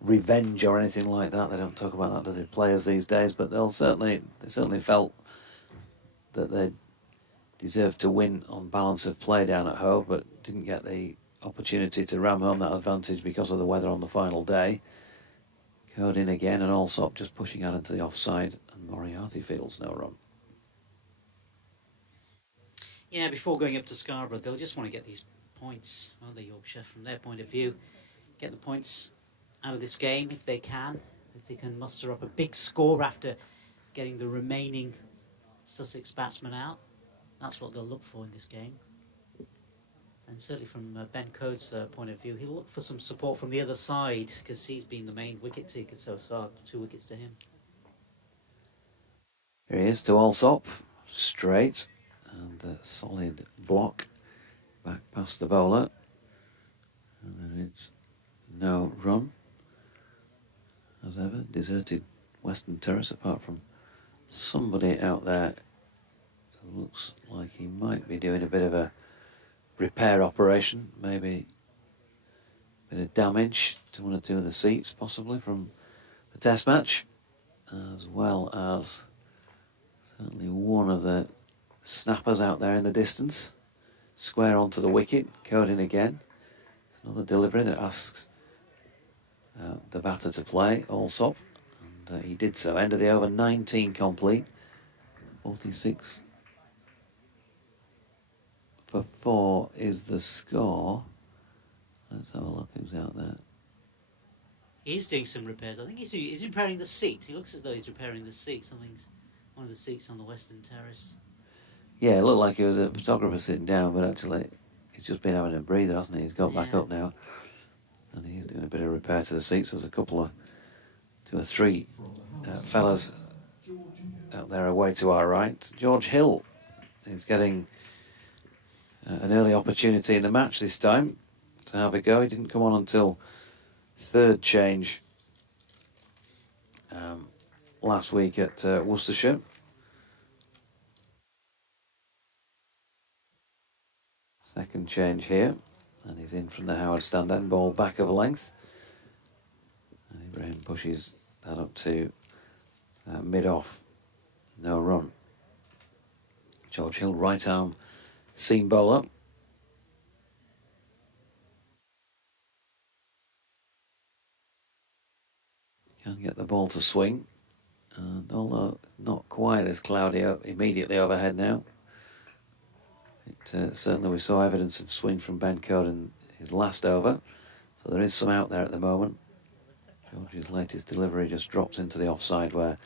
revenge or anything like that. They don't talk about that to the players these days, but they certainly felt that they deserved to win on balance of play down at home, but didn't get the opportunity to ram home that advantage because of the weather on the final day. Code in again, and Allsop just pushing out into the offside, and Moriarty feels no run. Yeah, before going up to Scarborough, they'll just want to get these points, won't they, Yorkshire, from their point of view. Get the points out of this game if they can muster up a big score after getting the remaining Sussex batsmen out. That's what they'll look for in this game. And certainly from Ben Coates' point of view, he'll look for some support from the other side because he's been the main wicket taker so far. 2 wickets to him. Here he is to Allsop, straight and a solid block back past the bowler. And then it's no run. As ever, deserted Western Terrace apart from somebody out there who looks like he might be doing a bit of a repair operation, maybe a bit of damage to one or two of the seats possibly from the test match, as well as certainly one of the snappers out there in the distance, square onto the wicket. Code in again. It's another delivery that asks the batter to play, Allsop, and he did so. End of the over, 19 complete, 46 for 4 is the score. Let's have a look who's out there. He's doing some repairs. I think he's repairing the seat. He looks as though he's repairing the seat. One of the seats on the Western Terrace. Yeah, it looked like it was a photographer sitting down, but actually he's just been having a breather, hasn't he? He's got back up now, and he's doing a bit of repair to the seats. There's a couple of 2 or 3 fellas out there away to our right. George Hill is getting an early opportunity in the match this time to have a go. He didn't come on until 3rd change last week at Worcestershire. Second change here, and he's in from the Howard stand end, ball back of length. And Ibrahim pushes that up to mid-off, no run. George Hill, right arm seam bowler. Can get the ball to swing, and although not quite as cloudy immediately overhead now, certainly we saw evidence of swing from Ben Code in his last over, so there is some out there at the moment. George's latest delivery just drops into the offside where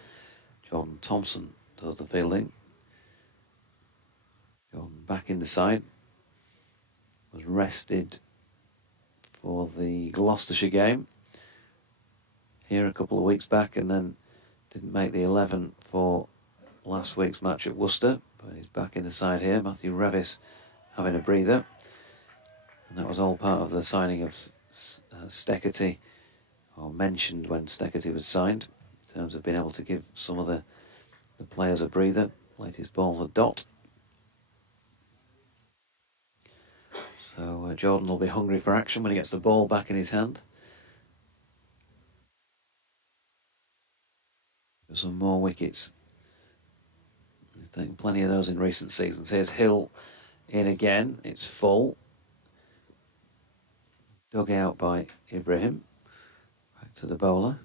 Jordan Thompson does the fielding. Jordan back in the side, was rested for the Gloucestershire game here a couple of weeks back, and then didn't make the 11 for last week's match at Worcester, but he's back in the side here. Matthew Revis having a breather, and that was all part of the signing of Steckety, or mentioned when Steckety was signed, in terms of being able to give some of the players a breather. Latest ball's a dot. So Jordan will be hungry for action when he gets the ball back in his hand. Some more wickets. He's taken plenty of those in recent seasons. Here's Hill in again. It's full. Dug out by Ibrahim. Back to the bowler.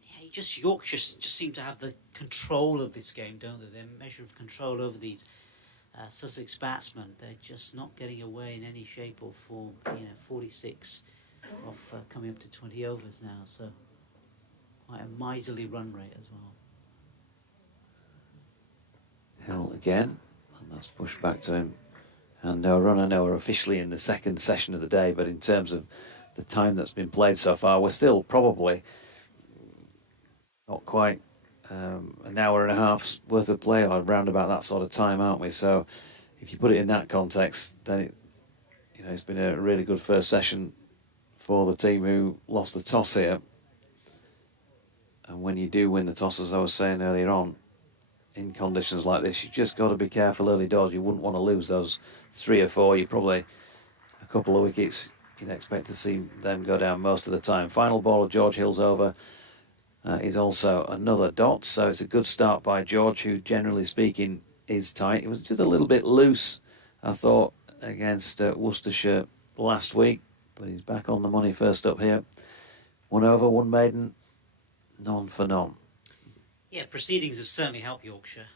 Yeah, Yorkshire just seem to have the control of this game, don't they? Their measure of control over these Sussex batsmen, they're just not getting away in any shape or form. 46 off coming up to 20 overs now, so quite a miserly run rate as well. Hill again, and that's pushed back to him. And no run. I know we're officially in the second session of the day, but in terms of the time that's been played so far, we're still probably not quite an hour and a half's worth of play, or around about that sort of time, aren't we? So if you put it in that context, then it's been a really good first session for the team who lost the toss here. And when you do win the toss, as I was saying earlier on, in conditions like this, you just got to be careful early doors. You wouldn't want to lose those 3 or 4. You probably a couple of wickets. You'd expect to see them go down most of the time. Final ball of George Hill's over is also another dot, so it's a good start by George, who generally speaking is tight. It was just a little bit loose, I thought, against Worcestershire last week, but he's back on the money first up here. 1 over, 1 maiden, none for none. Yeah, proceedings have certainly helped Yorkshire.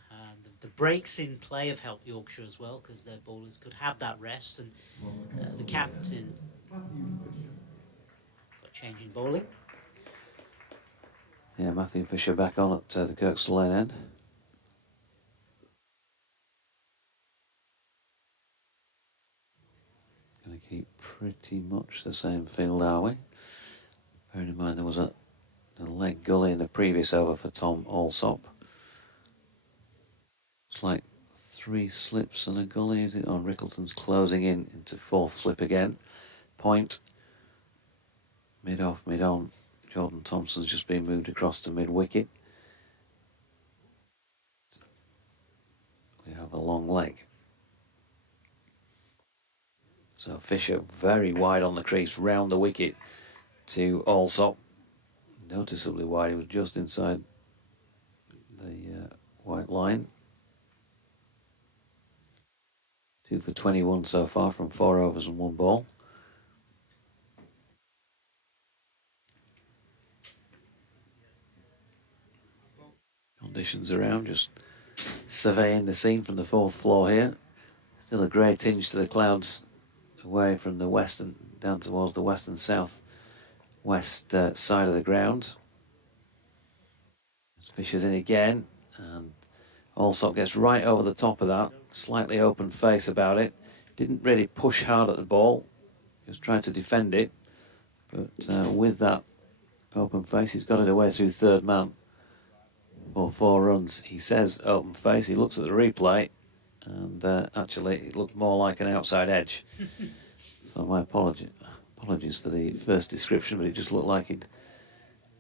The breaks in play have helped Yorkshire as well, because their bowlers could have that rest, and the captain got change in bowling. Yeah, Matthew Fisher back on at the Kirkstall Lane end. Going to keep pretty much the same field, are we? Bearing in mind there was a leg gully in the previous over for Tom Alsop. It's like 3 slips and a gully, is it? Oh, Rickleton's closing in into 4th slip again. Point. Mid off, mid on. Jordan Thompson's just been moved across to mid wicket. We have a long leg. So Fisher very wide on the crease, round the wicket to Alsop. Noticeably wide, he was just inside the white line. 2 for 21 so far from 4 overs and 1 ball. Conditions around, just surveying the scene from the 4th floor here. Still a grey tinge to the clouds away from the west and down towards the west and south west side of the ground. Fisher's in again, and Alsop gets right over the top of that, slightly open face about it. Didn't really push hard at the ball, just tried to defend it, but with that open face, he's got it away through 3rd man for 4 runs. He says open face, he looks at the replay, and actually it looked more like an outside edge. So my apologies for the first description, but it just looked like he'd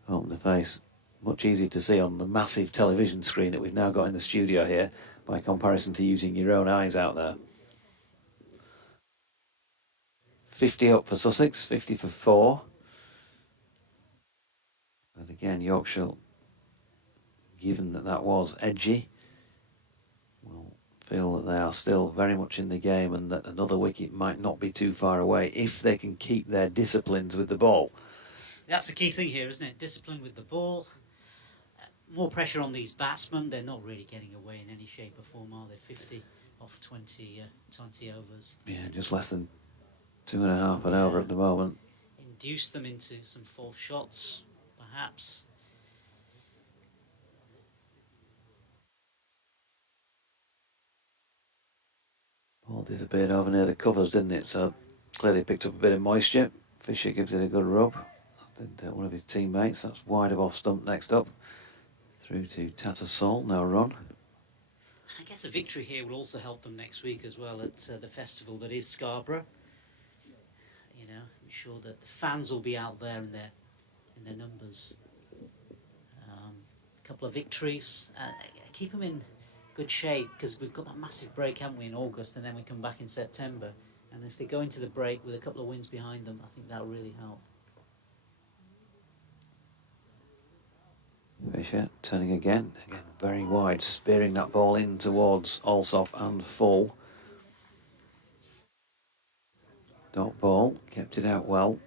opened the face. Much easier to see on the massive television screen that we've now got in the studio here, by comparison to using your own eyes out there. 50 up for Sussex, 50 for 4. But again, Yorkshire, given that was edgy, will feel that they are still very much in the game, and that another wicket might not be too far away if they can keep their disciplines with the ball. That's the key thing here, isn't it? Discipline with the ball. More pressure on these batsmen. They're not really getting away in any shape or form, are they? 50 off 20 overs. Yeah, just less than 2.5 an over at the moment. Induce them into some false shots, perhaps. Ball disappeared over near the covers, didn't it? So clearly picked up a bit of moisture. Fisher gives it a good rub. Did one of his teammates. That's wide of off stump next up. Through to Tattersall, no run. I guess a victory here will also help them next week as well at the festival that is Scarborough. I'm sure that the fans will be out there in their numbers. A couple of victories. Keep them in good shape, because we've got that massive break, haven't we, in August, and then we come back in September. And if they go into the break with a couple of wins behind them, I think that'll really help. Fisher turning again very wide, spearing that ball in towards Alsop and full. Dot ball, kept it out well.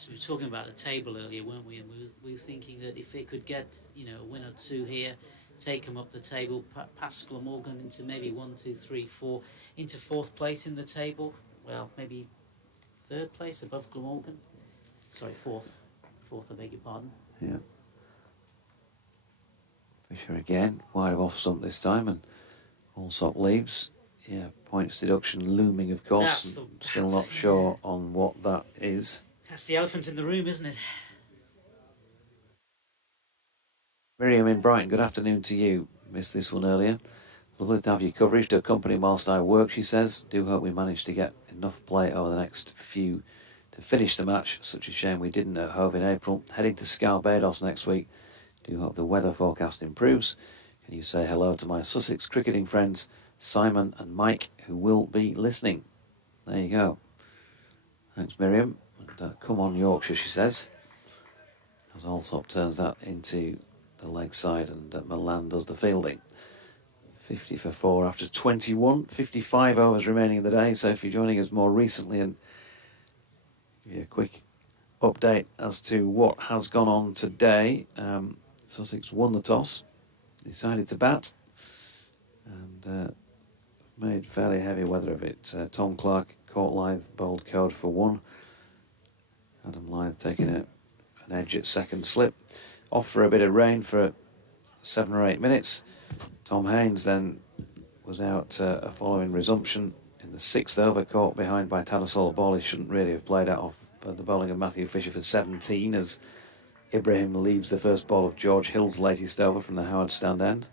Yes, we were talking about the table earlier, weren't we? And we were thinking that if they could get, a win or two here, take them up the table, past Glamorgan into maybe 1, 2, 3, 4, into fourth place in the table. Well, maybe third place above Glamorgan. Sorry, fourth. Fourth, I beg your pardon. Yeah. Fisher again, wide of off stump this time, and Allsop leaves. Yeah, points deduction looming, of course. Still not sure on what that is. That's the elephant in the room, isn't it? Miriam in Brighton, good afternoon to you. Missed this one earlier. Lovely to have your coverage to accompany whilst I work, she says. Do hope we manage to get enough play over the next few to finish the match. Such a shame we didn't at Hove in April. Heading to Scarbados next week. Do hope the weather forecast improves. Can you say hello to my Sussex cricketing friends, Simon and Mike, who will be listening? There you go. Thanks, Miriam. And, come on, Yorkshire, she says. As Allsop turns that into the leg side, and Milan does the fielding. 50 for 4 after 21. 55 overs remaining in the day. So if you're joining us more recently, and give you a quick update as to what has gone on today. Sussex won the toss, decided to bat, and made fairly heavy weather of it. Tom Clark caught Lythe, bowled code for 1. Adam Lythe taking an edge at second slip. Off for a bit of rain for 7 or 8 minutes. Tom Haynes then was out following resumption in the 6th over, caught behind by Tattersall. Ball he shouldn't really have played out off the bowling of Matthew Fisher for 17, as Ibrahim leaves the first ball of George Hill's latest over from the Howard stand end.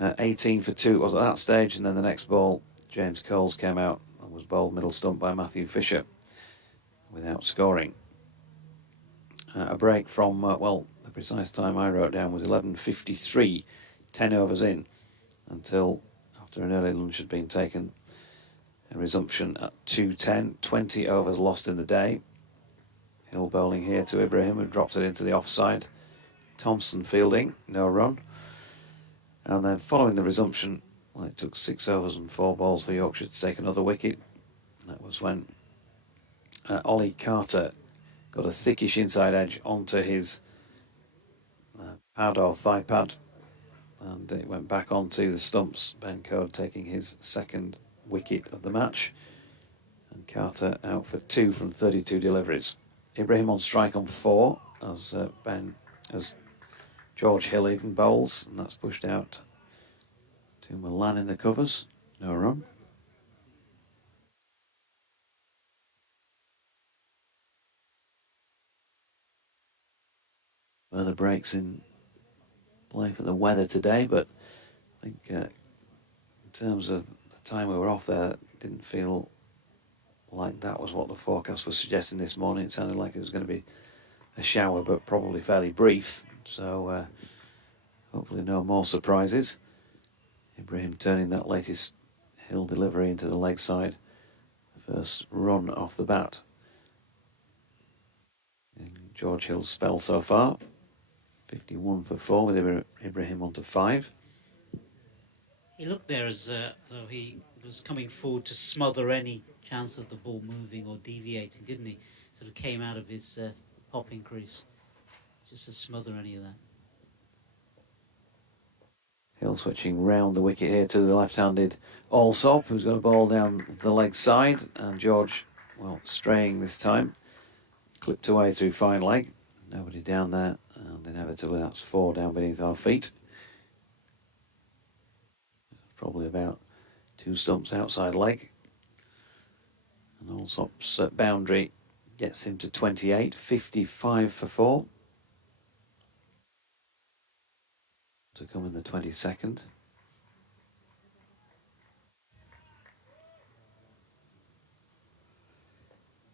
18 for 2 was at that stage, and then the next ball, James Coles came out and was bowled middle stump by Matthew Fisher without scoring. A break from, the precise time I wrote down was 11:53, 10 overs in, until after an early lunch had been taken, a resumption at 2:10, 20 overs lost in the day. Hill bowling here to Ibrahim, who drops it into the offside. Thompson fielding, no run. And then following the resumption, it took 6 overs and 4 balls for Yorkshire to take another wicket. That was when Ollie Carter got a thickish inside edge onto his pad or thigh pad, and it went back onto the stumps. Ben Code taking his second wicket of the match, and Carter out for 2 from 32 deliveries. Ibrahim on strike on 4 as George Hill even bowls, and that's pushed out to Milan in the covers. No run. Further breaks in play for the weather today, but I think in terms of the time we were off there, it didn't feel like that was what the forecast was suggesting this morning. It sounded like it was going to be a shower, but probably fairly brief, so hopefully no more surprises. Ibrahim turning that latest Hill delivery into the leg side, first run off the bat in George Hill's spell so far. 51 for 4 with Ibrahim onto 5. He looked there as though he was coming forward to smother any chance of the ball moving or deviating, didn't he? Sort of came out of his popping crease just to smother any of that. Hill switching round the wicket here to the left-handed Allsop, who's got a ball down the leg side, and George, straying this time, clipped away through fine leg. Nobody down there, and inevitably that's 4 down beneath our feet. Probably about 2 stumps outside leg. And Allsop's boundary gets him to 28, 55 for 4. To come in the 22nd.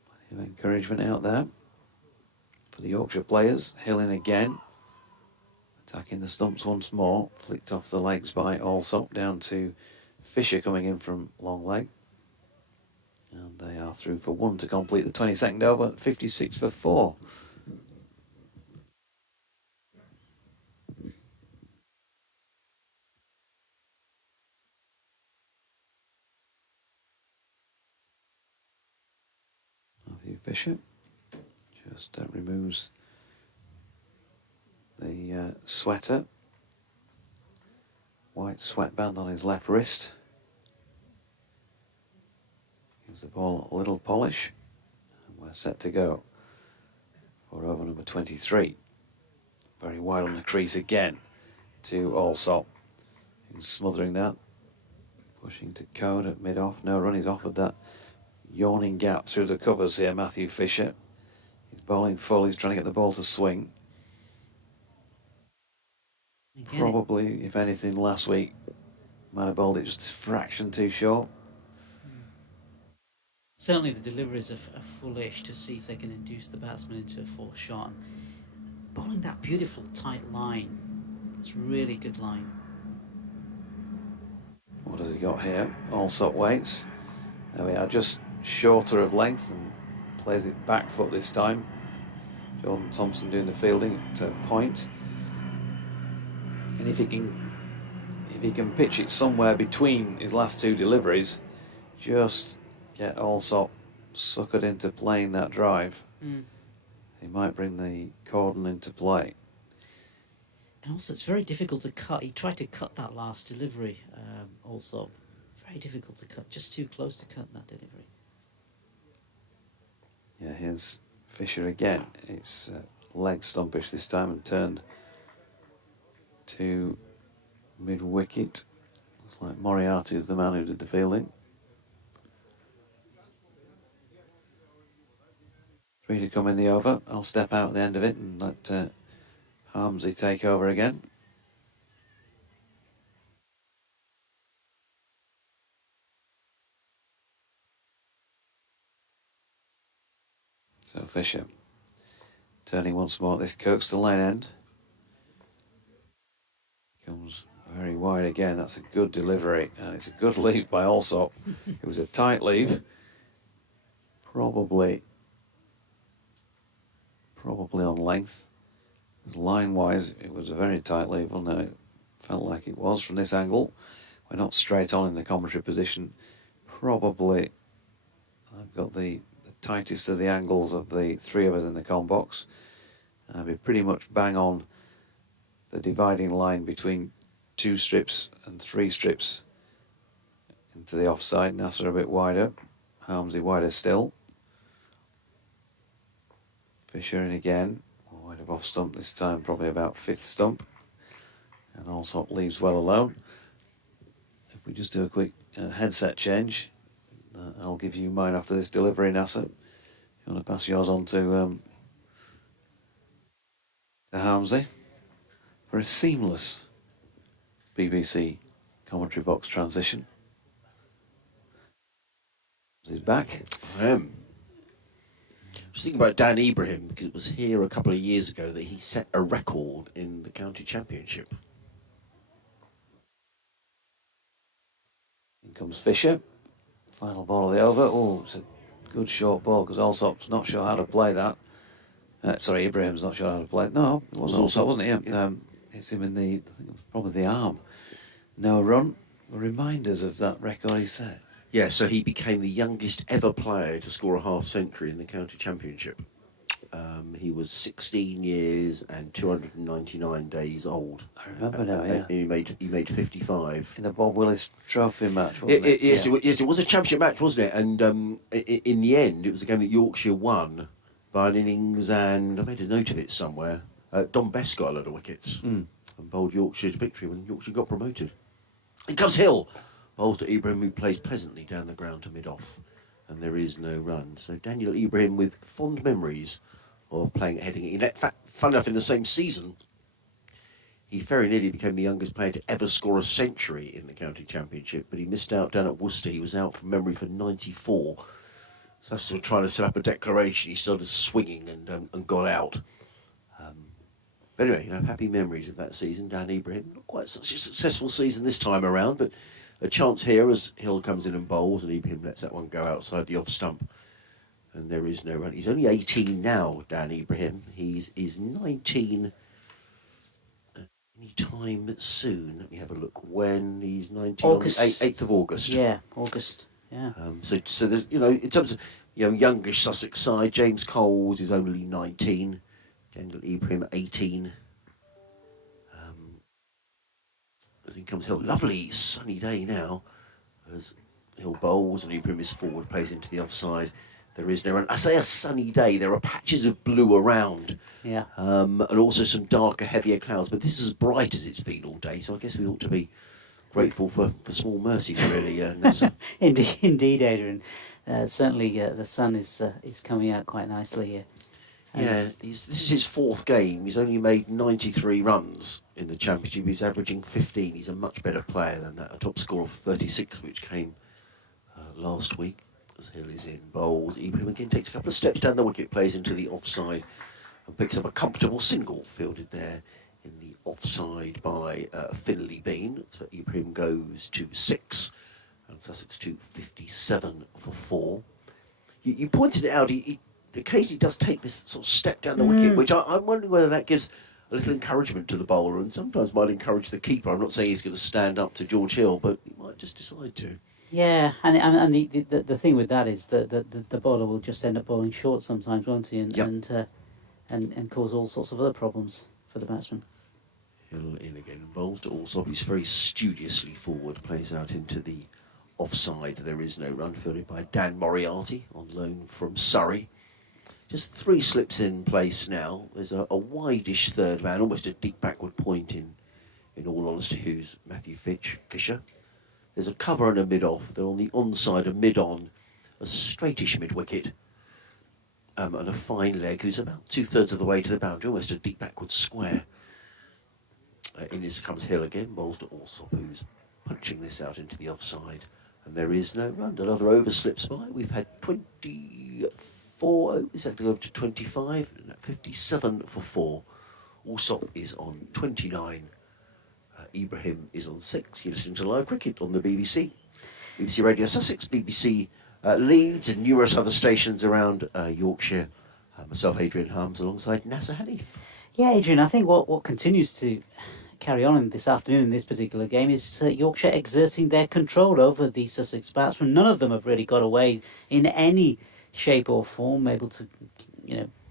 Plenty of encouragement out there for the Yorkshire players. Hill in again, attacking the stumps once more, flicked off the legs by Allsop, down to Fisher coming in from long leg, and they are through for 1 to complete the 22nd over. 56 for 4. Matthew Fisher Just removes the sweater. White sweatband on his left wrist. Gives the ball a little polish. And we're set to go for over number 23. Very wide on the crease again to Allsop, who's smothering that. Pushing to Code at mid-off. No run, he's offered that yawning gap through the covers here, Matthew Fisher. He's bowling full, he's trying to get the ball to swing. Probably, if anything, last week might have bowled it just a fraction too short. Certainly the deliveries are foolish to see if they can induce the batsman into a full shot. And bowling that beautiful tight line. It's really good line. What has he got here? Allsop waits. There we are, just shorter of length and plays it back foot this time. Jordan Thompson doing the fielding at point. And if he can pitch it somewhere between his last two deliveries, just get Allsop suckered into playing that drive, he might bring the cordon into play. And also it's very difficult to cut. He tried to cut that last delivery, Allsop. Very difficult to cut, just too close to cut that delivery. Yeah, here's Fisher again. It's leg stumpish this time and turned to mid-wicket. Looks like Moriarty is the man who did the fielding. 3 to come in the over. I'll step out at the end of it and let Harmsy take over again. So Fisher turning once more at this Kirkstall Lane end. Comes very wide again. That's a good delivery, and it's a good leave by Allsop. It was a tight leave. Probably on length. Line-wise, it was a very tight leave. Well, no, it felt like it was from this angle. We're not straight on in the commentary position. Probably, I've got the tightest of the angles of the three of us in the comm box. I'll be pretty much bang on the dividing line between 2 strips and 3 strips into the offside. Nasser a bit wider, Harmsy wider still. Fisher in again, wide of off stump this time, probably about 5th stump. And Allsop leaves well alone. If we just do a quick headset change, I'll give you mine after this delivery, Nasser. You want to pass yours on to Harmsy for a seamless BBC commentary box transition. He's back. I am. I was thinking about Dan Ibrahim, because it was here a couple of years ago that he set a record in the county championship. In comes Fisher. Final ball of the over. Oh, it's a good short ball because Allsop's not sure how to play that. Sorry, Ibrahim's not sure how to play it. No, it was Allsop, wasn't it? Yeah. Hits him in the, I think it was probably the arm. No run. Reminders of that record he set. Yeah, so he became the youngest ever player to score a half century in the county championship. He was 16 years and 299 days old. I remember now, yeah. He made 55. In the Bob Willis Trophy match, wasn't it? Yes, it was a championship match, wasn't it? And in the end, it was a game that Yorkshire won by an innings, and I made a note of it somewhere. Don Best got a lot of wickets and bowled Yorkshire's victory when Yorkshire got promoted. In comes Hill. Bowls to Ibrahim, who plays pleasantly down the ground to mid-off, and there is no run. So Daniel Ibrahim with fond memories of playing at Headingley. In fact, fun enough, in the same season, he very nearly became the youngest player to ever score a century in the county championship, but he missed out down at Worcester. He was out from memory for 94. So that's still trying to set up a declaration. He started swinging and got out. But anyway, happy memories of that season. Dan Ibrahim, not quite such a successful season this time around, but a chance here as Hill comes in and bowls, and Ibrahim lets that one go outside the off stump. And there is no run. He's only 18 now, Dan Ibrahim. He's 19 any time soon. Let me have a look. When he's 19, August. 8th of August. Yeah, August. Yeah. So there's, in terms of youngish Sussex side. James Coles is only 19. Daniel Ibrahim 18. As he comes Hill, lovely sunny day now. As Hill bowls and Ibrahim is forward, plays into the offside. There is no run. I say a sunny day. There are patches of blue around. Yeah. And also some darker, heavier clouds. But this is as bright as it's been all day. So I guess we ought to be grateful for small mercies, really. Indeed, Adrian. Certainly, the sun is coming out quite nicely here. This is his fourth game. He's only made 93 runs in the Championship. He's averaging 15. He's a much better player than that. A top score of 36, which came last week. As Hill is in bowls, Ibrahim again takes a couple of steps down the wicket, plays into the offside, and picks up a comfortable single fielded there in the offside by Finley Bean. So Ibrahim goes to 6, and Sussex to 57 for 4. You pointed it out. He occasionally does take this sort of step down the wicket, which I'm wondering whether that gives a little encouragement to the bowler, and sometimes might encourage the keeper. I'm not saying he's going to stand up to George Hill, but he might just decide to. Yeah, and the thing with that is that the bowler will just end up bowling short sometimes, won't he? And cause all sorts of other problems for the batsman. Hill in again, bowls to Alsop. He's very studiously forward, plays out into the offside. There is no run, fielded by Dan Moriarty on loan from Surrey. Just 3 slips in place now. There's a wideish third man, almost a deep backward point in all honesty, who's Matthew Fisher. There's a cover and a mid-off. They're on the onside, a mid-on, a straightish mid-wicket, and a fine leg who's about 2/3 of the way to the boundary, almost a deep backward square. In this comes Hill again, bowls to Alsop, who's punching this out into the offside. And there is no run. Another over slips by. We've had 24, exactly over to 25, 57 for 4. Alsop is on 29. Ibrahim is on 6. You're listening to Live Cricket on the BBC. BBC Radio Sussex, BBC Leeds, and numerous other stations around Yorkshire. Myself, Adrian Harms, alongside Nasser Hanif. Yeah, Adrian, I think what continues to carry on in this afternoon in this particular game is Yorkshire exerting their control over the Sussex batsmen. None of them have really got away in any shape or form, able to,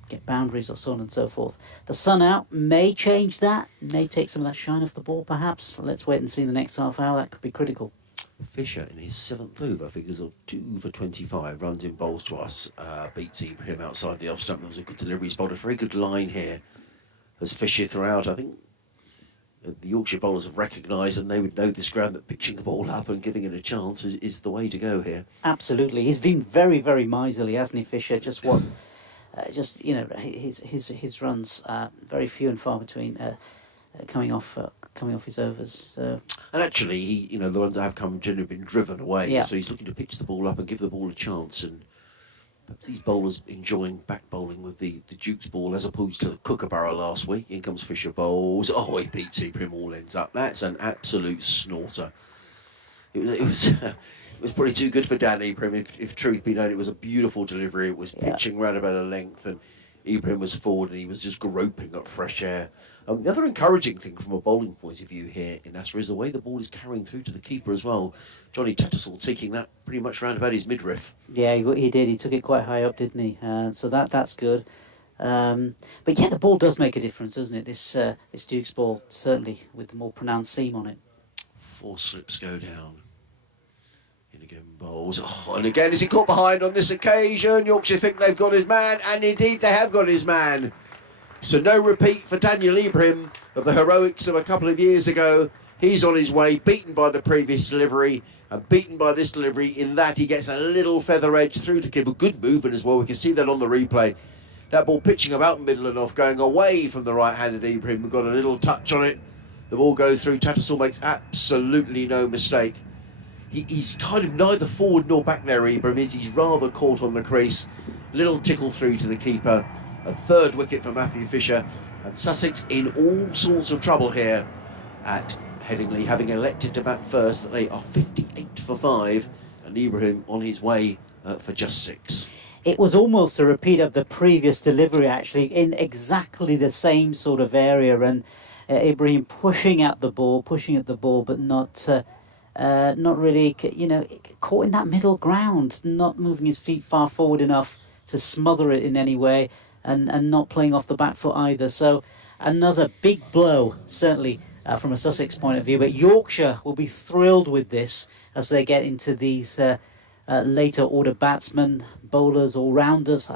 get boundaries or so on and so forth. The sun out may change that, may take some of that shine off the ball perhaps. Let's wait and see in the next half hour. That could be critical. Fisher in his 7th over, figures of 2 for 25, runs in bowls to us, beats Ibrahim outside the off stump. There was a good delivery. He's bowled a very good line here as Fisher throughout. I think the Yorkshire bowlers have recognised, and they would know this ground, that pitching the ball up and giving it a chance is the way to go here. Absolutely. He's been very, very miserly, hasn't he, Fisher? His runs very few and far between coming off his overs. So, and actually, the ones that have come generally been driven away. Yeah. So he's looking to pitch the ball up and give the ball a chance. And perhaps these bowlers enjoying back bowling with the Duke's ball as opposed to the Kookaburra last week. In comes Fisher bowls. Oh, he beats Ibrahim, all ends up. That's an absolute snorter. It was probably too good for Dan Ibrahim, if truth be known. It was a beautiful delivery. It was pitching round about a length, and Ibrahim was forward, and he was just groping up fresh air. The other encouraging thing from a bowling point of view here in Nasser is the way the ball is carrying through to the keeper as well. Johnny Tattersall taking that pretty much round about his midriff. Yeah, he did. He took it quite high up, didn't he? So that's good. But yeah, the ball does make a difference, doesn't it? This Duke's ball, certainly with the more pronounced seam on it. 4 slips go down. In again bowls. Oh, and again is he caught behind on this occasion? Yorkshire think they've got his man, and indeed they have got his man. So no repeat for Daniel Ibrahim of the heroics of a couple of years ago. He's on his way, beaten by the previous delivery and beaten by this delivery, in that he gets a little feather edge through to give a good movement as well. We can see that on the replay. That ball pitching about middle and off, going away from the right-handed Ibrahim. We've got a little touch on it. The ball goes through. Tattersall makes absolutely no mistake. He's kind of neither forward nor back there, Ibrahim is. He's rather caught on the crease. Little tickle through to the keeper. A 3rd wicket for Matthew Fisher. And Sussex in all sorts of trouble here at Headingley, having elected to bat first. They are 58 for 5. And Ibrahim on his way for just 6. It was almost a repeat of the previous delivery, actually, in exactly the same sort of area. And Ibrahim pushing at the ball, but not not really, caught in that middle ground, not moving his feet far forward enough to smother it in any way, and not playing off the back foot either. So another big blow, certainly from a Sussex point of view. But Yorkshire will be thrilled with this as they get into these later order batsmen, bowlers, all-rounders.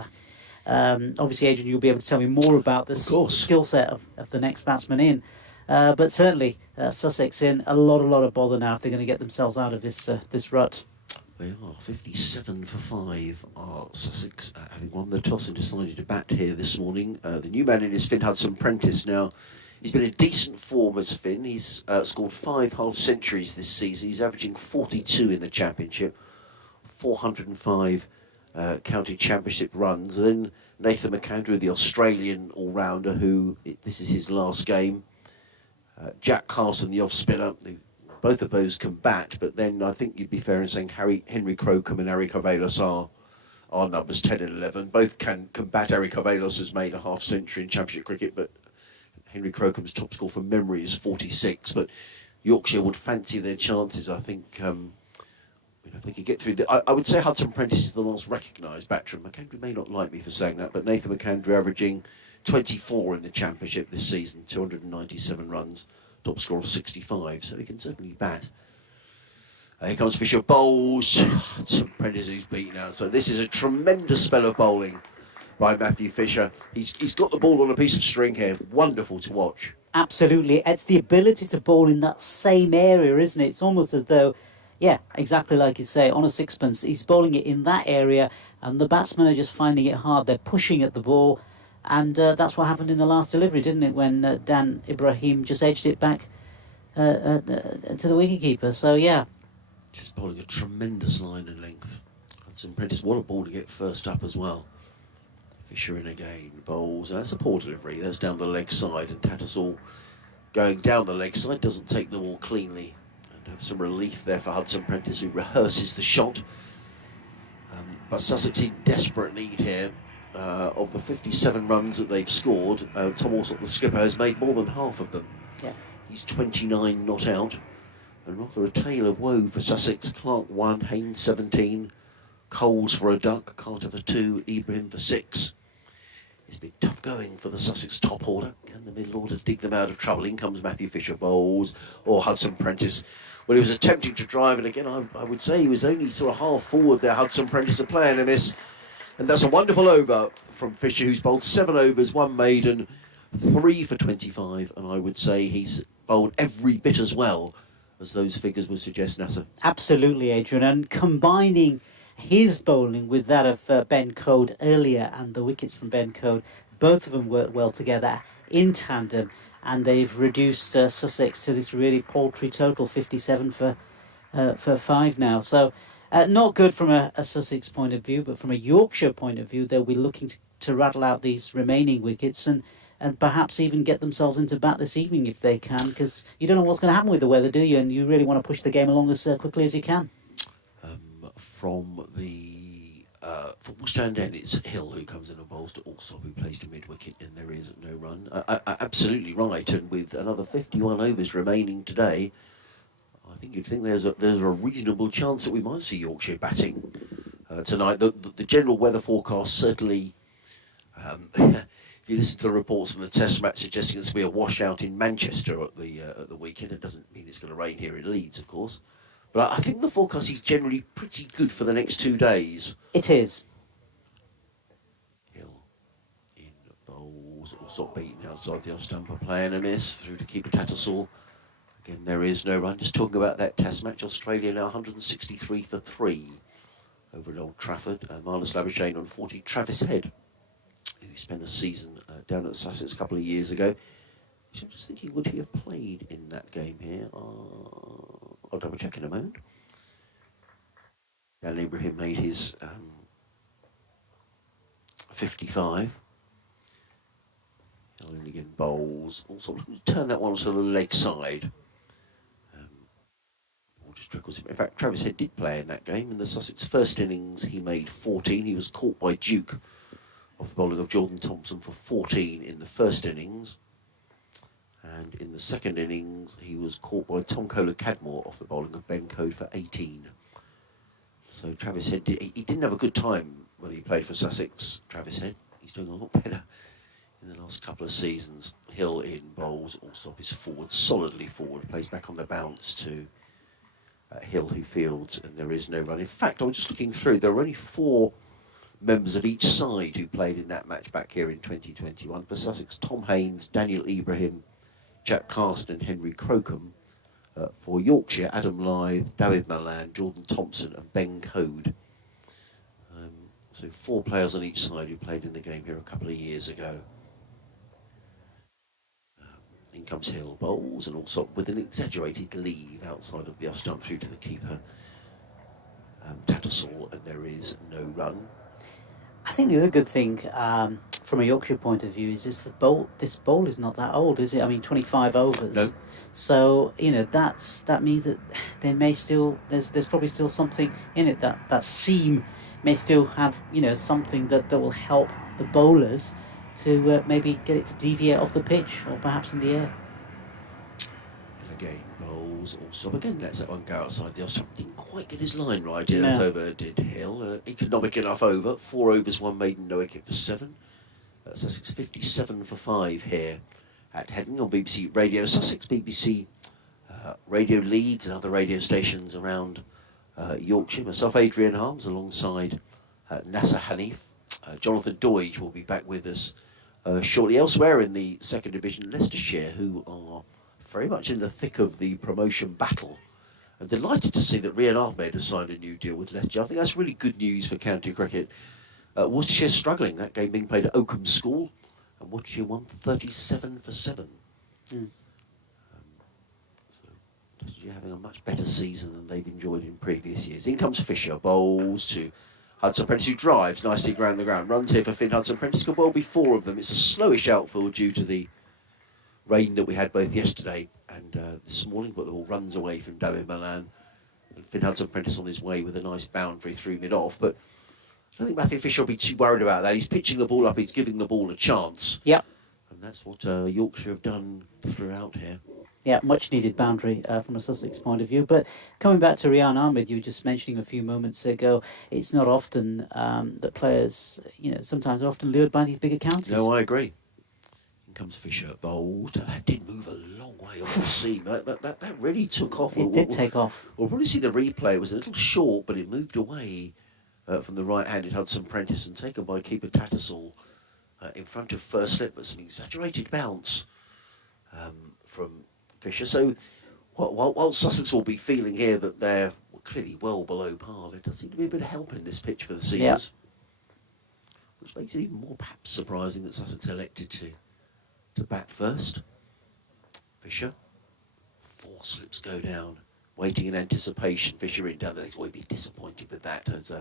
Obviously, Adrian, you'll be able to tell me more about the skill set of the next batsman in. But certainly, Sussex in a lot of bother now if they're going to get themselves out of this rut. They are 57 for 5 are Sussex, having won the toss and decided to bat here this morning. The new man in is Finn Hudson-Prentice now. He's been in decent form as Finn. He's scored 5 half-centuries this season. He's averaging 42 in the championship, 405 county championship runs. Then Nathan McAndrew, the Australian all-rounder, this is his last game. Jack Carson, the off-spinner. Both of those can bat, but then I think you'd be fair in saying Henry Crocombe and Eric Avelos are numbers 10 and 11. Both can bat. Eric Avelos has made a half-century in championship cricket, but Henry Crocombe's top score from memory is 46. But Yorkshire would fancy their chances, I think. If they could get through, I would say Hudson-Prentice is the last recognised batter. McAndrew may not like me for saying that, but Nathan McAndrew averaging 24 in the championship this season, 297 runs, top score of 65, so he can certainly bat. Here comes Fisher, bowls. Hudson-Prentice who's beaten out. So this is a tremendous spell of bowling by Matthew Fisher. He's got the ball on a piece of string here. Wonderful to watch. Absolutely. It's the ability to bowl in that same area, isn't it? It's almost as though, yeah, exactly like you say, on a sixpence, he's bowling it in that area, and the batsmen are just finding it hard. They're pushing at the ball, and that's what happened in the last delivery, didn't it, when Dan Ibrahim just edged it back to the wicketkeeper. So, yeah. Just bowling a tremendous line and length. Hudson-Prentice, what a ball to get first up as well. Fisher in again, bowls, and that's a poor delivery. That's down the leg side, and Tattersall going down the leg side doesn't take the ball cleanly. And have some relief there for Hudson-Prentice, who rehearses the shot. But Sussex in desperate need here. Of the 57 runs that they've scored, Tom Alsop, the skipper, has made more than half of them. Yeah. He's 29 not out. And rather a tale of woe for Sussex. Clark 1, Haynes 17, Coles for a duck, Carter for 2, Ibrahim for 6. It's been tough going for the Sussex top order. Can the middle order dig them out of trouble? In comes Matthew Fisher, bowls, or Hudson-Prentice. Well, he was attempting to drive, and again, I would say he was only sort of half forward there. Hudson-Prentice a play and a miss. And that's a wonderful over from Fisher, who's bowled 7 overs, 1 maiden, 3 for 25, and I would say he's bowled every bit as well as those figures would suggest, Nasser. Absolutely, Adrian. And combining his bowling with that of Ben Code earlier and the wickets from Ben Code, both of them worked well together in tandem, and they've reduced Sussex to this really paltry total, 57 for 5 now. So not good from a Sussex point of view, but from a Yorkshire point of view, they'll be looking to rattle out these remaining wickets and perhaps even get themselves into bat this evening if they can, because you don't know what's going to happen with the weather, do you? And you really want to push the game along as quickly as you can. From the football stand end, it's Hill who comes in and bowls to Alsop, who plays to mid-wicket, and there is no run. Absolutely right, and with another 51 overs remaining today, I think you'd think there's a reasonable chance that we might see Yorkshire batting tonight. The general weather forecast certainly... If you listen to the reports from the Test match suggesting there's going to be a washout in Manchester at the weekend, it doesn't mean it's going to rain here in Leeds, of course. But I think the forecast is generally pretty good for the next 2 days. It is. Hill in bowls, also beaten outside the off-stumper, playing a miss through to keeper Tattersall. Again, there is no run. Just talking about that Test match, Australia now 163 for 3 over at Old Trafford. Marnus Labuschagne on 40. Travis Head, who spent a season down at Sussex a couple of years ago. So I'm just thinking, would he have played in that game here? I'll double check in a moment. Dan Ibrahim made his 55. Helen again bowls. Also, turn that one to the leg side. In fact, Travis Head did play in that game. In the Sussex first innings, he made 14. He was caught by Duke off the bowling of Jordan Thompson for 14 in the first innings. And And in the second innings, he was caught by Tom Kohler-Cadmore off the bowling of Ben Code for 18. So Travis Head, he didn't have a good time when he played for Sussex, Travis Head. He's doing a lot better in the last couple of seasons. Hill in bowls, Allsop is forward, solidly forward, plays back on the bounce to Hill, who fields, and there is no run. In fact, I was just looking through, there were only 4 members of each side who played in that match back here in 2021. For Sussex, Tom Haynes, Daniel Ibrahim, Jack Carston and Henry Crocombe. For Yorkshire, Adam Lyth, David Malan, Jordan Thompson and Ben Code. So 4 players on each side who played in the game here a couple of years ago. In comes Hill, bowls, and also with an exaggerated leave outside of the off stump through to the keeper, Tattersall, and there is no run. I think the other good thing from a Yorkshire point of view is this bowl is not that old, is it? I mean, 25 overs. No. So, that means that there may still, there's probably still something in it, that seam may still have, something that will help the bowlers to maybe get it to deviate off the pitch or perhaps in the air. And again, bowls, also again, lets that one go outside the off stump. Didn't quite get his line right, did No. over, did Hill. Economic enough over. 4 overs, 1 maiden, no wicket for 7. Sussex 57 for 5 here at Headingley on BBC Radio Sussex, BBC Radio Leeds and other radio stations around Yorkshire. Myself, Adrian Harms, alongside Nasser Hanif. Jonathan Doige will be back with us shortly. Elsewhere in the second division, Leicestershire, who are very much in the thick of the promotion battle. I'm delighted to see that Rian Ahmed has signed a new deal with Leicester. I think that's really good news for county cricket. Worcestershire struggling, that game being played at Oakham School, and Worcestershire won 37 for 7. So Leicestershire having a much better season than they've enjoyed in previous years. In comes Fisher, bowls to Hudson Prentice, who drives nicely around the ground. Runs here for Finn Hudson Prentice, could well be 4 of them. It's a slowish outfield due to the rain that we had both yesterday and this morning, but the ball runs away from David Malan. And Finn Hudson Prentice on his way with a nice boundary through mid-off, but I don't think Matthew Fisher will be too worried about that. He's pitching the ball up, he's giving the ball a chance. Yep. And that's what Yorkshire have done throughout here. Yeah, much needed boundary from a Sussex point of view. But coming back to Rian Ahmed, you were just mentioning a few moments ago, it's not often that players, sometimes are often lured by these bigger counties. No, I agree. In comes Fisher, bowled. That did move a long way off the seam. That really took off. It did take off. We'll probably see the replay. It was a little short, but it moved away from the right-handed Hudson Prentice and taken by keeper Tattersall in front of first slip. But some exaggerated bounce from Fisher. So while Sussex will be feeling here that they're clearly well below par, there does seem to be a bit of help in this pitch for the Seamers. Yeah. Which makes it even more perhaps surprising that Sussex elected to bat first. Fisher. 4 slips go down. Waiting in anticipation. Fisher in down the legs. Will be disappointed with that as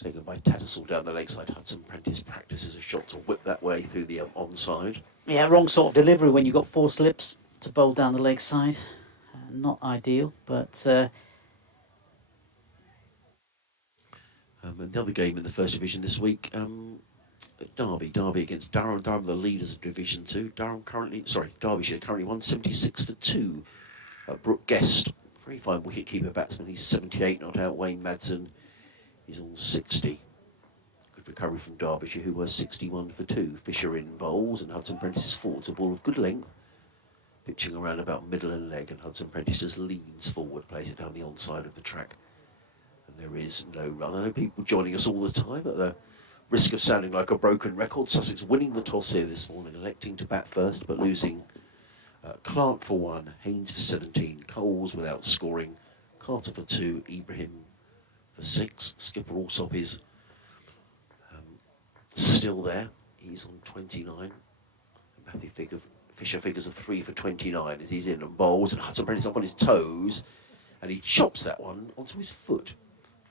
taken by Tattersall down the leg side. Hudson Prentice practices a shot to whip that way through the onside. Yeah, wrong sort of delivery when you've got 4 slips to bowl down the leg side. Not ideal, but... Another game in the first division this week. Derby against Durham. Durham, the leaders of Division 2. Derbyshire currently 176 for 2. Brooke Guest, very fine wicket-keeper batsman. He's 78, not out. Wayne Madsen is on 60. Good recovery from Derbyshire, who were 61 for 2. Fisher in bowls, and Hudson Prentice is forward. A ball of good length, pitching around about middle and leg, and Hudson Prentice just leans forward, plays it down the onside of the track. And there is no run. I know people joining us all the time at the risk of sounding like a broken record. Sussex winning the toss here this morning, electing to bat first, but losing Clark for 1, Haynes for 17, Coles without scoring, Carter for 2, Ibrahim for 6. Skipper Allsop is still there. He's on 29. And Matthew Fisher figures a 3 for 29 as he's in and bowls, and Hudson Prentice up on his toes, and he chops that one onto his foot.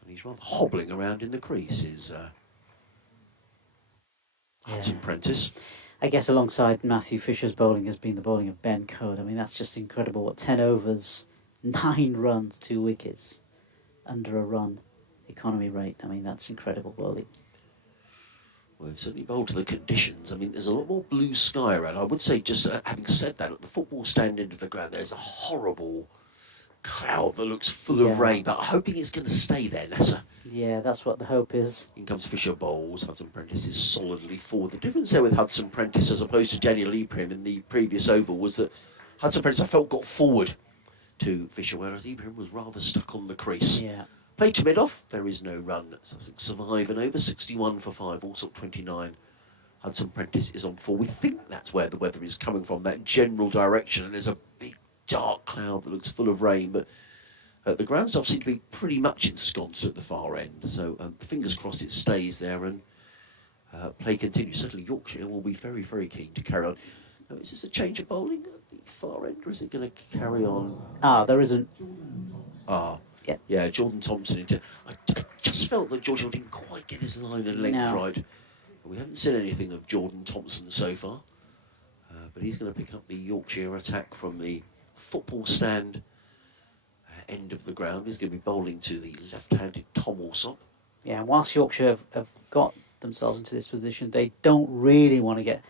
And he's rather hobbling around in the crease, is Hudson Prentice. I guess alongside Matthew Fisher's bowling has been the bowling of Ben Code. I mean, that's just incredible. What, 10 overs, 9 runs, 2 wickets, under a run economy rate. I mean, that's incredible bowling. Well, they've certainly bowled to the conditions. I mean, there's a lot more blue sky around. I would say, just having said that, at the football stand end of the ground, there's a horrible cloud that looks full of Yeah. rain, but I'm hoping it's going to stay there, Nessa. Yeah, that's what the hope is. In comes Fisher bowls. Hudson Prentice is solidly forward. The difference there with Hudson Prentice as opposed to Daniel Ibrahim in the previous over was that Hudson Prentice, I felt, got forward to Fisher, whereas Ibrahim was rather stuck on the crease. Yeah. Played to mid-off. There is no run. Sussex survive an over. 61 for 5. Allsop 29. Hudson Prentice is on 4. We think that's where the weather is coming from, that general direction. And there's a big dark cloud that looks full of rain. But the ground stuff seems to be pretty much ensconced at the far end. So fingers crossed it stays there and play continues. Certainly Yorkshire will be very, very keen to carry on. Now, is this a change of bowling at the far end, or is it going to carry on? There isn't. Yeah, Jordan Thompson into. I just felt that George Hill didn't quite get his line and length No. right. We haven't seen anything of Jordan Thompson so far, but he's going to pick up the Yorkshire attack from the football stand end of the ground. He's going to be bowling to the left-handed Tom Allsop. Yeah, and whilst Yorkshire have got themselves into this position, they don't really want to get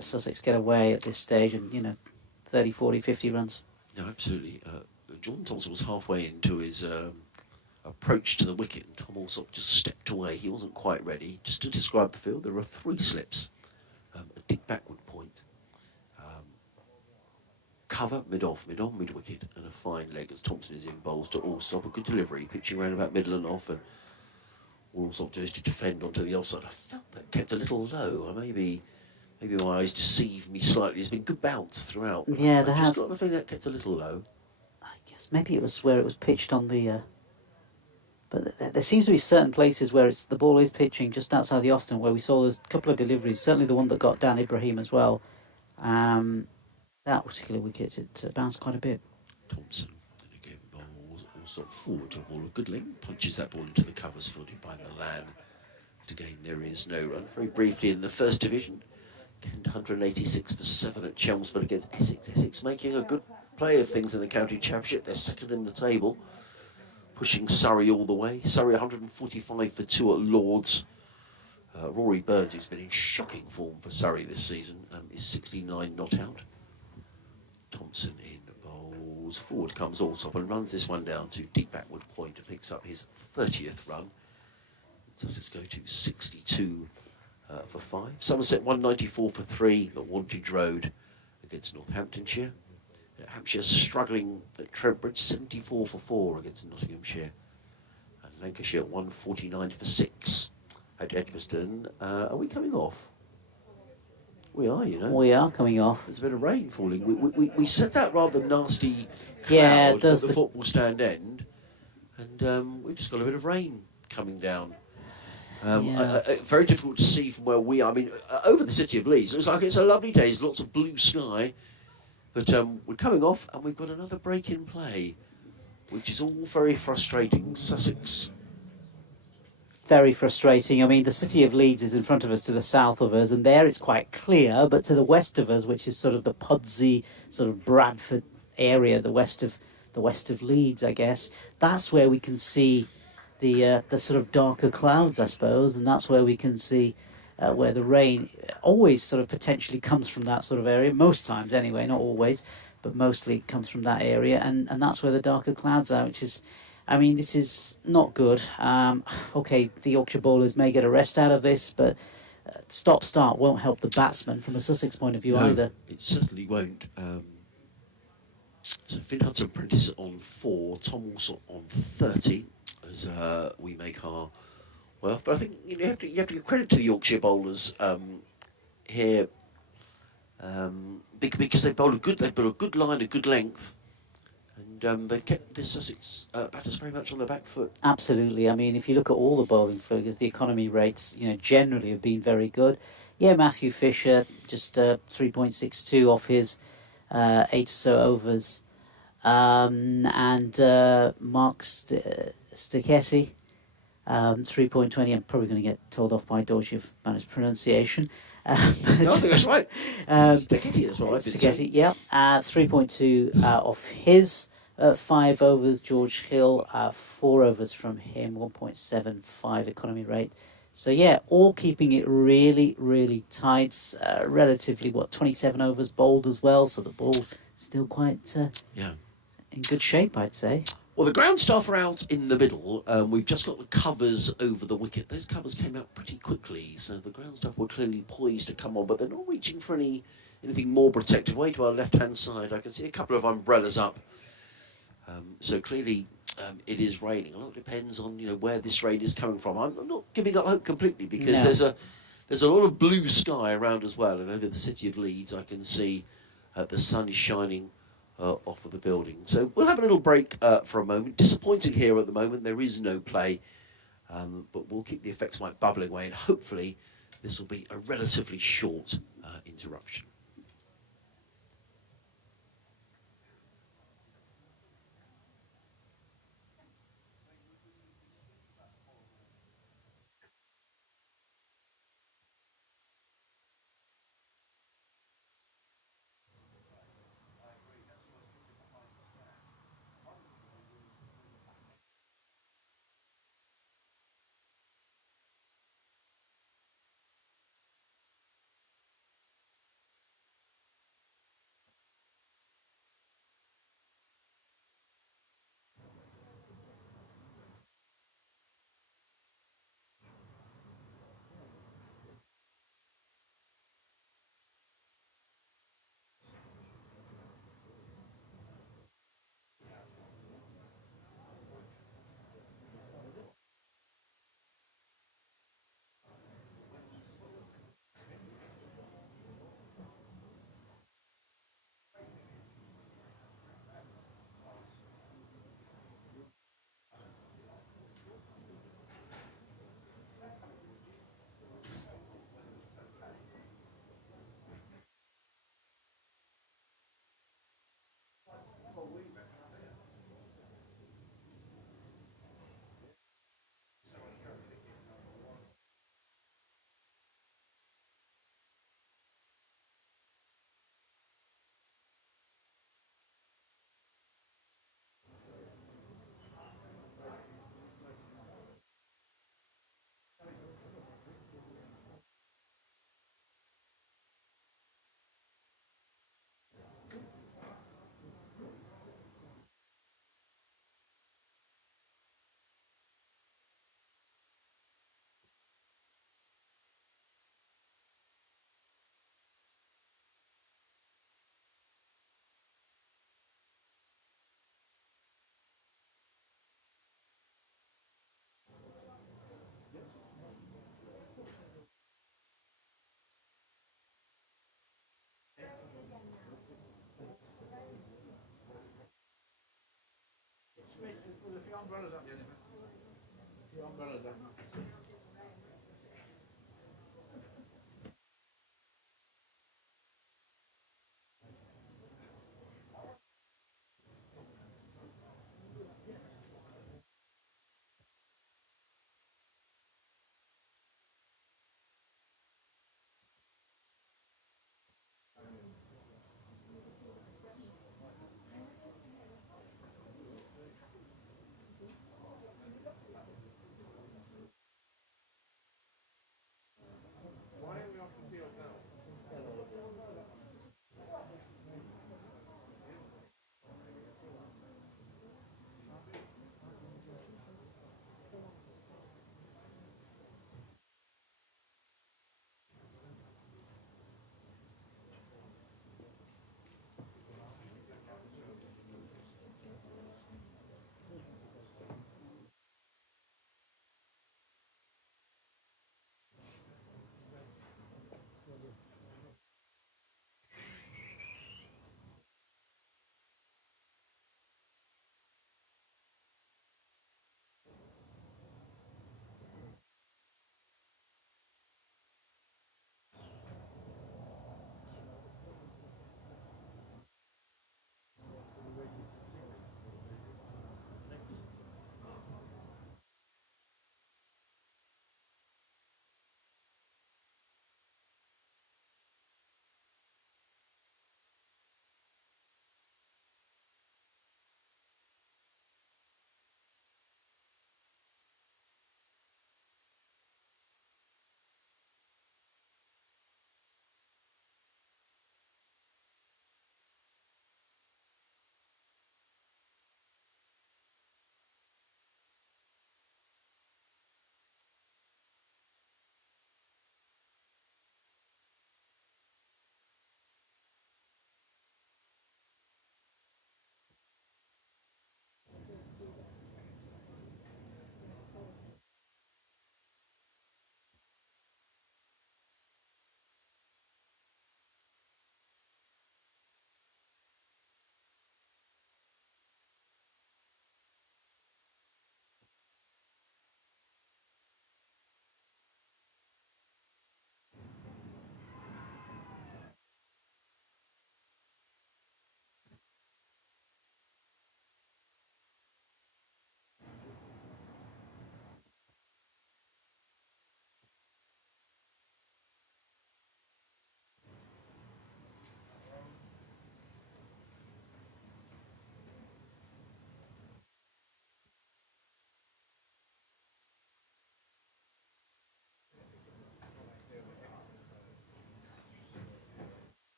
Sussex get away at this stage and, 30, 40, 50 runs. No, absolutely. Jordan Thompson was halfway into his approach to the wicket, and Tom Allsop just stepped away. He wasn't quite ready. Just to describe the field, there are 3 slips, a deep backward point, cover, mid-off, mid-on, mid-wicket, and a fine leg as Thompson is in bowls to Allsop. A good delivery, pitching around about middle and off, and all Allsop does to defend onto the offside. I felt that kept a little low. Maybe my eyes deceived me slightly. There's been good bounce throughout. Yeah, there I has. just got the feeling that kept a little low. I guess maybe it was where it was pitched on the... But there seems to be certain places where the ball is pitching just outside the off-stump, where we saw those couple of deliveries, certainly the one that got Dan Ibrahim as well. That particular wicket, it bounced quite a bit. Thompson, and again, bowls also forward to a ball of good length, punches that ball into the covers, fielded by Milan. And again, there is no run. Very briefly in the first division, Kent 186 for 7 at Chelmsford against Essex. Essex making a good play of things in the county championship. They're second in the table, pushing Surrey all the way. Surrey 145 for 2 at Lords. Rory Burns, who's been in shocking form for Surrey this season, is 69 not out. Thompson in bowls. Forward comes Allsop and runs this one down to deep backward point and picks up his 30th run. Sussex go to 62 for 5. Somerset 194 for 3 at Wantage Road against Northamptonshire. Hampshire struggling at Trentbridge 74 for 4 against Nottinghamshire. And Lancashire 149 for 6 at Edgbaston. Are we coming off? We are, We are coming off. There's a bit of rain falling. We set that rather nasty cloud Yeah, it does at the football stand end, and we've just got a bit of rain coming down. Very difficult to see from where we are. I mean, over the city of Leeds, it looks like it's a lovely day. There's lots of blue sky, but we're coming off, and we've got another break in play, which is all very frustrating. Sussex. Very frustrating. I mean, the city of Leeds is in front of us to the south of us, and there it's quite clear, but to the west of us, which is sort of the Pudsey, sort of Bradford area, the west of Leeds, I guess, that's where we can see the sort of darker clouds, I suppose, and that's where we can see where the rain always sort of potentially comes from that sort of area, most times anyway, not always, but mostly it comes from that area, and that's where the darker clouds are, which is... I mean, this is not good. Okay, the Yorkshire bowlers may get a rest out of this, but stop-start won't help the batsman from a Sussex point of view either. It certainly won't. So Finn Hudson Prentice on 4, Tom Allsop on 30, as we make our way off. But I think you have to give credit to the Yorkshire bowlers here, because they've bowled a good line, a good length. And they've kept the Sussex batters very much on their back foot. Absolutely. I mean, if you look at all the bowling figures, the economy rates, generally have been very good. Yeah, Matthew Fisher, just 3.62 off his 8 or so overs. And Mark Stikesi, 3.20. I'm probably going to get told off by Deutsche about his pronunciation. No, I think that's right. Stiketi, that's what I've been saying. Stiketi, yeah. 3.2 off his 5 overs. George Hill, 4 overs from him, 1.75 economy rate. So yeah, all keeping it really, really tight. Relatively, 27 overs bowled as well, so the ball still quite Yeah. in good shape, I'd say. Well, the ground staff are out in the middle. We've just got the covers over the wicket. Those covers came out pretty quickly, so the ground staff were clearly poised to come on, but they're not reaching for anything more protective. Way to our left-hand side, I can see a couple of umbrellas up. So clearly, it is raining. A lot depends on where this rain is coming from. I'm not giving up hope completely because No. there's a lot of blue sky around as well, and over the city of Leeds, I can see the sun is shining off of the building. So we'll have a little break for a moment. Disappointing here at the moment. There is no play, but we'll keep the effects mic bubbling away, and hopefully this will be a relatively short interruption.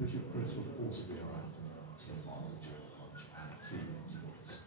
Bishop Chris will also be around tomorrow during lunch and tea intervals.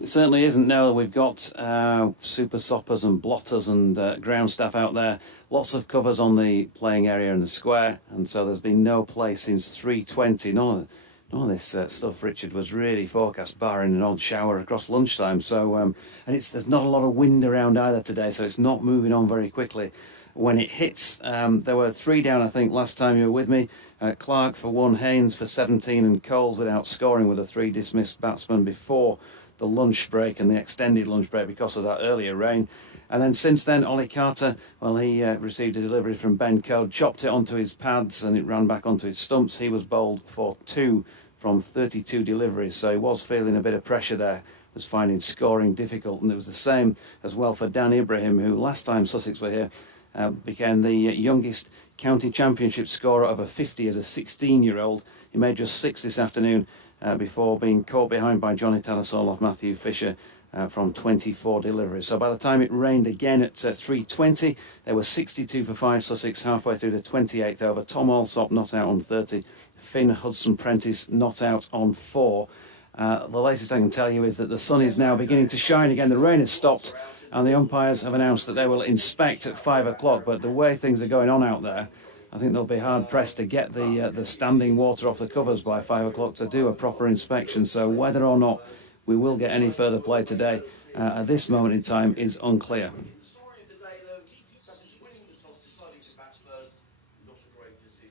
It certainly isn't. No, we've got super soppers and blotters and ground staff out there. Lots of covers on the playing area and the square, and so there's been no play since 3:20. None of this stuff, Richard, was really forecast, barring an odd shower across lunchtime. So, and there's not a lot of wind around either today, so it's not moving on very quickly. When it hits, there were 3 down, I think, last time you were with me. Clark for 1, Haynes for 17, and Coles without scoring with a 3 dismissed batsmen before the lunch break and the extended lunch break because of that earlier rain. And then since then, Ollie Carter, well, he received a delivery from Ben Code, chopped it onto his pads and it ran back onto his stumps. He was bowled for 2 from 32 deliveries, so he was feeling a bit of pressure there, was finding scoring difficult. And it was the same as well for Dan Ibrahim, who last time Sussex were here became the youngest county championship scorer of a 50 as a 16-year-old. He made just 6 this afternoon before being caught behind by Johnny Tattersall off Matthew Fisher from 24 deliveries. So by the time it rained again at 3:20, there were 62 for 5 Sussex halfway through the 28th over. Tom Alsop not out on 30, Finn Hudson-Prentice not out on 4. The latest I can tell you is that the sun is now beginning to shine again. The rain has stopped and the umpires have announced that they will inspect at 5 o'clock, but the way things are going on out there, I think they'll be hard pressed to get the standing water off the covers by 5 o'clock to do a proper inspection. So whether or not we will get any further play today at this moment in time is unclear. The story of the day, though, Sussex winning the toss, deciding to bat first, not a great decision.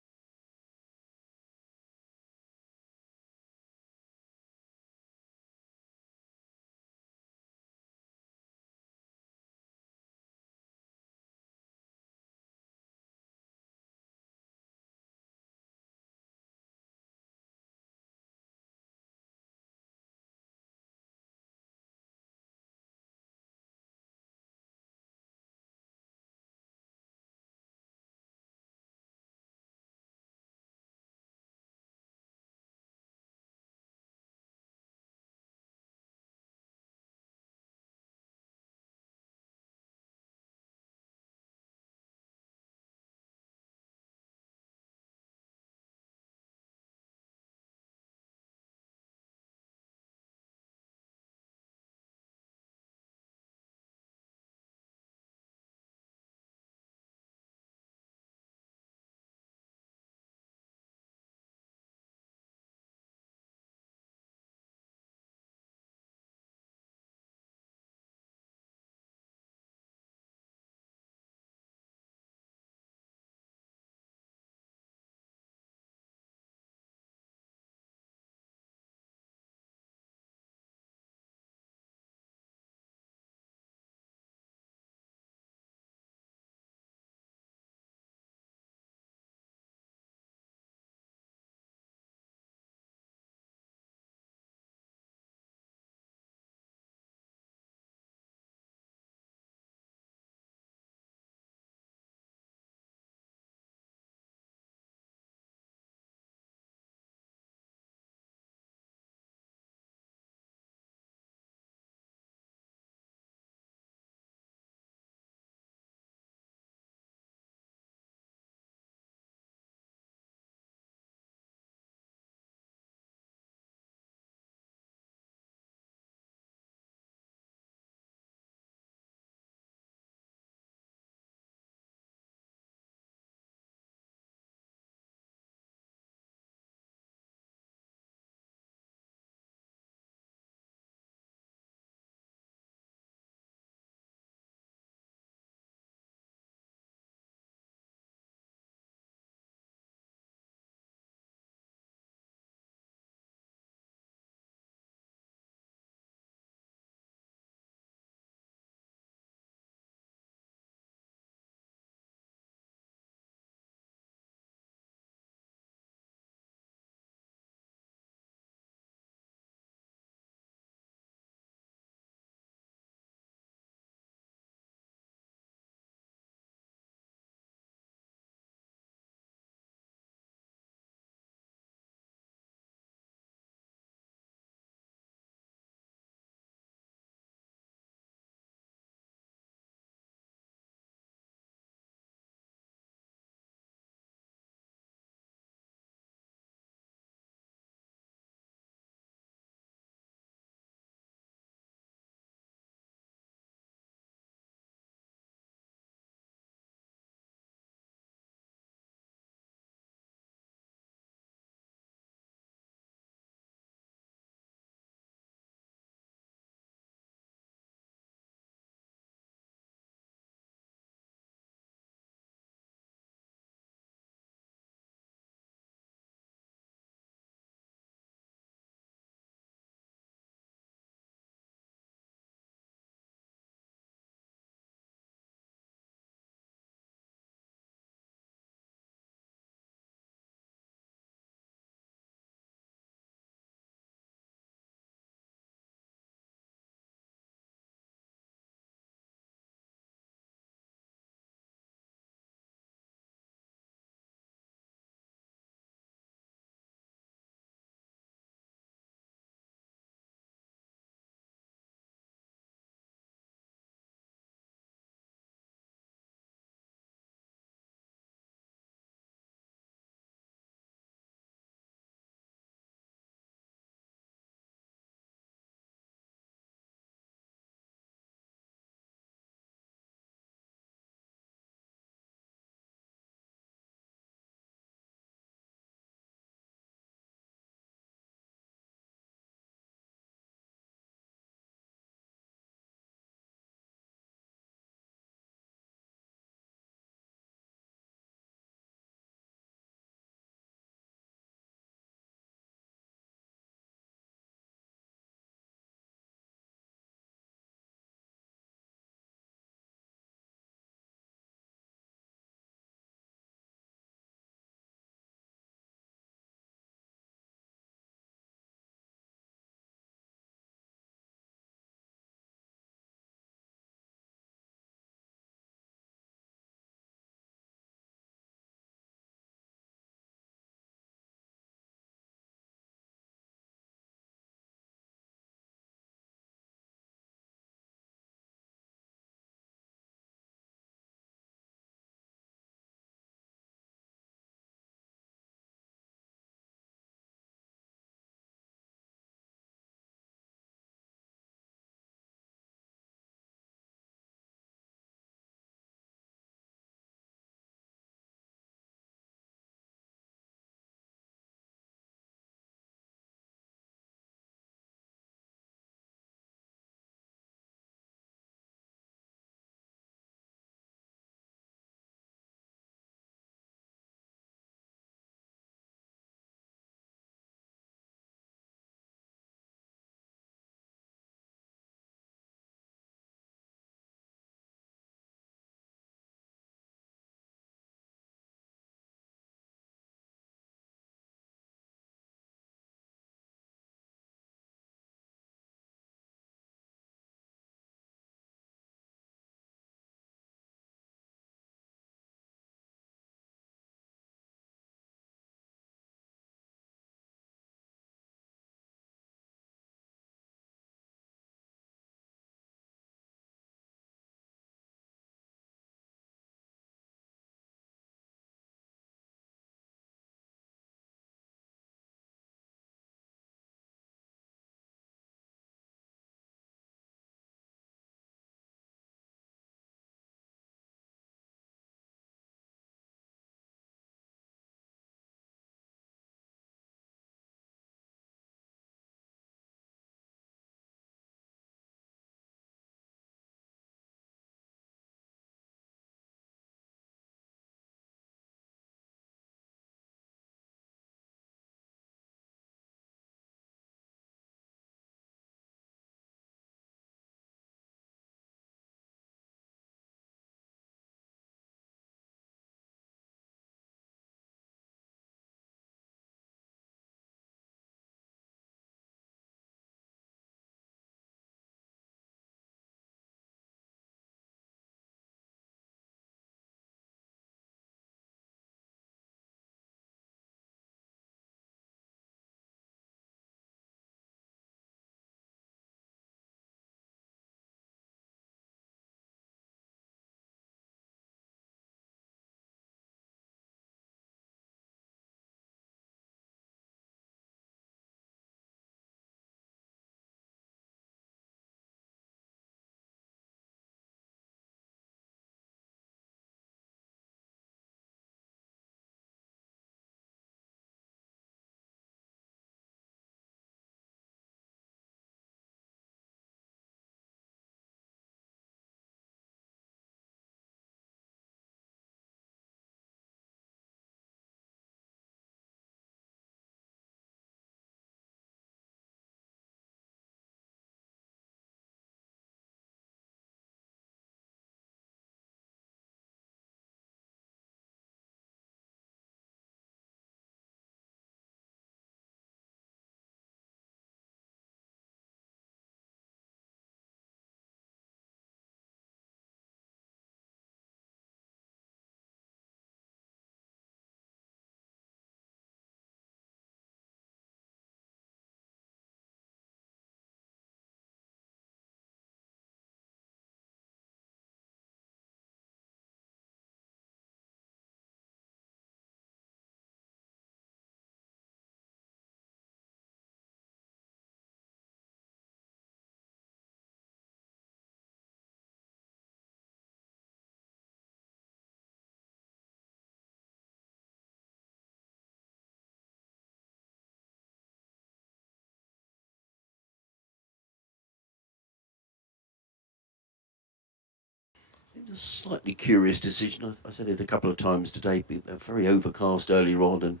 a slightly curious decision. I said it a couple of times today. Very overcast earlier on, and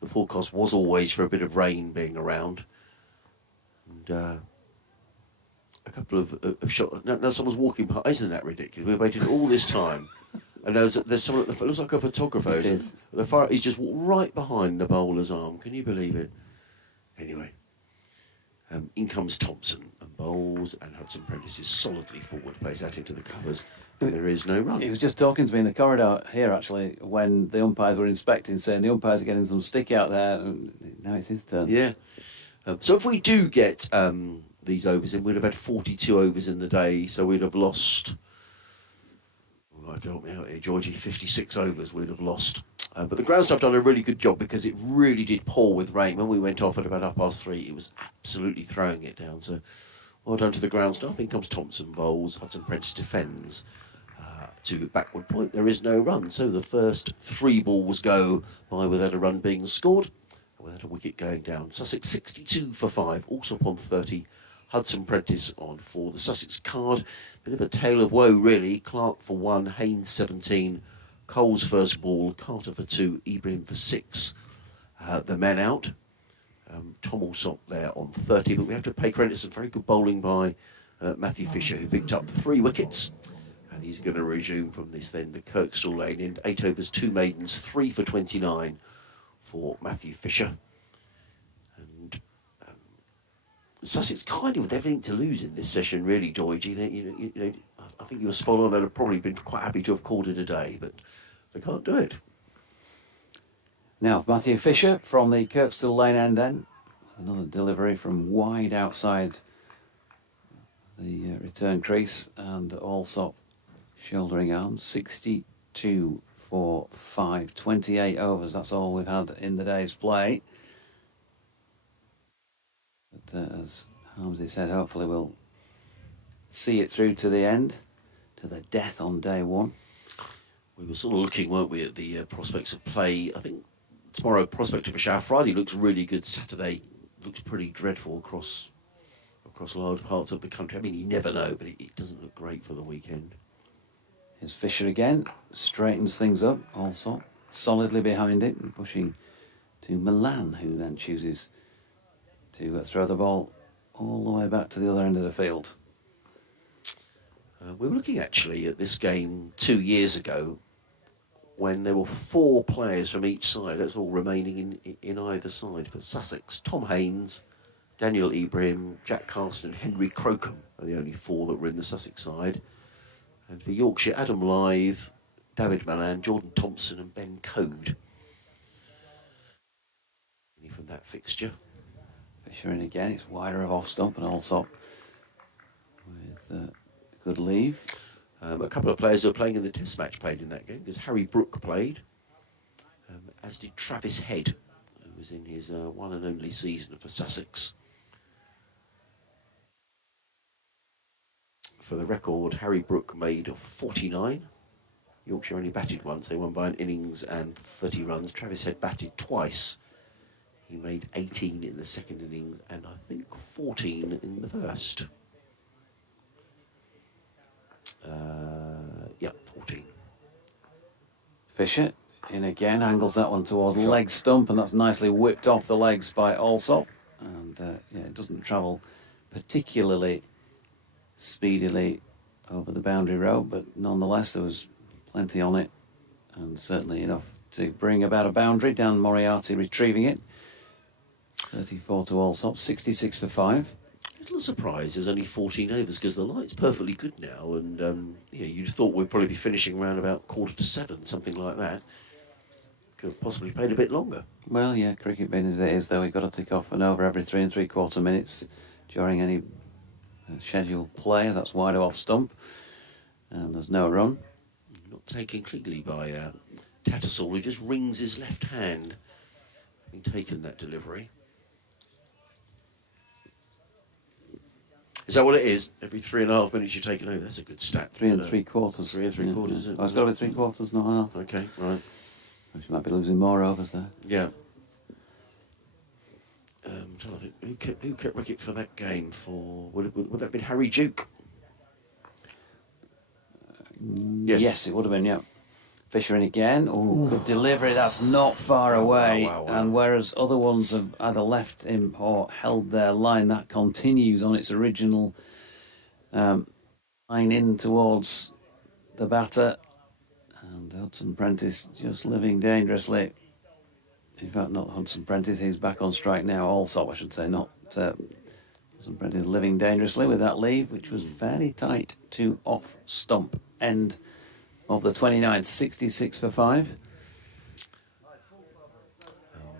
the forecast was always for a bit of rain being around. And a couple of shots. Now someone's walking past. Isn't that ridiculous? We've waited all this time. And there's someone at the looks like a photographer. It is. He's just walked right behind the bowler's arm. Can you believe it? Anyway, in comes Thompson and bowls, and Hudson Prentice is solidly forward, plays out into the covers, and there is no run. He was just talking to me in the corridor here, actually, when the umpires were inspecting, saying the umpires are getting some stick out there, and now it's his turn. Yeah. So if we do get these overs in, we'd have had 42 overs in the day, so we'd have lost... help me out here, Georgie. 56 overs we'd have lost. But the ground staff done a really good job because it really did pour with rain. When we went off at about 3:30, it was absolutely throwing it down. So well done to the ground staff. In comes Thompson bowls. Hudson Prentice defends to backward point. There is no run. So the first 3 balls go by without a run being scored, without a wicket going down. Sussex 62 for 5. Also upon 30. Hudson Prentice on for the Sussex card. Bit of a tale of woe, really. Clark for 1, Haynes 17, Cole's first ball, Carter for 2, Ibrahim for 6. The men out. Tom Alsop there on 30, but we have to pay credit to some very good bowling by Matthew Fisher, who picked up 3 wickets. And he's going to resume from this then, the Kirkstall Lane end. 8 overs, 2 maidens, 3 for 29 for Matthew Fisher. Sussex kind of with everything to lose in this session, really, Doidgy. You know, I think you were spot on. They'd have probably been quite happy to have called it a day, but they can't do it. Now, Matthew Fisher from the Kirkstall Lane end. Another delivery from wide outside the return crease, and Alsop shouldering arms. 62 for 5, 28 overs. That's all we've had in the day's play. But as Harmsy said, hopefully we'll see it through to the end, to the death on day 1. We were sort of looking, weren't we, at the prospects of play. I think tomorrow, prospect of a shower. Friday looks really good. Saturday looks pretty dreadful across large parts of the country. I mean, you never know, but it doesn't look great for the weekend. Here's Fisher again, straightens things up, also solidly behind it, and pushing to Milan, who then chooses to throw the ball all the way back to the other end of the field. We were looking actually at this game 2 years ago when there were 4 players from each side. That's all remaining in either side. For Sussex, Tom Haynes, Daniel Ibrahim, Jack Carson and Henry Crocombe are the only 4 that were in the Sussex side. And for Yorkshire, Adam Lyth, David Malan, Jordan Thompson and Ben Code. Any from that fixture? Fisher in again, it's wider of off stump and Alsop with good leave. A couple of players who were playing in the test match played in that game, because Harry Brook played, as did Travis Head, who was in his one and only season for Sussex. For the record, Harry Brook made 49. Yorkshire only batted once. They won by an innings and 30 runs. Travis Head batted twice. He made 18 in the second innings and I think 14 in the first. 14. Fisher in again, angles that one towards leg stump, and that's nicely whipped off the legs by Alsop. And it doesn't travel particularly speedily over the boundary row, but nonetheless there was plenty on it, and certainly enough to bring about a boundary. Dan Moriarty retrieving it. 34 to Alsop, 66 for 5. A little surprised there's only 14 overs, because the light's perfectly good now, and you'd thought we'd probably be finishing around about 7:15, something like that. Could have possibly played a bit longer. Well, yeah, cricket being as it is, though, we've got to tick off an over every 3 3/4 minutes during any scheduled play. That's wide off stump, and there's no run. Not taken cleanly by Tattersall, who just rings his left hand, having taken that delivery. Is that what it is? Every 3.5 minutes you take an over. That's a good stat. 3 3/4. 3 3/4, isn't it? Oh, it's got to be 3/4, not half. Okay, right. She might be losing more overs there. Yeah. I'm trying to think, who kept wicket for that game? Would that have been Harry Duke? Yes, it would have been, yeah. Fisher in again. Oh, good delivery. That's not far away. wow. And whereas other ones have either left him or held their line, that continues on its original line in towards the batter. And Hudson Prentice just living dangerously. In fact, not Hudson Prentice, he's back on strike now. Allsop, I should say, not Hudson Prentice living dangerously with that leave, which was fairly tight to off stump end of the 29th, 66 for 5.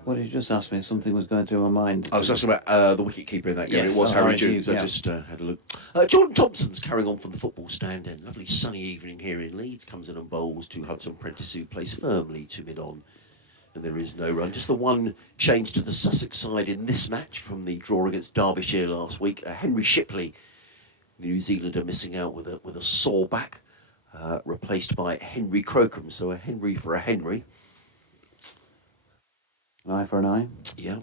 What did you just ask me? Something was going through my mind. I was asking about the wicket-keeper in that game. Yes, It was Harry Harry Duke. Duke, I yeah. just had a look. Jordan Thompson's carrying on from the football stand. And lovely sunny evening here in Leeds. Comes in and bowls to Hudson Prentice, who plays firmly to mid-on. And there is no run. Just the one change to the Sussex side in this match from the draw against Derbyshire last week. Henry Shipley, the New Zealander, missing out with a sore back. Replaced by Henry Crocombe, so a Henry for a Henry. An eye for an eye. Yeah.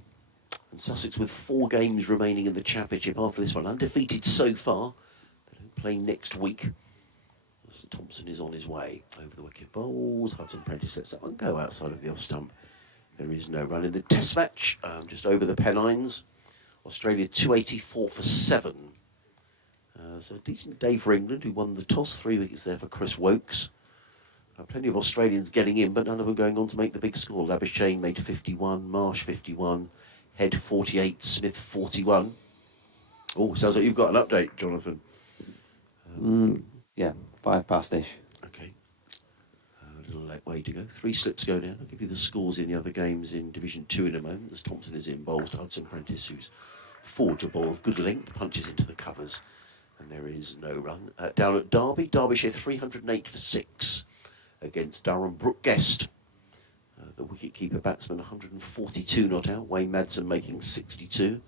And Sussex with 4 games remaining in the Championship after this one. Undefeated so far. They don't play next week. So Thompson is on his way. Over the wicket bowls. Hudson Prentice lets that one go outside of the off stump. There is no run in the Test match. Just over the Pennines. Australia 284 for 7. So a decent day for England, who won the toss. 3 wickets there for Chris Wokes. Plenty of Australians getting in, but none of them going on to make the big score. Labuschagne made 51, Marsh 51, Head 48, Smith 41. Oh, sounds like you've got an update, Jonathan. Yeah, 5 past-ish. Okay. A little late way to go. 3 slips go down. I'll give you the scores in the other games in Division 2 in a moment. As Thompson is in, bowls to Hudson Prentice, who's forward to bowl of good length, punches into the covers. And there is no run. Down at Derby, Derbyshire 308 for 6 against Durham Brook Guest. The wicket-keeper batsman 142 not out. Wayne Madsen making 62.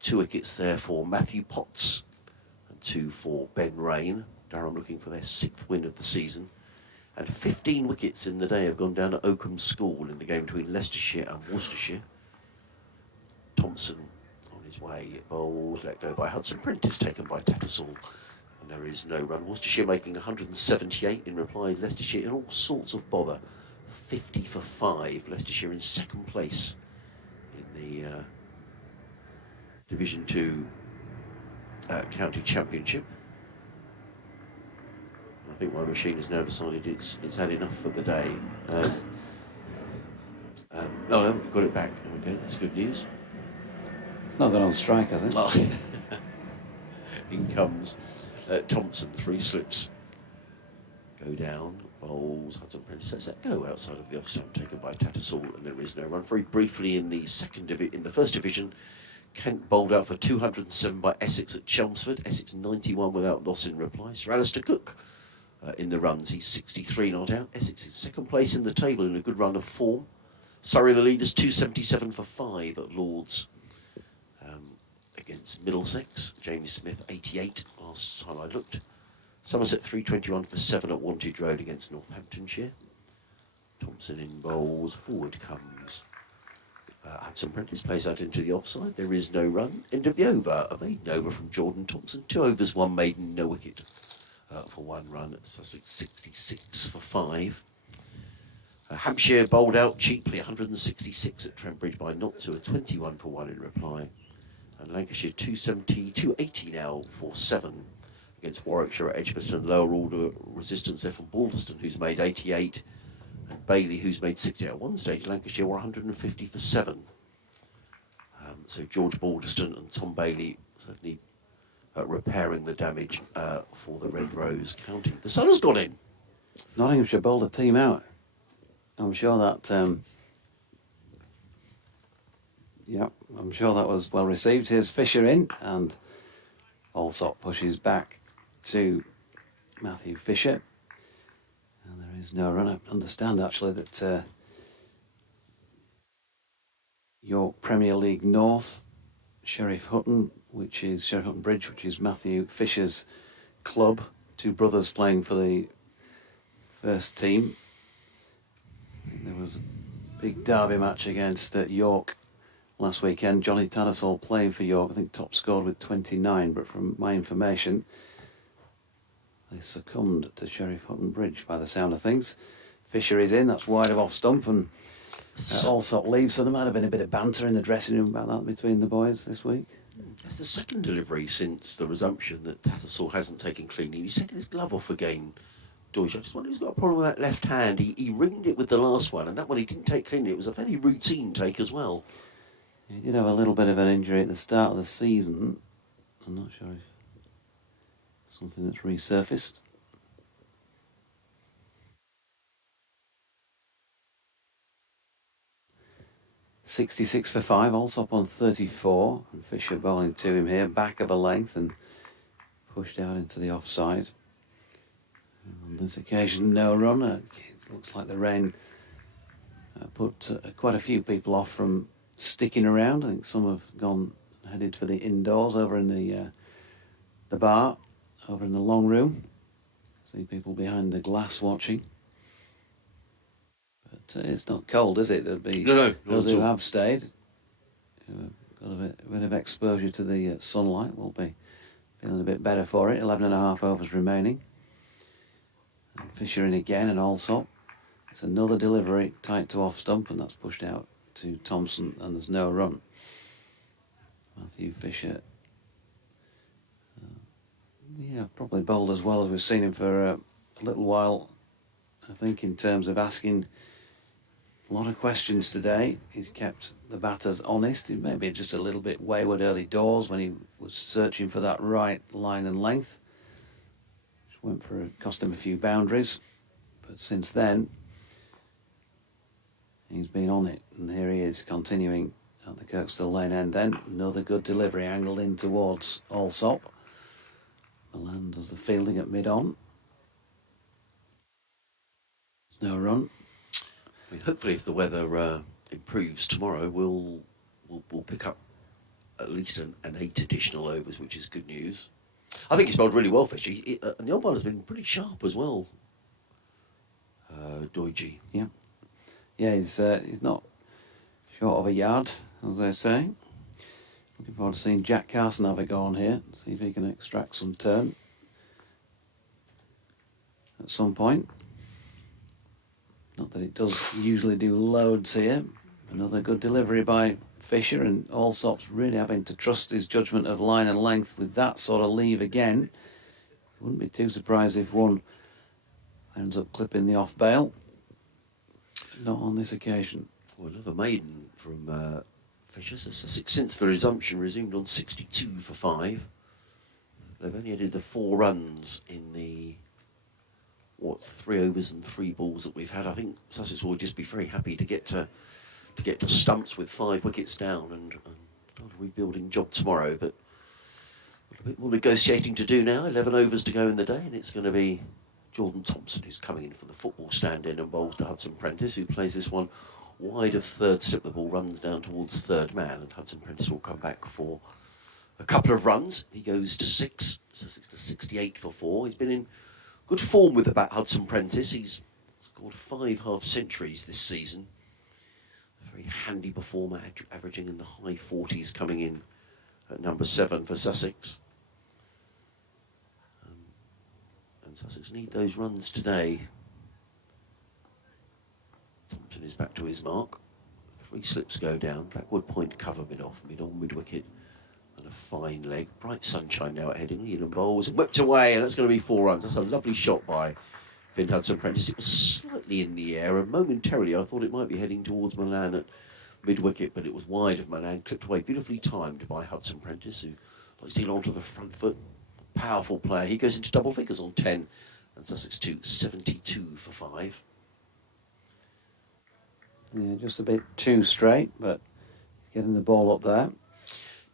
2 wickets there for Matthew Potts and 2 for Ben Rain. Durham looking for their 6th win of the season. And 15 wickets in the day have gone down at Oakham School in the game between Leicestershire and Worcestershire. Thompson on his way, bowls let go by Hudson Prentice, taken by Tattersall. And there is no run. Worcestershire making 178 in reply. Leicestershire in all sorts of bother. 50 for 5. Leicestershire in 2nd place in the Division 2 County Championship. I think my machine has now decided it's had enough for the day. No, we've got it back. Okay, that's good news. It's not gone on strike, has it? Well, in comes Thompson. 3 slips go down. Bowls Hudson Prentice lets that go outside of the off stump, taken by Tattersall, and there is no run. Very briefly in the first division, Kent bowled out for 207 by Essex at Chelmsford. Essex 91 without loss in reply. Sir Alistair Cook in the runs. He's 63 not out. Essex is 2nd place in the table in a good run of form. Surrey the leaders 277 for 5 at Lords. Against Middlesex, James Smith 88 last time I looked. Somerset 321 for 7 at Wantage Road against Northamptonshire. Thompson in bowls, forward comes Hudson Prentice, plays out into the offside. There is no run. End of the over. A maiden over from Jordan Thompson. 2 overs, 1 maiden, no wicket for 1 run. Sussex 66 for 5. Hampshire bowled out cheaply, 166 at Trent Bridge by not to a 21 for 1 in reply. And Lancashire 270, 280 now for 7 against Warwickshire at Edgbaston. Lower order resistance there from Balderston, who's made 88, and Bailey, who's made 60. At one stage, Lancashire were 150 for 7. So George Balderston and Tom Bailey certainly repairing the damage for the Red Rose County. The sun has gone in. Nottinghamshire bowled a team out. I'm sure that... yeah, I'm sure that was well received. Here's Fisher in, and Allsop pushes back to Matthew Fisher. And there is no run. I understand, actually, that York Premier League North, Sheriff Hutton Bridge, which is Matthew Fisher's club, 2 brothers playing for the first team. There was a big derby match against York last weekend. Johnny Tattersall playing for York, I think top scored with 29, but from my information, They succumbed to Sheriff Hutton Bridge by the sound of things. Fisher is in, that's wide of off stump, and Allsop leaves, so there might have been a bit of banter in the dressing room about that between the boys this week. That's the second delivery since the resumption that Tattersall hasn't taken cleanly. He's taken his glove off again. Deutsch, I just wonder who's got a problem with that left hand. He ringed it with the last one, and that one he didn't take cleanly. It was a very routine take as well. He did have a little bit of an injury at the start of the season. I'm not sure if something that's resurfaced. .66 for 5, Allsop on 34, and Fisher bowling to him here, back of a length and pushed out into the offside. On this occasion, no run. It looks like the rain put quite a few people off from sticking around. I think some have gone headed for the indoors over in the bar, over in the long room. See people behind the glass watching. But it's not cold, is it? There'll be No, those who have stayed, who have got a bit of exposure to the sunlight, will be feeling a bit better for it. 11.5 overs remaining. And Fisher in again, and Allsop. It's another delivery tight to off stump, and that's pushed out to Thompson, and there's no run. Matthew Fisher, probably bowled as well as we've seen him for a little while. I think in terms of asking a lot of questions today, he's kept the batters honest. He may be just a little bit wayward early doors when he was searching for that right line and length. Cost him a few boundaries, but since then he's been on it, and here he is continuing at the Kirkstall Lane end. Then another good delivery angled in towards Allsop. Milan does the fielding at mid-on. No run. I mean, hopefully, if the weather improves tomorrow, we'll pick up at least an 8 additional overs, which is good news. I think he's bowled really well, Fisher. And the umpire has been pretty sharp as well. Deutsch. Yeah, he's not short of a yard, as they say. Looking forward to seeing Jack Carson have a go on here, see if he can extract some turn at some point. Not that it does usually do loads here. Another good delivery by Fisher, and Allsop's really having to trust his judgment of line and length with that sort of leave again. Wouldn't be too surprised if one ends up clipping the off bail. Not on this occasion. Well, another maiden from Fisher. So Sussex, since the resumption, resumed on 62 for 5. They've only added the 4 runs in the 3 overs and 3 balls that we've had. I think Sussex will just be very happy to get to stumps with 5 wickets down and start a rebuilding job tomorrow. But a bit more negotiating to do now. 11 overs to go in the day, and it's going to be Jordan Thompson who's coming in from the football stand-in and bowls to Hudson Prentice, who plays this one wide of third slip. The ball runs down towards third man, and Hudson Prentice will come back for a couple of runs. He goes to 6, Sussex to 68 for 4. He's been in good form with the bat, Hudson Prentice. He's scored 5 half-centuries this season. Very handy performer, averaging in the high 40s, coming in at number 7 for Sussex. And Sussex need those runs today. Thompson is back to his mark. 3 slips go down. Backward point cover mid-off, mid-on, mid-wicket. And a fine leg. Bright sunshine now at Headingley. And bowls and whipped away. And that's going to be 4 runs. That's a lovely shot by Finn Hudson Prentice. It was slightly in the air, and momentarily I thought it might be heading towards Milan at mid-wicket, but it was wide of Milan. Clipped away, beautifully timed by Hudson Prentice, who likes to get onto the front foot. Powerful player. He goes into double figures on 10. And Sussex to 72 for 5. Yeah, just a bit too straight, but he's getting the ball up there.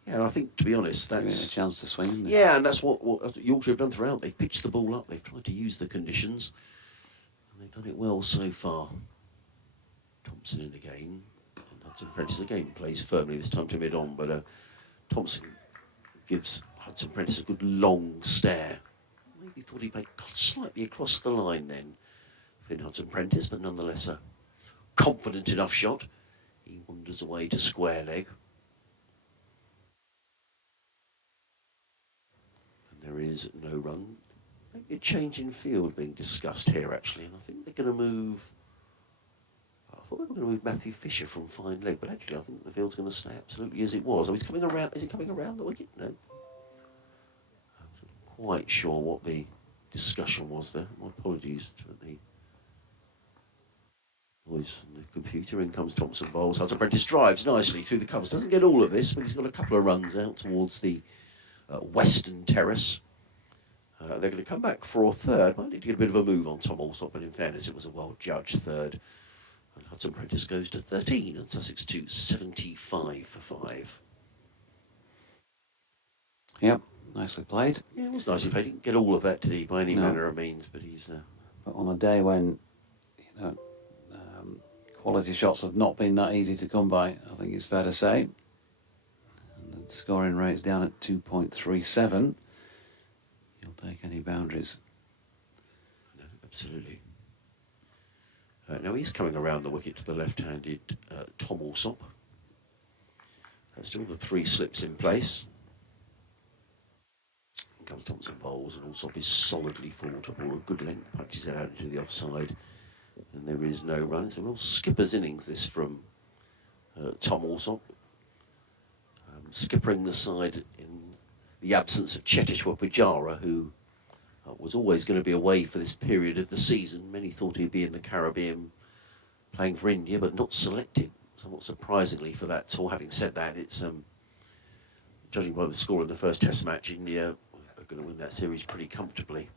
Yeah, and I think, to be honest, that's a chance to swing, isn't it? Yeah, and that's what Yorkshire have done throughout. They've pitched the ball up. They've tried to use the conditions, and they've done it well so far. Thompson in again, and Hudson Prentice again plays firmly this time to mid-on, but Thompson gives Hudson Prentice a good long stare. Maybe thought he played slightly across the line then, Finn Hudson Prentice, but nonetheless a confident enough shot. He wanders away to square leg. And there is no run. maybe a change in field being discussed here, actually, and I think they're going to move. I thought they were going to move Matthew Fisher from fine leg, but actually I think the field's going to stay absolutely as it was. Oh, he's coming around. Is it coming around the wicket? No. I'm not quite sure what the discussion was there. My apologies for the noise from the computer. In comes Thompson bowls. Hudson Prentice drives nicely through the covers. Doesn't get all of this, but he's got a couple of runs out towards the western terrace. They're going to come back for a third. Might need to get a bit of a move on Tom Alsop, but in fairness, it was a well-judged third. And Hudson Prentice goes to 13 and Sussex to 75 for 5. Yep, nicely played. Yeah, it was nicely played. He didn't get all of that, did he, by any manner of means, but he's... But on a day when, quality shots have not been that easy to come by, I think it's fair to say. And the scoring rate's down at 2.37. He'll take any boundaries. No, absolutely. Now he's coming around the wicket to the left-handed Tom Alsop. Still the 3 slips in place. In comes Thompson bowls, and Alsop is solidly forward to ball a good length, punches it out into the offside, and there is no run. It's a real skipper's innings, this, from Tom Alsop. Skippering the side in the absence of Cheteshwar Pujara, who was always going to be away for this period of the season. Many thought he'd be in the Caribbean playing for India, but not selected, somewhat surprisingly for that tour. Having said that, it's judging by the score in the first Test match, India are going to win that series pretty comfortably.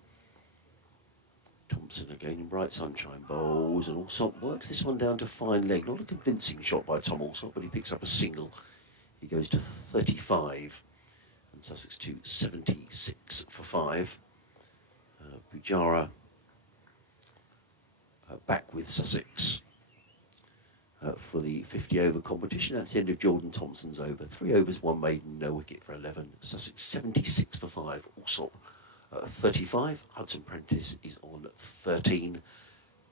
Thompson again in bright sunshine bowls, and Alsop works this one down to fine leg. Not a convincing shot by Tom Alsop, but he picks up a single. He goes to 35, and Sussex to 76 for 5. Pujara back with Sussex for the 50-over competition. That's the end of Jordan Thompson's over. 3 overs, 1 maiden, no wicket for 11. Sussex 76 for 5. Alsop 35. Hudson Prentice is on 13.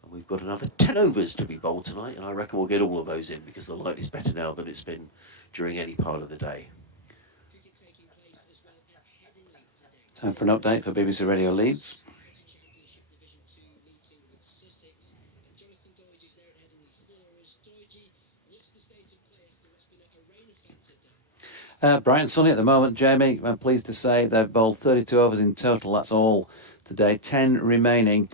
And we've got another 10 overs to be bowled tonight, and I reckon we'll get all of those in because the light is better now than it's been during any part of the day. Time for an update for BBC Radio Leeds. Bright and sunny at the moment, Jamie. I'm pleased to say they've bowled 32 overs in total. That's all today. 10 remaining.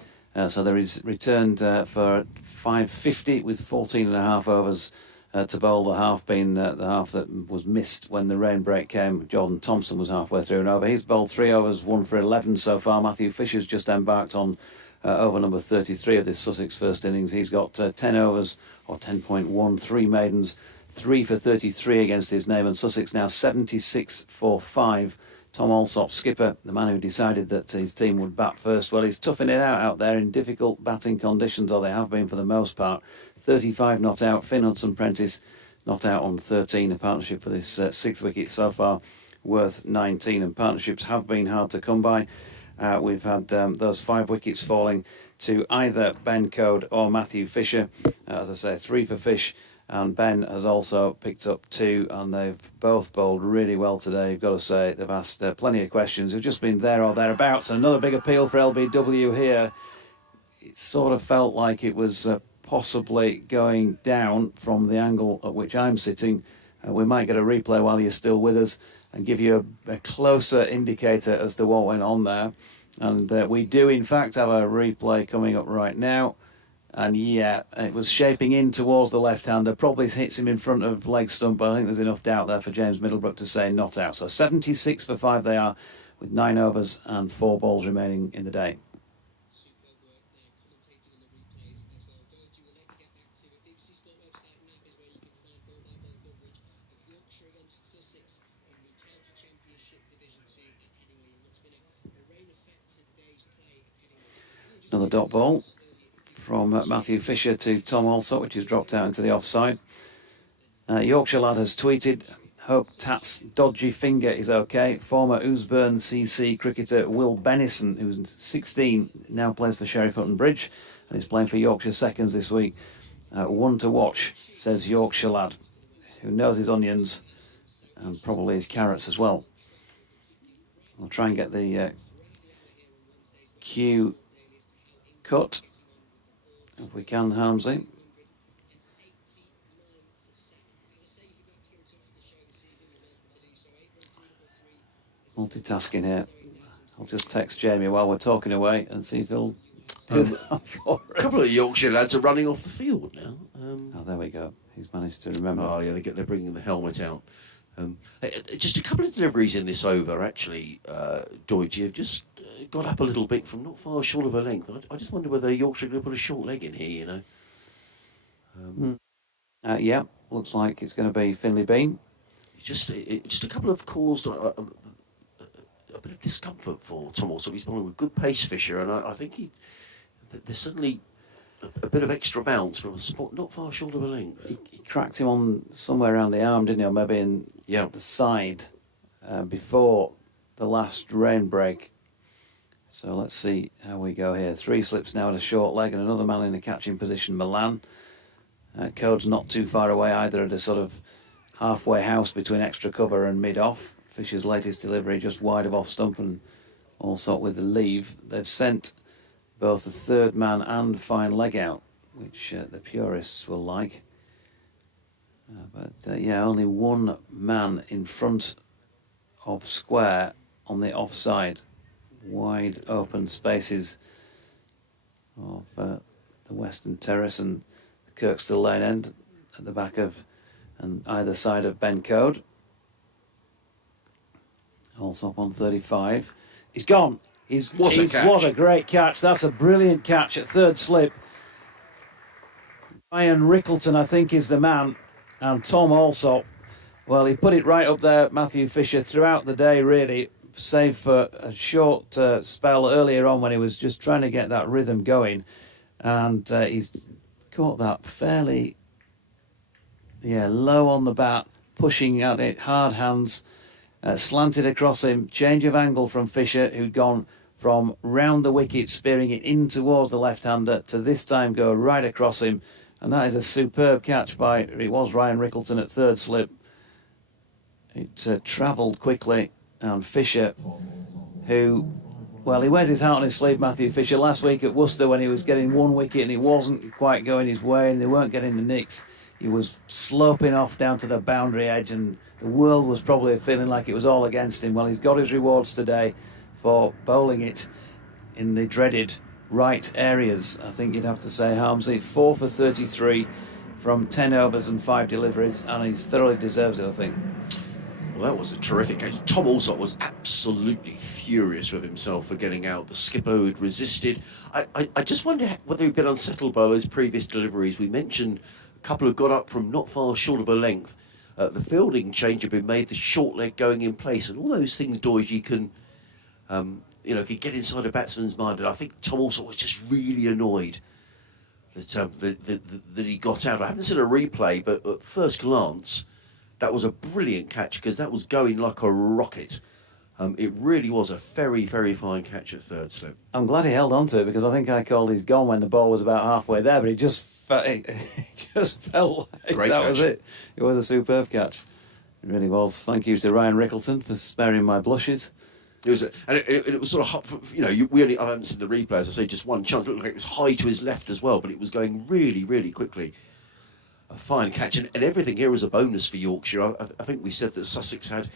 So there is returned for 550 with 14 and a half overs to bowl. The half being the half that was missed when the rain break came. Jordan Thompson was halfway through and over. He's bowled 3 overs, 1 for 11 so far. Matthew Fisher's just embarked on over number 33 of this Sussex first innings. He's got 10 overs or 10.13 maidens. 3 for 33 against his name, and Sussex now 76 for 5. Tom Alsop, skipper, the man who decided that his team would bat first. Well, he's toughing it out there in difficult batting conditions, or they have been for the most part. 35 not out. Finn Hudson-Prentice not out on 13. A partnership for this 6th wicket so far worth 19, and partnerships have been hard to come by. We've had those 5 wickets falling to either Ben Code or Matthew Fisher. As I say, 3 for Fish. And Ben has also picked up 2, and they've both bowled really well today. You've got to say, they've asked plenty of questions. They've just been there or thereabouts. Another big appeal for LBW here. It sort of felt like it was possibly going down from the angle at which I'm sitting. We might get a replay while you're still with us and give you a closer indicator as to what went on there. And we do, in fact, have a replay coming up right now. And yeah, it was shaping in towards the left-hander. Probably hits him in front of leg stump, but I think there's enough doubt there for James Middlebrook to say not out. So 76 for 5 they are, with 9 overs and 4 balls remaining in the day. Yorkshire against Sussex in the County Championship Division 2 at Headingley, in what's been a rain-affected day's play at Headingley. Another dot ball from Matthew Fisher to Tom Alsop, which is dropped out into the offside. Yorkshire lad has tweeted, hope Tat's dodgy finger is okay. Former Ousburn CC cricketer Will Bennison, who's 16, now plays for Sheriff Hutton Bridge and is playing for Yorkshire Seconds this week. One to watch, says Yorkshire lad, who knows his onions and probably his carrots as well. I'll try and get the cue cut, if we can, Harmsy. Multitasking here. I'll just text Jamie while we're talking away and see if he'll do that for A couple us. of Yorkshire lads are running off the field now. Oh, there we go. He's managed to remember. Oh, yeah, they're bringing the helmet out. Just a couple of deliveries in this over, actually, Deutsche have just got up a little bit from not far short of a length. I just wonder whether Yorkshire are going to put a short leg in here, you know. Yeah, looks like it's going to be Finley Bean. Just a couple of calls, a bit of discomfort for Tom Alsop. He's one a good pace fisher, and I think there's suddenly a bit of extra bounce from a spot not far short of a length. He cracked him on somewhere around the arm, didn't he? Or maybe in Yeah. the side before the last rain break. So let's see how we go here. 3 slips now at a short leg and another man in a catching position, Milan. Code's not too far away either, at a sort of halfway house between extra cover and mid-off. Fisher's latest delivery just wide of off stump and also with the leave. They've sent both the third man and fine leg out, which the purists will like. But yeah, only one man in front of square on the offside. Wide open spaces of the western terrace and the Kirkstall Lane end at the back of and either side of Ben Code. Also up on 35. He's gone. What a catch. What a great catch. That's a brilliant catch at third slip. Ryan Rickleton, I think, is the man. And Tom also. Well, he put it right up there, Matthew Fisher, throughout the day, really, save for a short spell earlier on when he was just trying to get that rhythm going. And he's caught that fairly, low on the bat, pushing at it, hard hands, slanted across him, change of angle from Fisher, who'd gone from round the wicket, spearing it in towards the left-hander, to this time go right across him. And that is a superb catch by, it was Ryan Rickleton at third slip. It travelled quickly, and Fisher, who, well, he wears his heart on his sleeve, Matthew Fisher. Last week at Worcester, when he was getting one wicket and it wasn't quite going his way and they weren't getting the nicks, he was sloping off down to the boundary edge and the world was probably feeling like it was all against him. Well, he's got his rewards today for bowling it in the dreaded right areas, I think you'd have to say, Harmsy. 4 for 33 from 10 overs and 5 deliveries, and he thoroughly deserves it, I think. Well, that was a terrific catch. Tom Alsop was absolutely furious with himself for getting out. The skipper had resisted. I just wonder whether he'd been unsettled by those previous deliveries. We mentioned a couple had got up from not far short of a length. The fielding change had been made, the short leg going in place, and all those things, Deutsche, can get inside a batsman's mind. And I think Tom Alsop was just really annoyed that he got out. I haven't seen a replay, but at first glance, that was a brilliant catch because that was going like a rocket. It really was a very, very fine catch at third slip. I'm glad he held on to it because I think I called his gone when the ball was about halfway there, but it just felt like Great that catch. was it. It was a superb catch. It really was. Thank you to Ryan Rickleton for sparing my blushes. It was, it was sort of, I haven't seen the replay, as I say, just one chance. It looked like it was high to his left as well, but it was going really, really quickly. A fine catch, and everything here was a bonus for Yorkshire. I think we said that Sussex had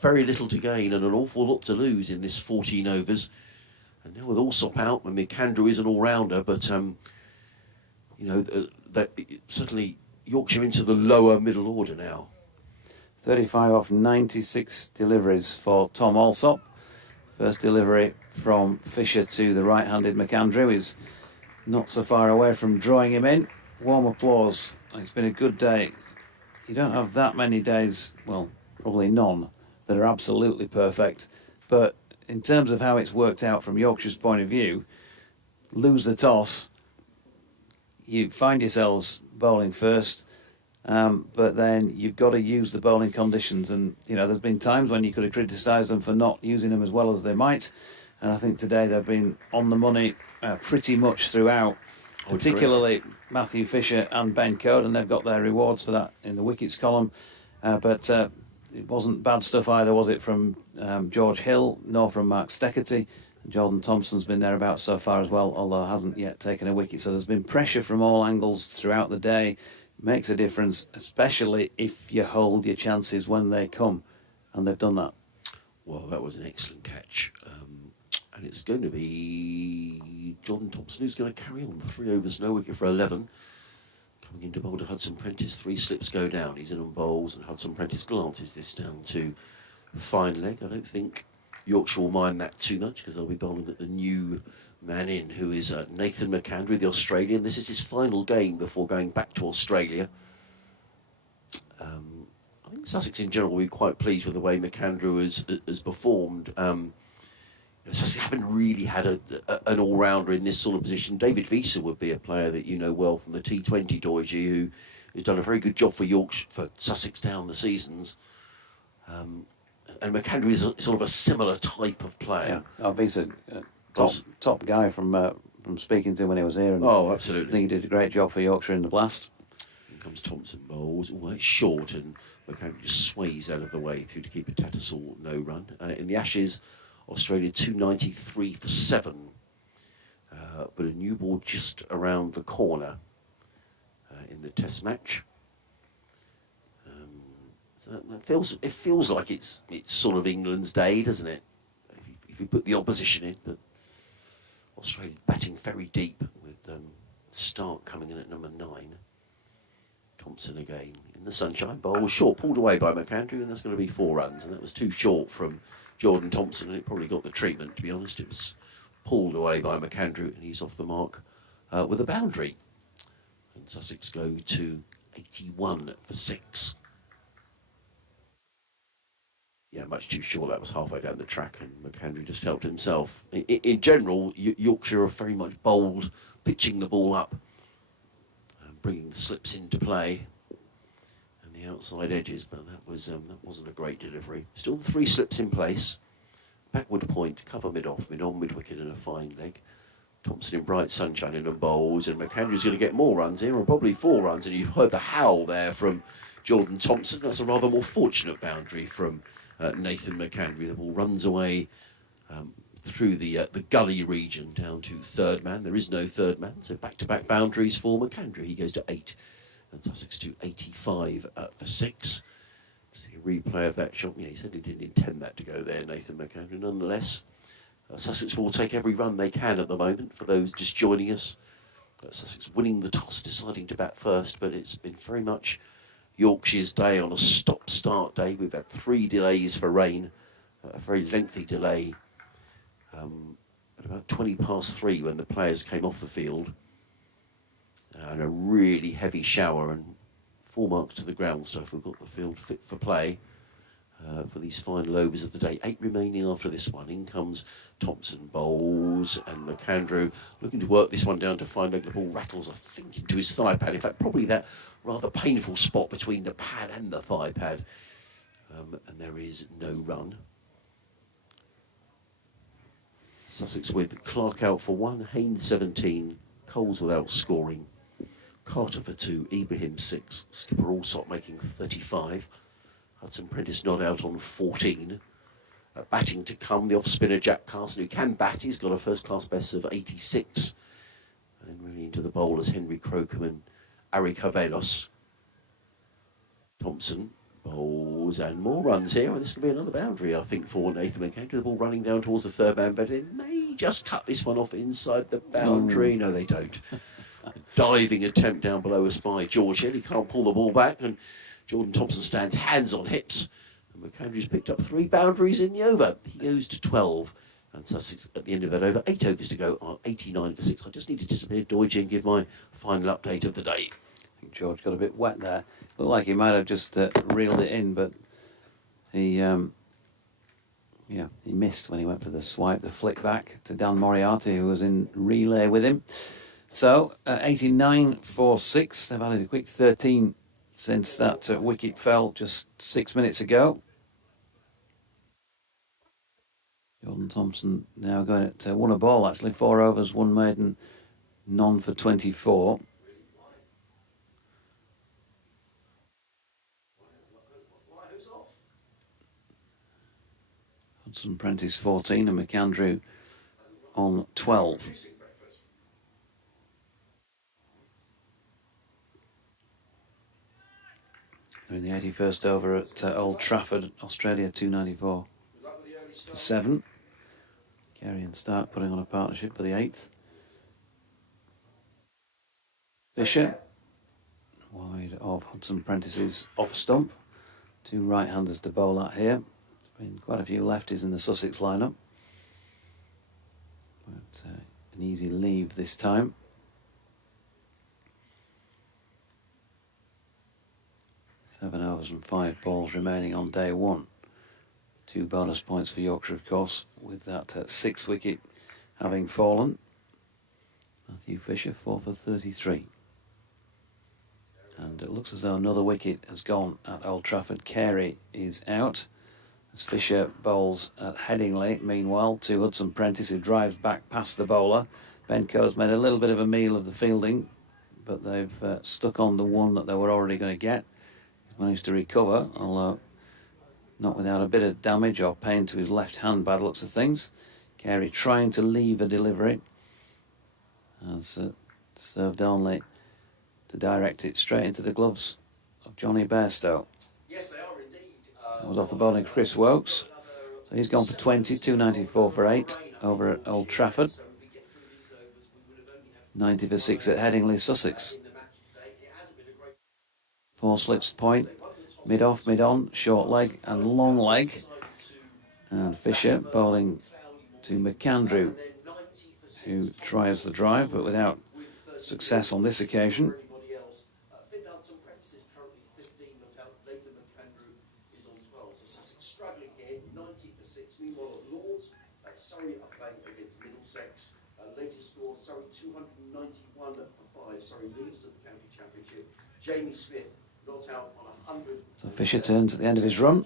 very little to gain and an awful lot to lose in this 14 overs. And now with Alsop out, I mean, Candrew is an all-rounder, but, certainly Yorkshire into the lower middle order now. 35 off 96 deliveries for Tom Alsop. First delivery from Fisher to the right-handed McAndrew is not so far away from drawing him in. Warm applause. It's been a good day. You don't have that many days, well, probably none, that are absolutely perfect. But in terms of how it's worked out from Yorkshire's point of view, lose the toss, you find yourselves bowling first, but then you've got to use the bowling conditions. And, there's been times when you could have criticised them for not using them as well as they might. And I think today they've been on the money pretty much throughout. Particularly Matthew Fisher and Ben Code, and they've got their rewards for that in the wickets column. But it wasn't bad stuff either, was it, from George Hill, nor from Mark Steckerty, Jordan Thompson's been thereabouts so far as well, although hasn't yet taken a wicket. So there's been pressure from all angles throughout the day. Makes a difference, especially if you hold your chances when they come, and they've done that. Well, that was an excellent catch. And it's going to be Jordan Thompson who's going to carry on. 3 overs, no wicket for 11. Coming into bowl to Hudson Prentice, 3 slips go down. He's in on bowls, and Hudson Prentice glances this down to fine leg. I don't think Yorkshire will mind that too much because they'll be bowling at the new man in, who is Nathan McAndrew, the Australian. This is his final game before going back to Australia. I think Sussex in general will be quite pleased with the way McAndrew has performed. Sussex haven't really had an all-rounder in this sort of position. David Visa would be a player that you know well from the T20 Doiji, who has done a very good job for Yorkshire, for Sussex down the seasons. And McAndrew is sort of a similar type of player. Yeah, Visa, top guy from speaking to him when he was here. And Oh, I absolutely. think he did a great job for Yorkshire in the blast. In comes Thompson bowls. Oh, it's short, and McAndrew just sways out of the way through to keep a Tattersall no run. In the Ashes, Australia 293 for 7. But a new ball just around the corner in the Test match. So it feels like it's sort of England's day, doesn't it? If you put the opposition in, but Australia batting very deep with Stark coming in at number 9. Thompson again in the sunshine. Bowl short, pulled away by McAndrew, and there's going to be 4 runs, and that was too short from Jordan Thompson, and it probably got the treatment, to be honest. It was pulled away by McAndrew, and he's off the mark with a boundary. And Sussex go to 81 for 6. Yeah, much too short. That was halfway down the track, and McAndrew just helped himself. In general, Yorkshire are very much bold, pitching the ball up, and bringing the slips into play, and the outside edges. But that wasn't a great delivery. Still 3 slips in place. Backward point, cover mid-off, mid-on, mid-wicket, and a fine leg. Thompson in bright sunshine in and bowls, and McAndrew's going to get more runs here, or probably 4 runs. And you've heard the howl there from Jordan Thompson. That's a rather more fortunate boundary from Nathan McAndrew. The ball runs away through the gully region down to third man. There is no third man, so back-to-back boundaries for McAndrew. He goes to 8, and Sussex to 85 for 6. See a replay of that shot. Yeah, he said he didn't intend that to go there, Nathan McAndrew. Nonetheless, Sussex will take every run they can at the moment. For those just joining us, Sussex winning the toss, deciding to bat first, but it's been very much Yorkshire's day on a stop-start day. We've had 3 delays for rain, a very lengthy delay at about 20 past 3 when the players came off the field, and a really heavy shower, and 4 marks to the ground. So we've got the field fit for play for these final overs of the day. 8 remaining after this one. In comes Thompson bowls, and McAndrew looking to work this one down to find leg. The ball rattles, I think, into his thigh pad. In fact, probably that rather painful spot between the pad and the thigh pad. And there is no run. Sussex with Clark out for 1, Haynes 17, Coles without scoring, Carter for 2, Ibrahim 6, skipper Allsop making 35. Hudson Prentice not out on 14. Batting to come, the off-spinner Jack Carson, who can bat. He's got a first-class best of 86. And really into the bowlers, Henry Crocombe and Ari Carvelos. Thompson bowls, and more runs here. And this will be another boundary, I think, for Nathan McAndrew. The ball running down towards the third man, but they may just cut this one off inside the boundary. No, they don't. Diving attempt down below us by George Hill. He can't pull the ball back, and Jordan Thompson stands hands on hips. And McAndrew's picked up 3 boundaries in the over. He goes to 12. And Sussex at the end of that over. 8 overs to go on 89 for 6. I just need to disappear Doige and give my final update of the day. I think George got a bit wet there. Looked like he might have just reeled it in, but he missed when he went for the swipe, the flick back to Dan Moriarty, who was in relay with him. So 89 for 6. They've added a quick 13 since that wicket fell just 6 minutes ago. Jordan Thompson now going at 1 a ball, actually. 4 overs, 1 maiden, none for 24. Hudson Prentice 14 and McAndrew on 12. They're in the 81st over at Old Trafford, Australia 294 for 7. Kerry and Stark putting on a partnership for the 8th. Fisher, wide of Hudson Prentice's off stump. 2 right-handers to bowl at here. There's been quite a few lefties in the Sussex lineup. But an easy leave this time. 7 overs and 5 balls remaining on day 1. 2 bonus points for Yorkshire, of course, with that 6th wicket having fallen. Matthew Fisher 4 for 33. And it looks as though another wicket has gone at Old Trafford. Carey is out as Fisher bowls at Headingley. Meanwhile, to Hudson Prentice, who drives back past the bowler. Ben Coe's made a little bit of a meal of the fielding, but they've stuck on the one that they were already going to get. He's managed to recover, although not without a bit of damage or pain to his left hand by the looks of things. Carey trying to leave a delivery, has served only to direct it straight into the gloves of Johnny Bairstow. Yes, they are indeed. That was off the bowling of Chris Wokes. So he's gone for 20, 294 for 8 over at Old Trafford. 90 for 6 at Headingley, Sussex. 4 slips point, mid-off, mid-on, short leg and long leg. And Fisher bowling to McAndrew, who tries the drive but without success on this occasion. Surrey are playing against Middlesex. Latest score, Surrey 291 for 5. Surrey leads at the county championship. Jamie Smith not out on 100. So Fisher turns at the end of his run.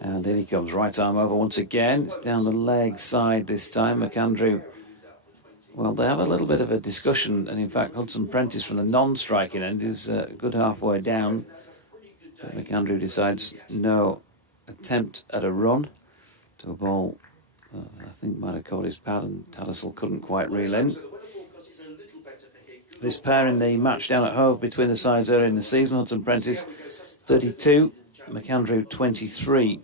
And in he comes, right arm over once again. It's down the leg side this time. McAndrew, well, they have a little bit of a discussion, and in fact Hudson Prentice from the non-striking end is a good halfway down. But McAndrew decides no attempt at a run to a ball I think might have caught his pad, and Tattersall couldn't quite reel in. This pair in the match down at Hove between the sides earlier in the season, Hudson Prentice 32, McAndrew 23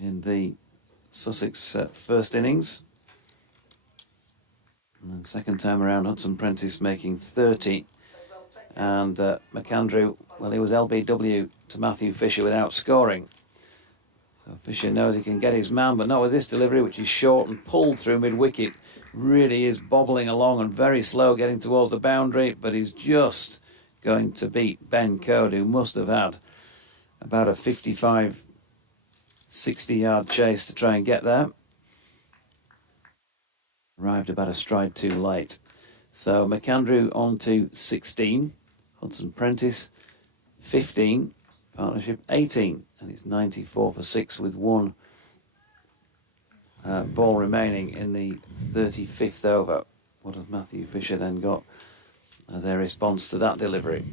in the Sussex first innings. And then second time around, Hudson Prentice making 30. And McAndrew, well, he was LBW to Matthew Fisher without scoring. So Fisher knows he can get his man, but not with this delivery, which is short and pulled through mid-wicket. Really is bobbling along and very slow getting towards the boundary, but he's just going to beat Ben Coe, who must have had about a 55, 60-yard chase to try and get there. Arrived about a stride too late. So McAndrew on to 16, Hudson Prentice 15, partnership 18, and it's 94 for 6 with 1 ball remaining in the 35th over. What has Matthew Fisher then got as a response to that delivery?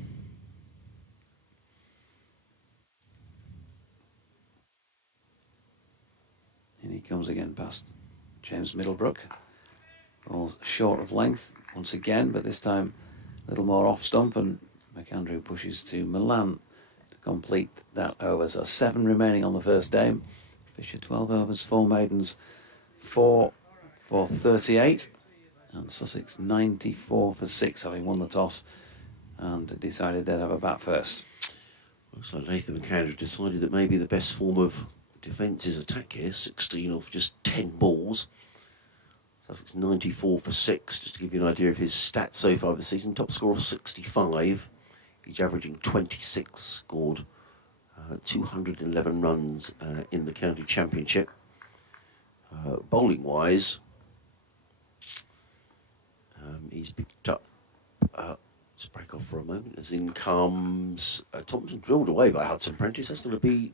And he comes again past James Middlebrook. Ball short of length once again, but this time a little more off stump, and McAndrew pushes to Milan to complete that over. So 7 remaining on the first day. Fisher 12 overs, 4 maidens, 4 for 38, and Sussex 94 for 6, having won the toss and decided they'd have a bat first. Looks like Nathan McAndrew decided that maybe the best form of defence is attack here. 16 off just 10 balls. Sussex 94 for 6, just to give you an idea of his stats so far this season. Top score of 65. He's averaging 26, scored 211 runs in the county championship. Bowling wise, he's picked up, let's break off for a moment, as in comes Thompson, drilled away by Hudson Prentice. That's going to be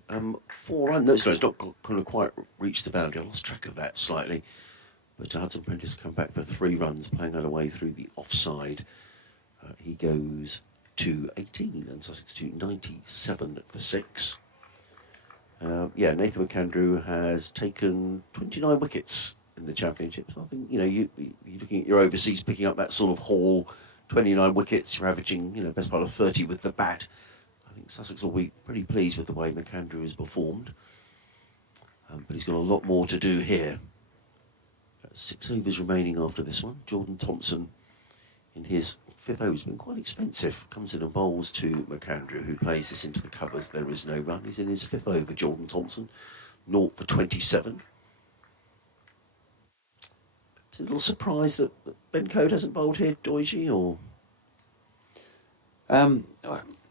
4 runs. No, it's not going to quite reach the boundary. I lost track of that slightly. But Hudson Prentice will come back for 3 runs, playing that away through the offside. He goes to 18, and Sussex to 97 for 6. Nathan McAndrew has taken 29 wickets in the championship. So I think, you're looking at your overseas picking up that sort of haul, 29 wickets, you're averaging, best part of 30 with the bat. I think Sussex will be pretty pleased with the way McAndrew has performed. But he's got a lot more to do here. 6 overs remaining after this one. Jordan Thompson in his 5th over has been quite expensive. Comes in and bowls to McAndrew, who plays this into the covers. There is no run. He's in his 5th over, Jordan Thompson. 0 for 27. A little surprised that Ben Code hasn't bowled here, Doiji, or?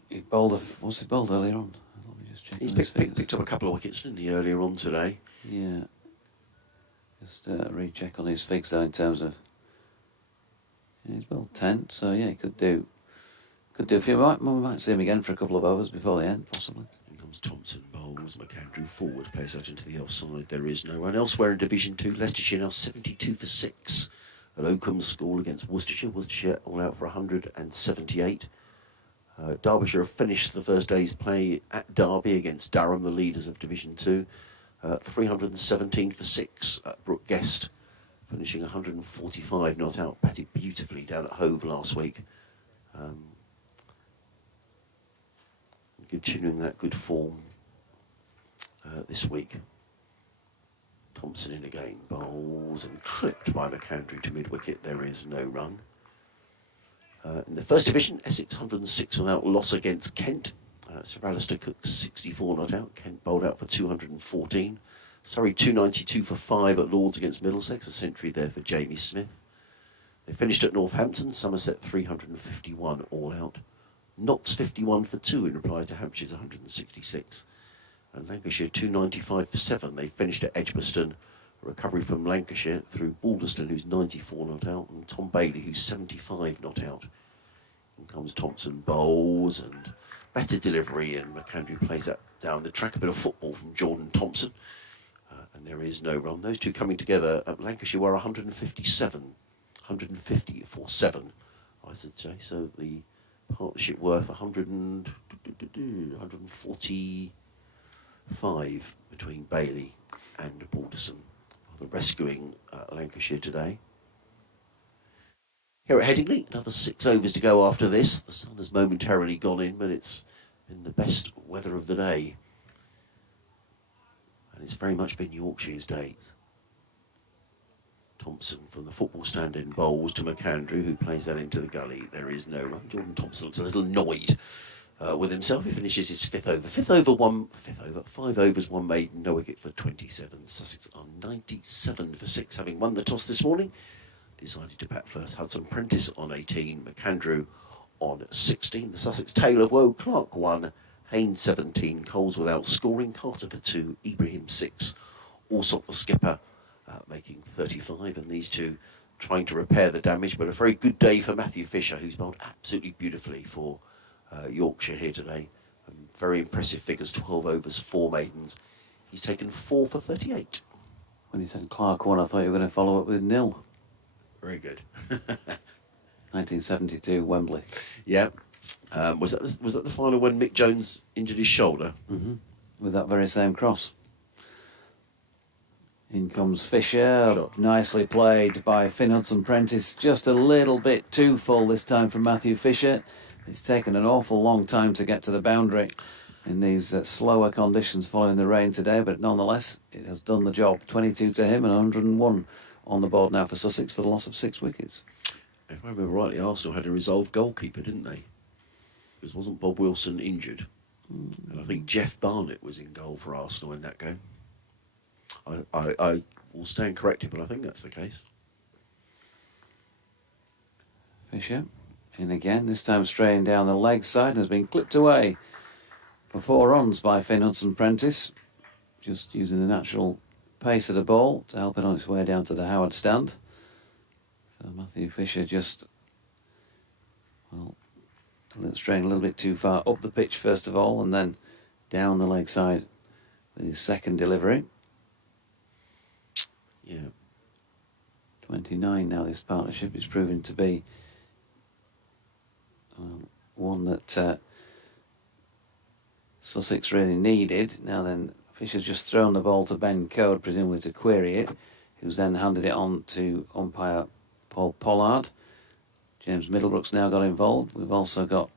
He bowled what's he bowled earlier on? Let me just check. He's picked up a couple of wickets, didn't he, earlier on today? Yeah. Just recheck on his figs though in terms of. Yeah, he's bowled 10, so yeah, he could do a few. We might see him again for a couple of overs before the end, possibly. In comes Thompson, bowls, McAndrew forward, plays out into the offside. There is no run. Elsewhere in Division 2, Leicestershire now 72 for 6 at Oakham School against Worcestershire. Worcestershire all out for 178. Derbyshire have finished the first day's play at Derby against Durham, the leaders of Division 2. 317 for 6 at Brook Guest, finishing 145 not out. Batted beautifully down at Hove last week. Continuing that good form this week. Thompson in again, bowls and clipped by McAndrew to mid-wicket. There is no run. In the First Division, Essex 106 without loss against Kent. Sir Alistair Cook 64 not out. Kent bowled out for 214. Surrey 292 for 5 at Lords against Middlesex. A century there for Jamie Smith. They finished at Northampton. Somerset 351 all out. Notts 51 for 2 in reply to Hampshire's 166. And Lancashire 295 for 7. They finished at Edgbaston. A recovery from Lancashire through Balderston, who's 94 not out, and Tom Bailey, who's 75 not out. In comes Thompson, bowls and better delivery, and McAndrew plays that down the track. A bit of football from Jordan Thompson, and there is no run. Those two coming together at Lancashire were 150 for 7, I should say. So the partnership worth 145 between Bailey and Balderson. The rescuing Lancashire today. Here at Headingley, another 6 overs to go after this. The sun has momentarily gone in, but it's been the best weather of the day. And it's very much been Yorkshire's days. Thompson from the football stand-in bowls to McAndrew, who plays that into the gully. There is no run. Jordan Thompson looks a little annoyed with himself. He finishes his 5th over. 5 overs, 1 maiden, no wicket for 27. Sussex are 97 for 6, having won the toss this morning. Decided to bat first. Hudson Prentice on 18, McAndrew on 16. The Sussex Tale of Woe, Clark 1, Haynes 17, Coles without scoring, Carter for 2, Ibrahim 6. Alsop the skipper making 35, and these two trying to repair the damage, but a very good day for Matthew Fisher, who's bowled absolutely beautifully for Yorkshire here today. Very impressive figures, 12 overs, 4 maidens. He's taken 4 for 38. When you said Clark 1, I thought you were going to follow up with nil. Very good. 1972, Wembley. Yeah. Was that the final when Mick Jones injured his shoulder? Mm-hmm. With that very same cross. In comes Fisher, Shot. Nicely played by Finn Hudson-Prentice. Just a little bit too full this time from Matthew Fisher. It's taken an awful long time to get to the boundary in these slower conditions following the rain today, but nonetheless, it has done the job. 22 to him and 101 on the board now for Sussex for the loss of 6 wickets. If I remember rightly, Arsenal had a resolved goalkeeper, didn't they? Because wasn't Bob Wilson injured? And I think Jeff Barnett was in goal for Arsenal in that game. I will stand corrected, but I think that's the case. Fisher in again, this time straying down the leg side, and has been clipped away for 4 runs by Finn Hudson-Prentice, just using the natural pace of the ball to help it on its way down to the Howard stand. So Matthew Fisher just, straying a little bit too far up the pitch first of all, and then down the leg side with his second delivery. Yeah. 29 now, this partnership is proving to be one that Sussex really needed. Now then, Fisher's just thrown the ball to Ben Code, presumably to query it, who's then handed it on to umpire Paul Pollard. James Middlebrook's now got involved. We've also got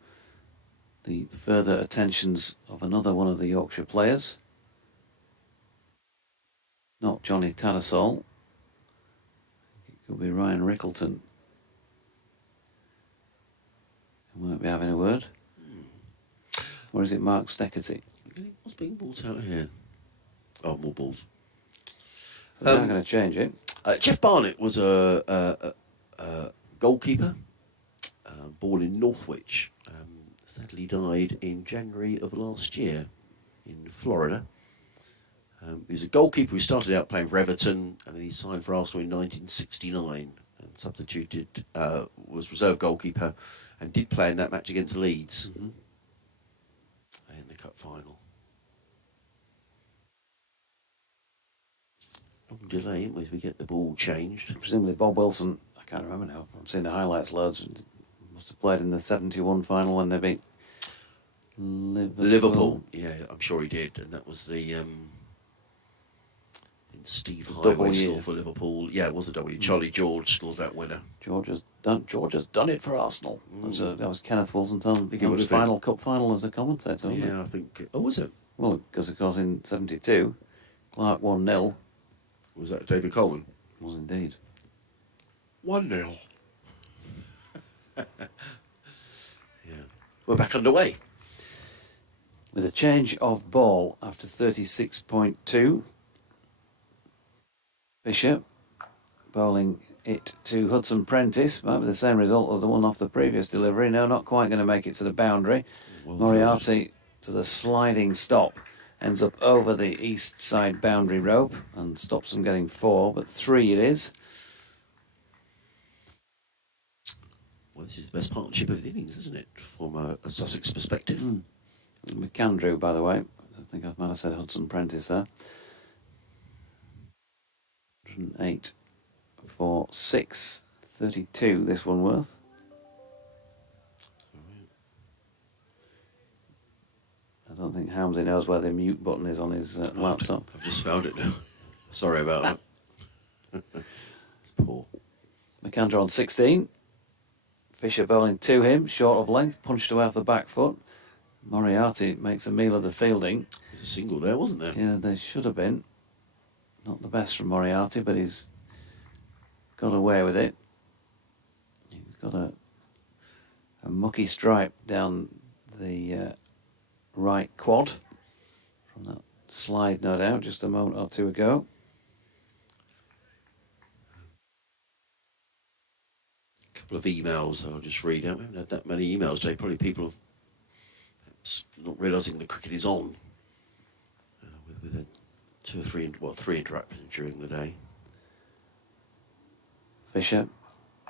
the further attentions of another one of the Yorkshire players. Not Johnny Tattersall. It could be Ryan Rickleton. He might be having a word. Or is it Mark Steckerty? What's being brought out here? Oh, more balls. So they're not going to change it. Jeff Barnett was a goalkeeper, born in Northwich. Sadly died in January of last year in Florida. He was a goalkeeper who started out playing for Everton, and then he signed for Arsenal in 1969 and substituted, was reserve goalkeeper, and did play in that match against Leeds in the cup final. Long delay, isn't we, as we get the ball changed. Presumably Bob Wilson, I can't remember now, I've seen the highlights loads, must have played in the 71 final when they beat Liverpool. Yeah, I'm sure he did, and that was the Steve Double Highway year. score for Liverpool. Yeah, it was a W. Charlie George scored that winner. George has done it for Arsenal. That was Kenneth Wilson's on think it the would have been. final cup final as a commentator, wasn't it? Yeah, I think. Oh, was it? Well, because of course in 72, Clark 1-0 Was that David Coleman? was indeed. 1-0. Yeah. We're back underway. With a change of ball after 36.2, Fisher bowling it to Hudson Prentice. Might be the same result as the one off the previous delivery. No, not quite going to make it to the boundary. Well, Moriarty to the sliding stop. Ends up over the east side boundary rope and stops them getting 4, but 3 it is. Well, this is the best partnership of the innings, isn't it, from a Sussex perspective? McAndrew, by the way. I think I might have said Hudson Prentice there. 108 for 6. 32 this one worth. I don't think Hamsey knows where the mute button is on his laptop. I've just found it now. Sorry about that. It's poor. McAndrew on 16. Fisher bowling to him, short of length, punched away off the back foot. Moriarty makes a meal of the fielding. There's a single there, wasn't there? Yeah, there should have been. Not the best from Moriarty, but he's got away with it. He's got a mucky stripe down the right quad from that slide, no doubt, just a moment or two ago. A couple of emails I'll just read out. We haven't had that many emails today. Probably people have perhaps not realising the cricket is on with a 2 or 3, 3 interruptions during the day. Fisher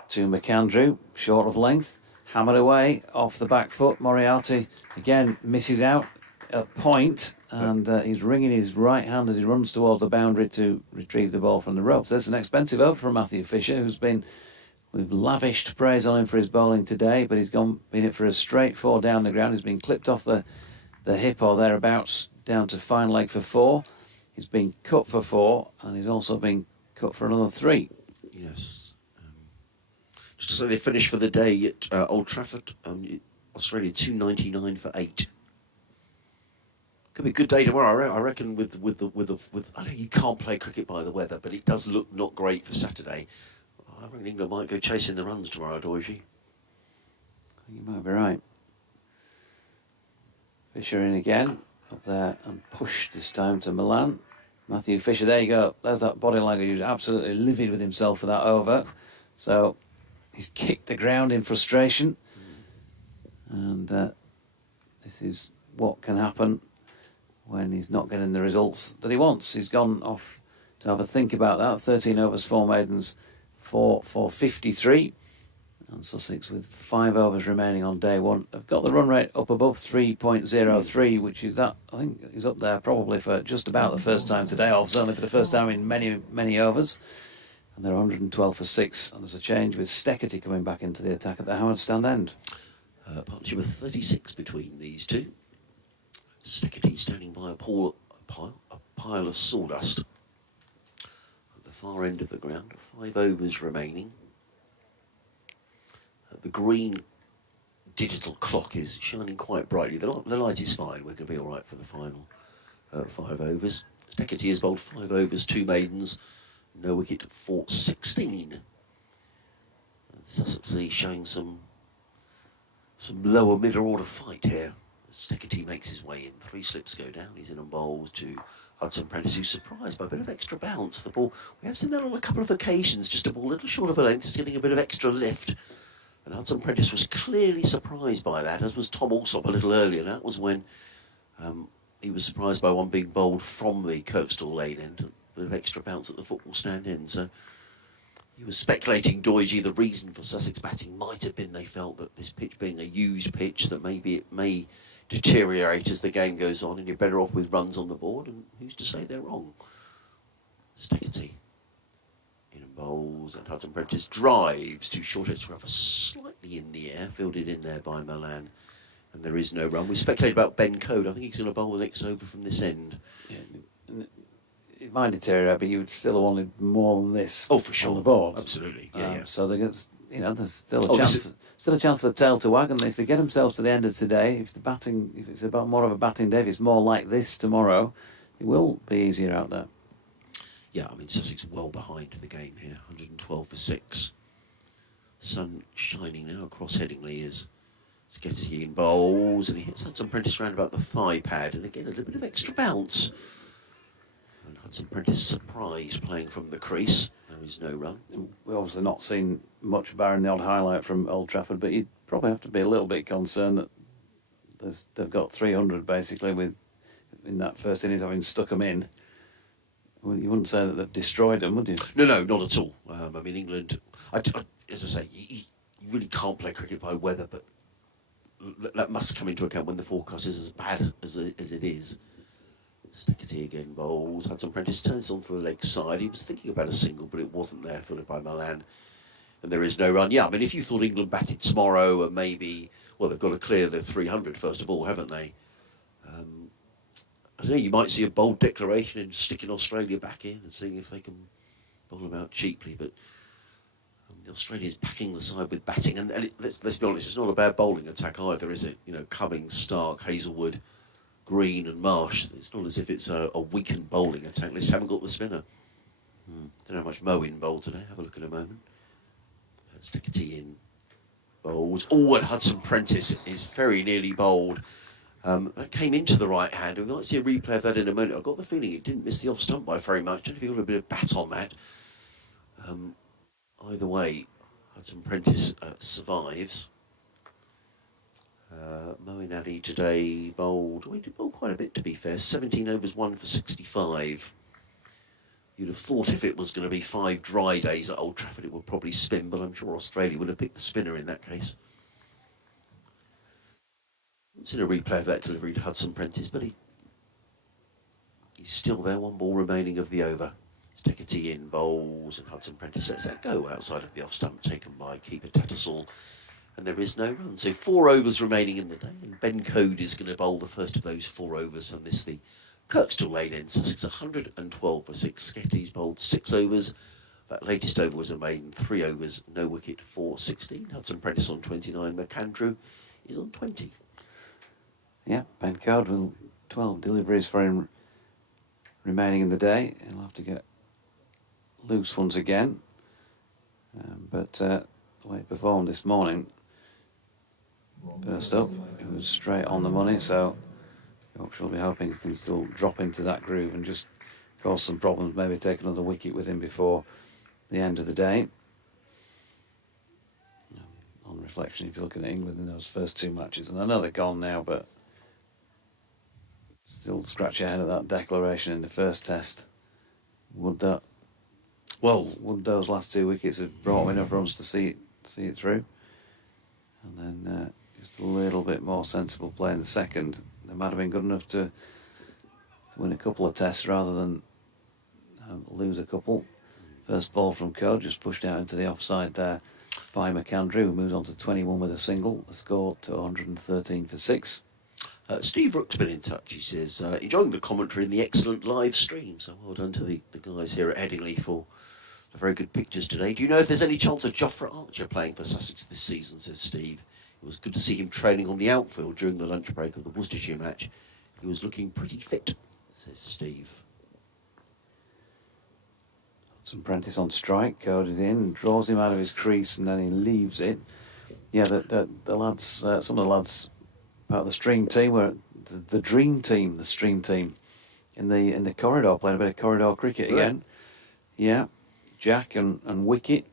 to McAndrew, short of length, hammered away off the back foot. Moriarty again misses out at point, and he's wringing his right hand as he runs towards the boundary to retrieve the ball from the ropes. There's an expensive over from Matthew Fisher, who's been, we've lavished praise on him for his bowling today, but he's been it for a straight 4 down the ground. He's been clipped off the hip or thereabouts down to fine leg for 4. He's been cut for 4, and he's also been cut for another 3. Yes. Just to say, they finished for the day at Old Trafford. Australia 299 for 8. Could be a good day tomorrow. I reckon. With I know you can't play cricket by the weather, but it does look not great for Saturday. I reckon England might go chasing the runs tomorrow, Doiji. You might be right. Fisher in again, up there and pushed this time to Milan. Matthew Fisher, there you go. There's that body language. He's absolutely livid with himself for that over. So he's kicked the ground in frustration. And this is what can happen when he's not getting the results that he wants. He's gone off to have a think about that. 13 overs, 4 maidens, 4 for 53. And Sussex, with 5 overs remaining on day 1, have got the run rate up above 3.03, which is that, I think, is up there probably for just about the first time today, or certainly for the first time in many, many overs. And they're 112 for 6, and there's a change with Steckerty coming back into the attack at the Howard stand end. Partnership of 36 between these two. Steckerty standing by Paul a pile of sawdust at the far end of the ground. 5 overs remaining. The green digital clock is shining quite brightly. The light is fine. We're going to be all right for the final 5 overs. Steckity has bowled 5 overs, 2 maidens, no wicket for 16. And Sussex showing some lower middle order fight here. Steckity makes his way in. 3 slips go down. He's in and bowls to Hudson Prentice, who's surprised by a bit of extra bounce. The ball, we have seen that on a couple of occasions, just a ball a little short of a length, is getting a bit of extra lift. And Hudson Prentice was clearly surprised by that, as was Tom Alsop a little earlier. That was when he was surprised by one being bowled from the Kirkstall lane end, a bit of extra bounce at the football stand end. So he was speculating, Doidge, the reason for Sussex batting might have been they felt that this pitch being a used pitch, that maybe it may deteriorate as the game goes on and you're better off with runs on the board, and who's to say they're wrong? Steckity in and bowls, and Hudson Prentice drives to short edge rubber slightly in the air, fielded in there by Milan, and there is no run. We speculated about Ben Code. I think he's going to bowl the next over from this end. Yeah, it might deteriorate, but you would still have wanted more than this. Oh, for sure, on the board. Absolutely, yeah. So they're going to, there's still a chance. Still a chance for the tail to wag, and if they get themselves to the end of today, if it's about more of a batting day, if it's more like this tomorrow, it will be easier out there. Yeah, I mean, Sussex well behind the game here, 112 for 6. Sun shining now across Headingley as Steckity in bowls, and he hits Hudson Prentice round about the thigh pad, and again a little bit of extra bounce. And Hudson Prentice surprised playing from the crease. There is no run. We've obviously not seen much barring the odd highlight from Old Trafford, but you'd probably have to be a little bit concerned that they've got 300 basically in that first innings, having stuck them in. Well, you wouldn't say that they've destroyed them, would you? No, not at all. I mean, England, as I say, you really can't play cricket by weather, but that must come into account when the forecast is as bad as it is. Steckity again bowls. Hudson Prentice turns onto the leg side. He was thinking about a single, but it wasn't there, followed by Milan. And there is no run. Yeah, I mean, if you thought England batted tomorrow and maybe, well, they've got to clear the 300 first of all, haven't they? I don't know, you might see a bold declaration and sticking Australia back in and seeing if they can bowl them out cheaply, but Australia's packing the side with batting, and let's be honest, it's not a bad bowling attack either, is it? Cummings, Stark, Hazelwood, Green and Marsh. It's not as if it's a weakened bowling attack. They just haven't got the spinner. Don't know how much Moen bowled today. Have a look in a moment. Steckity in bowls. Oh, and Hudson Prentice is very nearly bowled. That came into the right hand. We might see a replay of that in a moment. I've got the feeling it didn't miss the off stump by very much. I don't know if he got a bit of bat on that. Either way, Hudson Prentice survives. Moeen Ali today bowled. Well, he did bowl quite a bit, to be fair. 17 overs, 1 for 65. You'd have thought if it was going to be 5 dry days at Old Trafford, it would probably spin, but I'm sure Australia would have picked the spinner in that case. It's in a replay of that delivery to Hudson Prentice, but he's still there. 1 ball remaining of the over. Steckity in bowls, and Hudson Prentice lets that go outside of the off stump, taken by keeper Tattersall, and there is no run. So 4 overs remaining in the day, and Ben Code is going to bowl the first of those 4 overs from this, the Kirkstall lane end. Sussex 112 for 6. Sketty's bowled 6 overs. That latest over was a maiden, 3 overs, no wicket for 16. Hudson Prentice on 29. McAndrew is on 20. Yeah, Ben Code with 12 deliveries for him remaining in the day. He'll have to get loose once again. But the way he performed this morning, first up, it was straight on the money, so Yorkshire will be hoping he can still drop into that groove and just cause some problems, maybe take another wicket with him before the end of the day. On reflection, if you're looking at England in those first 2 matches, and I know they're gone now, but still scratch your head at that declaration in the first test. Would those last 2 wickets have brought enough runs to see it through? And then just a little bit more sensible play in the second. They might have been good enough to win a couple of tests rather than lose a couple. First ball from Code, just pushed out into the offside there by McAndrew, who moves on to 21 with a single. The score to 113 for 6. Steve Rook's been in touch. He says, enjoying the commentary and the excellent live stream. So well done to the guys here at Headingley for the very good pictures today. Do you know if there's any chance of Jofra Archer playing for Sussex this season, says Steve. It was good to see him training on the outfield during the lunch break of the Worcestershire match. He was looking pretty fit, says Steve. Some Prentice on strike, Cody's in, draws him out of his crease, and then he leaves it. Yeah, the lads, some of the lads part of the stream team were the dream team, the stream team, in the corridor, playing a bit of corridor cricket again. Yeah, Jack and Wicket.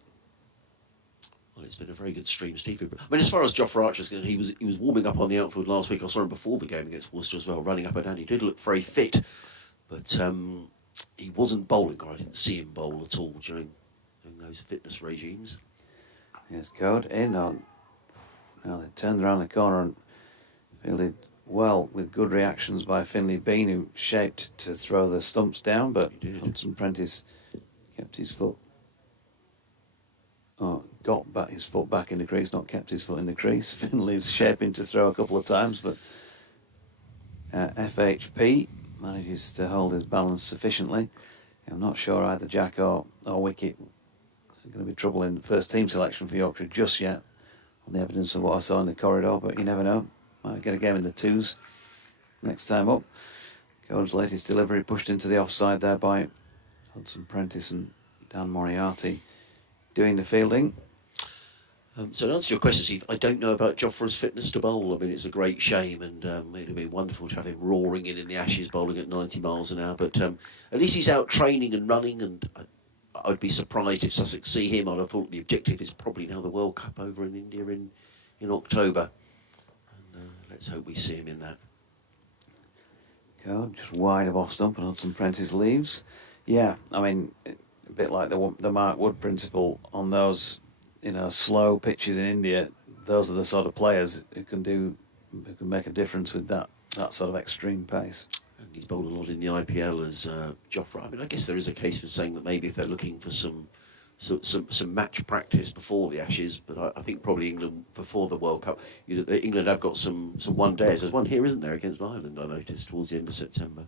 Well, it's been a very good stream, Steve. I mean, as far as Jofra Archer's goes, he was warming up on the outfield last week. I saw him before the game against Worcester as well, running up and down. He did look very fit, but he wasn't bowling, or I didn't see him bowl at all during those fitness regimes. Yes, Code in on. Now they turned around the corner and fielded well with good reactions by Finlay Bean, who shaped to throw the stumps down, but Hudson Prentice kept his foot. Got back his foot back in the crease, not kept his foot in the crease. Finlay's shaping to throw a couple of times, but FHP manages to hold his balance sufficiently. I'm not sure either Jack or Wicket are going to be trouble in the first team selection for Yorkshire just yet, on the evidence of what I saw in the corridor, but you never know. Might get a game in the twos next time up. Cole's latest delivery pushed into the offside there by Hudson Prentice and Dan Moriarty doing the fielding. So to answer your question, Steve, I don't know about Jofra's fitness to bowl. I mean, it's a great shame, and it'd have been wonderful to have him roaring in the Ashes, bowling at 90 miles an hour. But at least he's out training and running, and I'd be surprised if Sussex see him. I'd have thought the objective is probably now the World Cup over in India in October. And let's hope we see him in that. Go just wide of off stump, and Hudson Prentice leaves. Yeah, I mean, a bit like the Mark Wood principle on those, slow pitches in India. Those are the sort of players who can make a difference with that sort of extreme pace. And he's bowled a lot in the IPL as Jofra. I mean, I guess there is a case for saying that maybe if they're looking for some match practice before the Ashes, but I think probably England before the World Cup. England have got some one days. There's one here, isn't there, against Ireland? I noticed towards the end of September.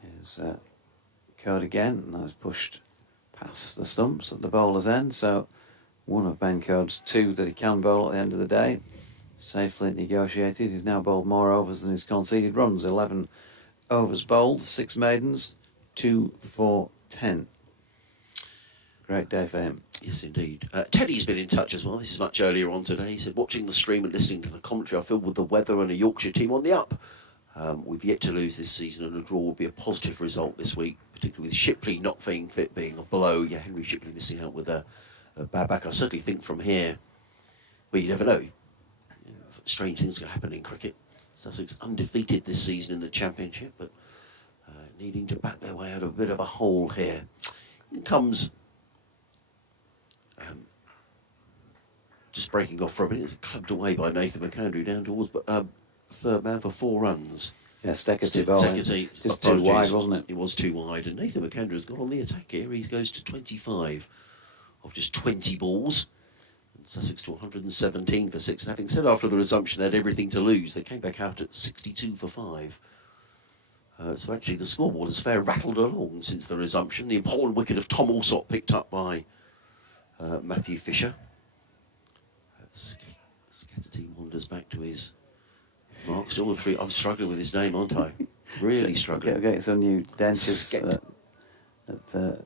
Here's Code again, and that was pushed past the stumps at the bowler's end. So one of Ben Code's two that he can bowl at the end of the day, safely negotiated. He's now bowled more overs than he's conceded runs. 11 overs bowled, 6 maidens, 2 for 10. Great day for him. Yes, indeed. Teddy's been in touch as well. This is much earlier on today. He said, watching the stream and listening to the commentary, I feel with the weather and a Yorkshire team on the up. We've yet to lose this season, and a draw will be a positive result this week, particularly with Shipley not being fit being a blow. Yeah, Henry Shipley missing out with a bad back. I certainly think from here, but you never know. Strange things can happen in cricket. Sussex undefeated this season in the Championship, but needing to back their way out of a bit of a hole here. In comes just breaking off for a minute. It's clubbed away by Nathan McAndrew down towards third man for 4 runs. Yeah, Steckety bowling. Just too wide, wasn't it? It was too wide, and Nathan McAndrew has got on the attack here. He goes to 25 of just 20 balls. And Sussex to 117 for 6. And having said after the resumption they had everything to lose, they came back out at 62 for 5. So actually the scoreboard has fair rattled along since the resumption. The important wicket of Tom Alsop picked up by Matthew Fisher. Scatterty wanders back to his mark. Still the 3. I'm struggling with his name, aren't I? Really struggling. Get some new dentist at a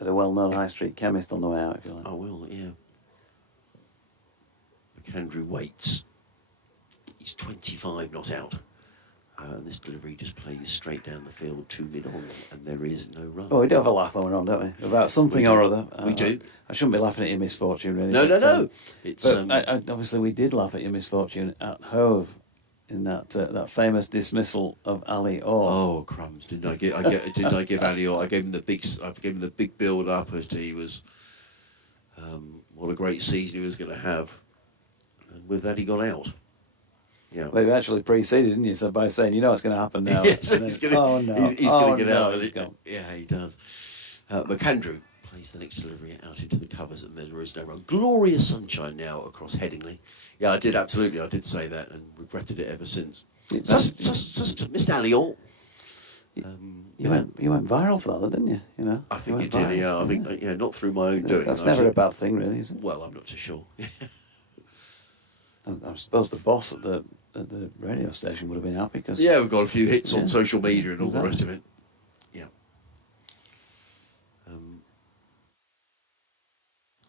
well-known high street chemist on the way out, if you like. I will, yeah. McAndrew waits. He's 25 not out. And this delivery just plays straight down the field, 2 mid-on, and there is no run. Oh, we do have a laugh going on, don't we? About something or other. We do. I shouldn't be laughing at your misfortune, really. No. It's obviously we did laugh at your misfortune at Hove in that famous dismissal of Ali Orr. Oh crumbs! Didn't I give Ali Orr? I gave him the big build up as to he was what a great season he was going to have, and with that he got out. Yeah. Well, you actually preceded, didn't you? So by saying, it's going to happen now. Yes, he's going to get out. He's gone. Yeah, he does. McAndrew plays the next delivery out into the covers, and there is no run. Glorious sunshine now across Headingley. Yeah, I did, absolutely. I did say that and regretted it ever since. Sussex missed alley all. You went viral for that, though, didn't you? You know, I think you it went did. viral. Yeah, I think not through my own doing. That's never a bad thing, really, is it? Well, I'm not too sure. I suppose the boss at the radio station would have been happy because Yeah, we've got a few hits on social media and all the rest of it. Yeah.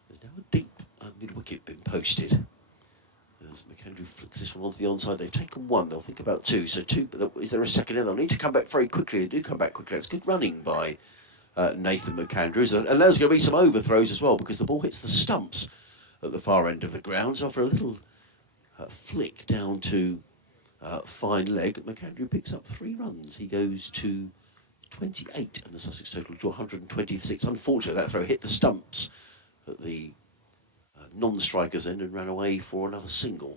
There's now a deep mid-wicket been posted. As McAndrew flicks this one onto the onside, they've taken one. They'll think about two. So two, but is there a second in? They'll need to come back very quickly. They do come back quickly. It's good running by Nathan McAndrews, and there's going to be some overthrows as well because the ball hits the stumps at the far end of the ground. So after a little flick down to fine leg, McAndrew picks up 3 runs. He goes to 28, and the Sussex total to 120 for 6. Unfortunately, that throw hit the stumps at the non-striker's end and ran away for another single,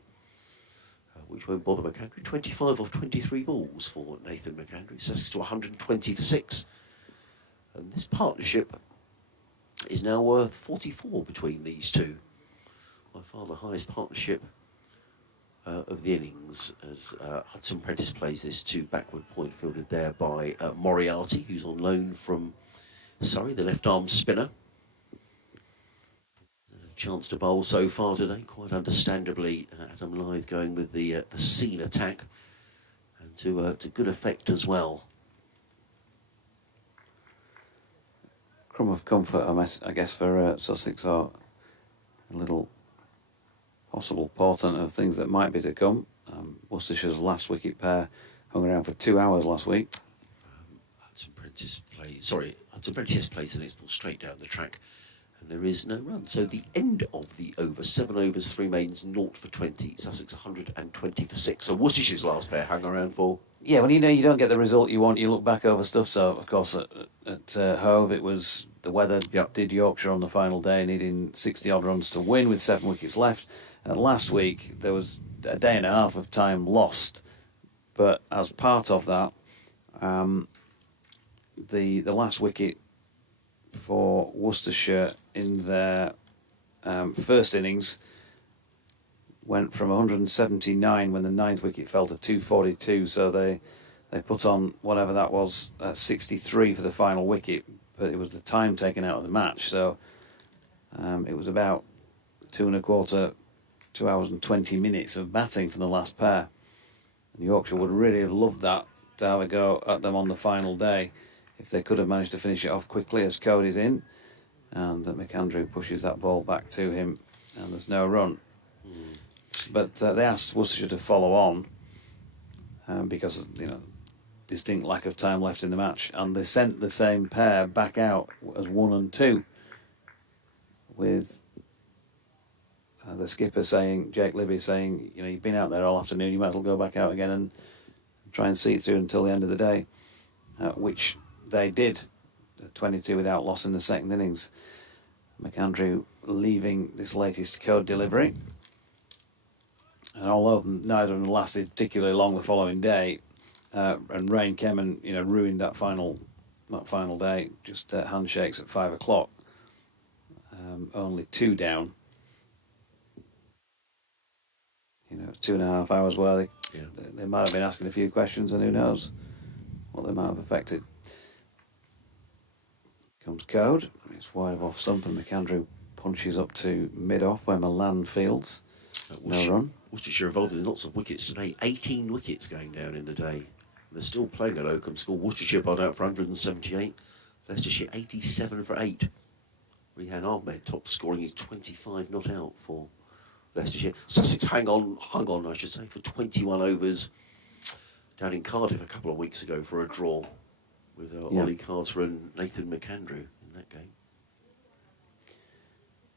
which won't bother McAndrew. 25 off 23 balls for Nathan McAndrew. Sussex to 120 for 6. And this partnership is now worth 44 between these two. By far the highest partnership of the innings, as Hudson Prentice plays this to backward point, fielded there by Moriarty, who's on loan from Surrey, the left-arm spinner. Chance to bowl so far today, quite understandably. Adam Lyth going with the seam attack, and to good effect as well. crumb of comfort, I guess, for Sussex, or a little possible portent of things that might be to come. Worcestershire's last wicket pair hung around for 2 hours last week. Hudson Prentice plays the next ball straight down the track, and there is no run. So the end of the over, 7 overs, 3 mains, 0 for 20. Sussex 120 for 6. So Worcestershire's last pair hung around for. Yeah, when you know you don't get the result you want, you look back over stuff. So, of course, at Hove, it was the weather did Yorkshire on the final day, needing 60-odd runs to win with 7 wickets left. Last week, there was a day and a half of time lost. But as part of that, the last wicket for Worcestershire in their first innings went from 179 when the 9th wicket fell to 242, so they put on whatever that was, 63 for the final wicket, but it was the time taken out of the match, so it was about 2 hours and 20 minutes of batting from the last pair. And Yorkshire would really have loved that, to have a go at them on the final day, if they could have managed to finish it off quickly as Cody's in, and McAndrew pushes that ball back to him, and there's no run. But they asked Worcestershire to follow on because of distinct lack of time left in the match, and they sent the same pair back out as 1 and 2, with the skipper saying, Jake Libby saying, you've been out there all afternoon, you might as well go back out again and try and see it through until the end of the day, which they did, 22 without loss in the second innings. McAndrew leaving this latest code delivery. And although neither of them lasted particularly long the following day, and rain came and ruined that final day, just handshakes at 5 o'clock, only 2 down. 2.5 hours where they might have been asking a few questions, and who knows what they might have affected. Comes Code, it's wide off stump, and McAndrew punches up to mid-off where Milan fields. No run. Worcestershire involved in lots of wickets today. 18 wickets going down in the day. They're still playing at Oakham School. Worcestershire bowled out for 178. Leicestershire 87 for 8. Rehan Ahmed top scoring is 25 not out for Leicestershire. Sussex hung on, I should say, for 21 overs down in Cardiff a couple of weeks ago for a draw with Ollie Carter and Nathan McAndrew in that game.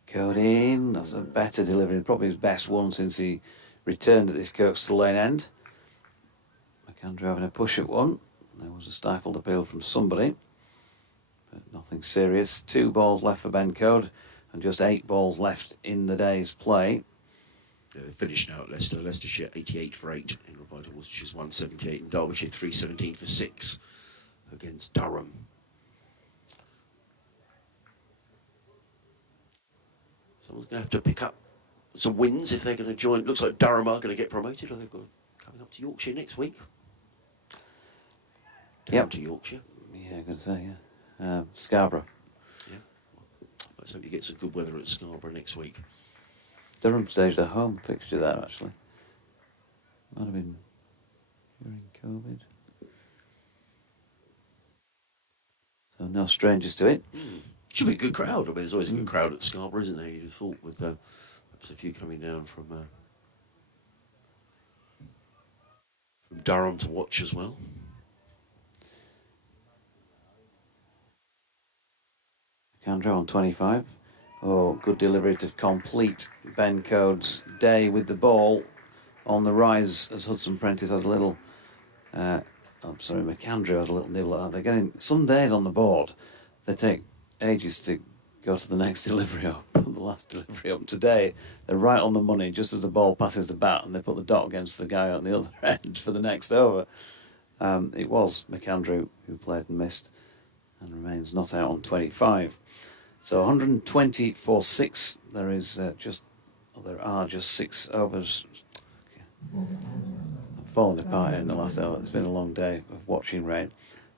Cody in, that's a better delivery, probably his best one since he returned at this Kirkstall Lane end. McAndrew having a push at one. There was a stifled appeal from somebody, but nothing serious. 2 balls left for Ben Code, and just 8 balls left in the day's play. Yeah, they finished now at Leicester. Leicestershire 88 for 8 in reply to Worcestershire's 178, and Derbyshire 317 for 6 against Durham. Someone's going to have to pick up some wins if they're going to join. Looks like Durham are going to get promoted. Or they've got coming up to Yorkshire next week. Down to Yorkshire. Yeah, I'm going to say, yeah. Scarborough. Yeah. Let's hope you get some good weather at Scarborough next week. Durham staged a home fixture there, actually. Might have been during COVID. So no strangers to it. Should be a good crowd. I mean, there's always a good crowd at Scarborough, isn't there? You'd have thought with perhaps a few coming down from Durham to watch as well. Candro on 25. Oh, good delivery to complete Ben Code's day with the ball on the rise as Hudson Prentice has a little... McAndrew has a little nibble at that. They're getting... Some days on the board, they take ages to go to the next delivery up. The last delivery up today, they're right on the money just as the ball passes the bat and they put the dot against the guy on the other end for the next over. It was McAndrew who played and missed and remains not out on 25. So 120 for 6. There are just 6 overs. I'm falling apart in the last hour. It's been a long day of watching rain.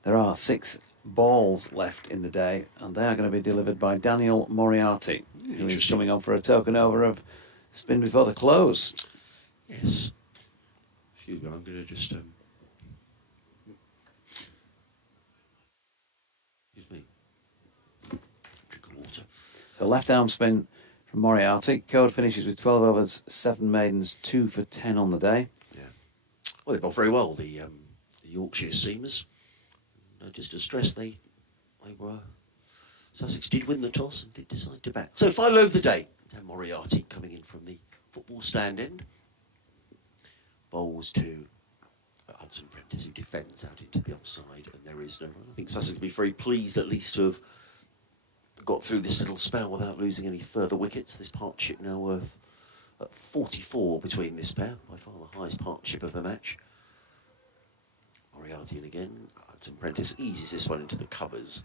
There are 6 balls left in the day, and they are going to be delivered by Daniel Moriarty, who is coming on for a token over of spin before the close. Yes. Excuse me, I'm going to just... Excuse me. Drink of water. So left arm spin from Moriarty. Code finishes with 12 overs, 7 maidens, 2 for 10 on the day. Yeah. Well, they got very well, the Yorkshire seamers. Just to stress, they were... Sussex did win the toss and did decide to bat. So final over the day. Dan Moriarty coming in from the football stand end. Bowls to Hudson Prentice, who defends out into the offside, and there is no run. I think Sussex will be very pleased at least to have got through this little spell without losing any further wickets. This partnership now worth 44 between this pair, by far the highest partnership of the match. Moriarty in again. Hudson Prentice eases this one into the covers,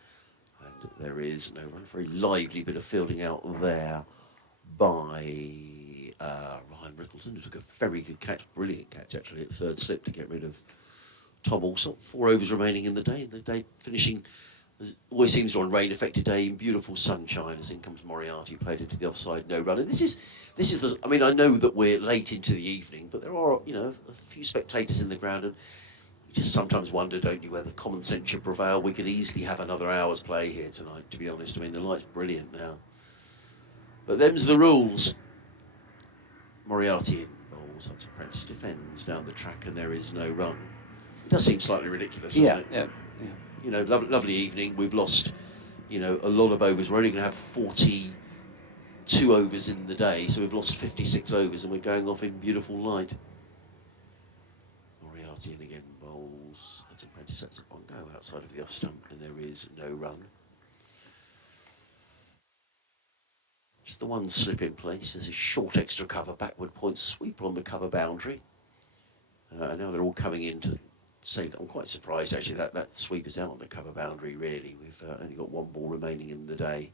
and there is no run. Very lively bit of fielding out there by Ryan Rickleton, who took a very good catch, brilliant catch actually at third slip to get rid of Tom Alsop. 4 overs remaining in the day, and the day finishing, as always seems on rain-affected day, in beautiful sunshine. As in comes Moriarty, played into the offside, no run. And this is the. I mean, I know that we're late into the evening, but there are a few spectators in the ground, and you just sometimes wonder, don't you, whether common sense should prevail. We could easily have another hour's play here tonight, to be honest. I mean, the light's brilliant now. But them's the rules. Moriarty in bowls, Hudson Prentice defends down the track, and there is no run. It does seem slightly ridiculous, doesn't it? Yeah. Lovely evening. We've lost, a lot of overs. We're only going to have 42 overs in the day, so we've lost 56 overs, and we're going off in beautiful light. Moriarty in again, bowls. Hudson Prentice lets it one go outside of the off stump, and there is no run. Just the one slip in place. There's a short extra cover, backward point sweeper on the cover boundary. And now they're all coming in to say that I'm quite surprised actually that sweeper's out on the cover boundary really. We've only got 1 ball remaining in the day.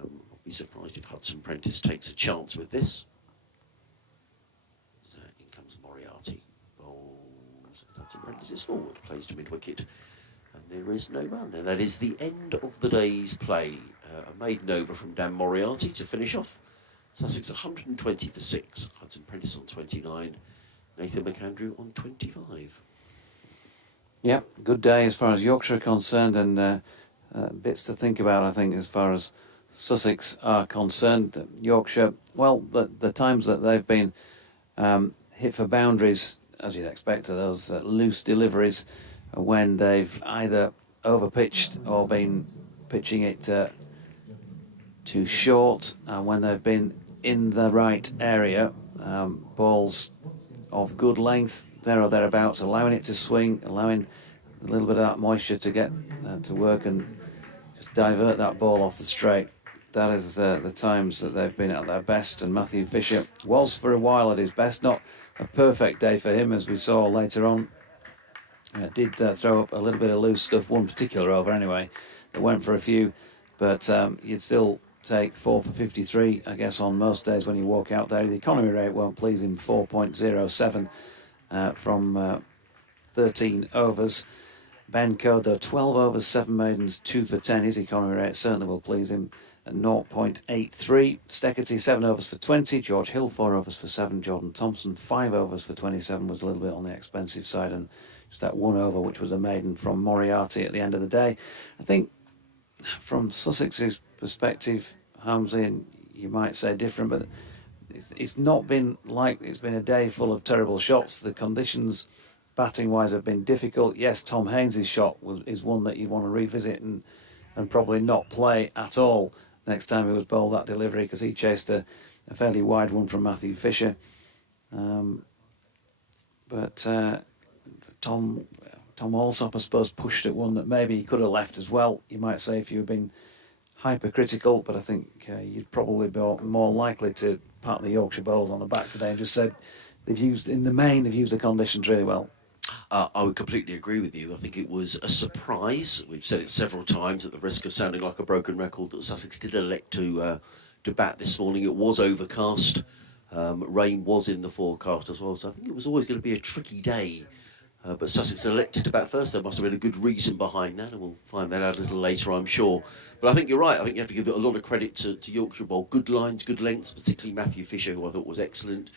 I'll be surprised if Hudson Prentice takes a chance with this. So in comes Moriarty. Bowls. Hudson Prentice is forward, plays to mid-wicket. And there is no run. And that is the end of the day's play. A maiden over from Dan Moriarty to finish off. Sussex 120 for 6. Hudson Prentice on 29. Nathan McAndrew on 25. Yeah, good day as far as Yorkshire are concerned, and bits to think about, I think, as far as Sussex are concerned. Yorkshire, well, the times that they've been hit for boundaries, as you'd expect, are those loose deliveries when they've either overpitched or been pitching it too short, and when they've been in the right area, balls of good length, there or thereabouts, allowing it to swing, allowing a little bit of that moisture to get to work and just divert that ball off the straight. That is the times that they've been at their best, and Matthew Fisher was for a while at his best. Not a perfect day for him, as we saw later on. Did throw up a little bit of loose stuff, one particular over anyway, that went for a few, but you'd still take 4 for 53, I guess, on most days when you walk out there. The economy rate won't please him, 4.07 from 13 overs. Ben Coder, 12 overs, 7 maidens, 2 for 10. His economy rate certainly will please him at 0.83. Steckerty, 7 overs for 20. George Hill, 4 overs for 7. Jordan Thompson, 5 overs for 27, was a little bit on the expensive side, and just that 1 over, which was a maiden from Moriarty at the end of the day. I think from Sussex's perspective, Hamzy, and you might say different, but it's not been like it's been a day full of terrible shots. The conditions batting-wise have been difficult. Yes, Tom Haynes' shot is one that you want to revisit and probably not play at all next time he was bowled that delivery, because he chased a fairly wide one from Matthew Fisher. But Tom Alsop, I suppose, pushed at one that maybe he could have left as well, you might say, if you had been hypercritical, but I think you'd probably be more likely to pat the Yorkshire bowlers on the back today and just said they've used the conditions really well. I would completely agree with you. I think it was a surprise. We've said it several times at the risk of sounding like a broken record that Sussex did elect to bat this morning. It was overcast. Rain was in the forecast as well, so I think it was always going to be a tricky day. But Sussex elected to bat first. There must have been a good reason behind that, and we'll find that out a little later, I'm sure. But I think you're right. I think you have to give a lot of credit to Yorkshire Bowl. Good lines, good lengths, particularly Matthew Fisher, who I thought was excellent.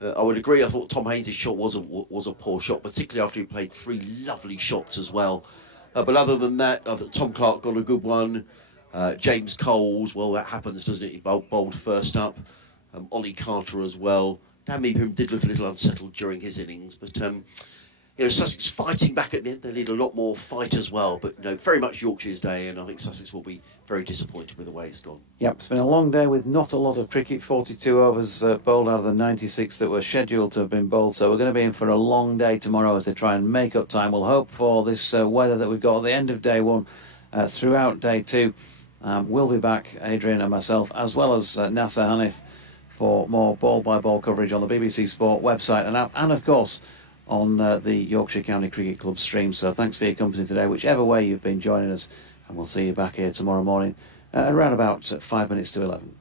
I would agree. I thought Tom Haynes' shot was a poor shot, particularly after he played 3 lovely shots as well. But other than that, I thought Tom Clark got a good one. James Coles, well, that happens, doesn't it? He bowled first up. Ollie Carter as well. Dan Meepham did look a little unsettled during his innings, but Sussex fighting back at the end. They need a lot more fight as well, but very much Yorkshire's day, and I think Sussex will be very disappointed with the way it's gone. Yep, it's been a long day with not a lot of cricket. 42 overs bowled out of the 96 that were scheduled to have been bowled, so we're going to be in for a long day tomorrow as they try and make up time. We'll hope for this weather that we've got at the end of day 1 throughout day 2. We'll be back, Adrian and myself, as well as Nasser Hanif, for more ball-by-ball coverage on the BBC Sport website and app, and of course on the Yorkshire County Cricket Club stream. So thanks for your company today, whichever way you've been joining us, and we'll see you back here tomorrow morning around about 5 minutes to 11.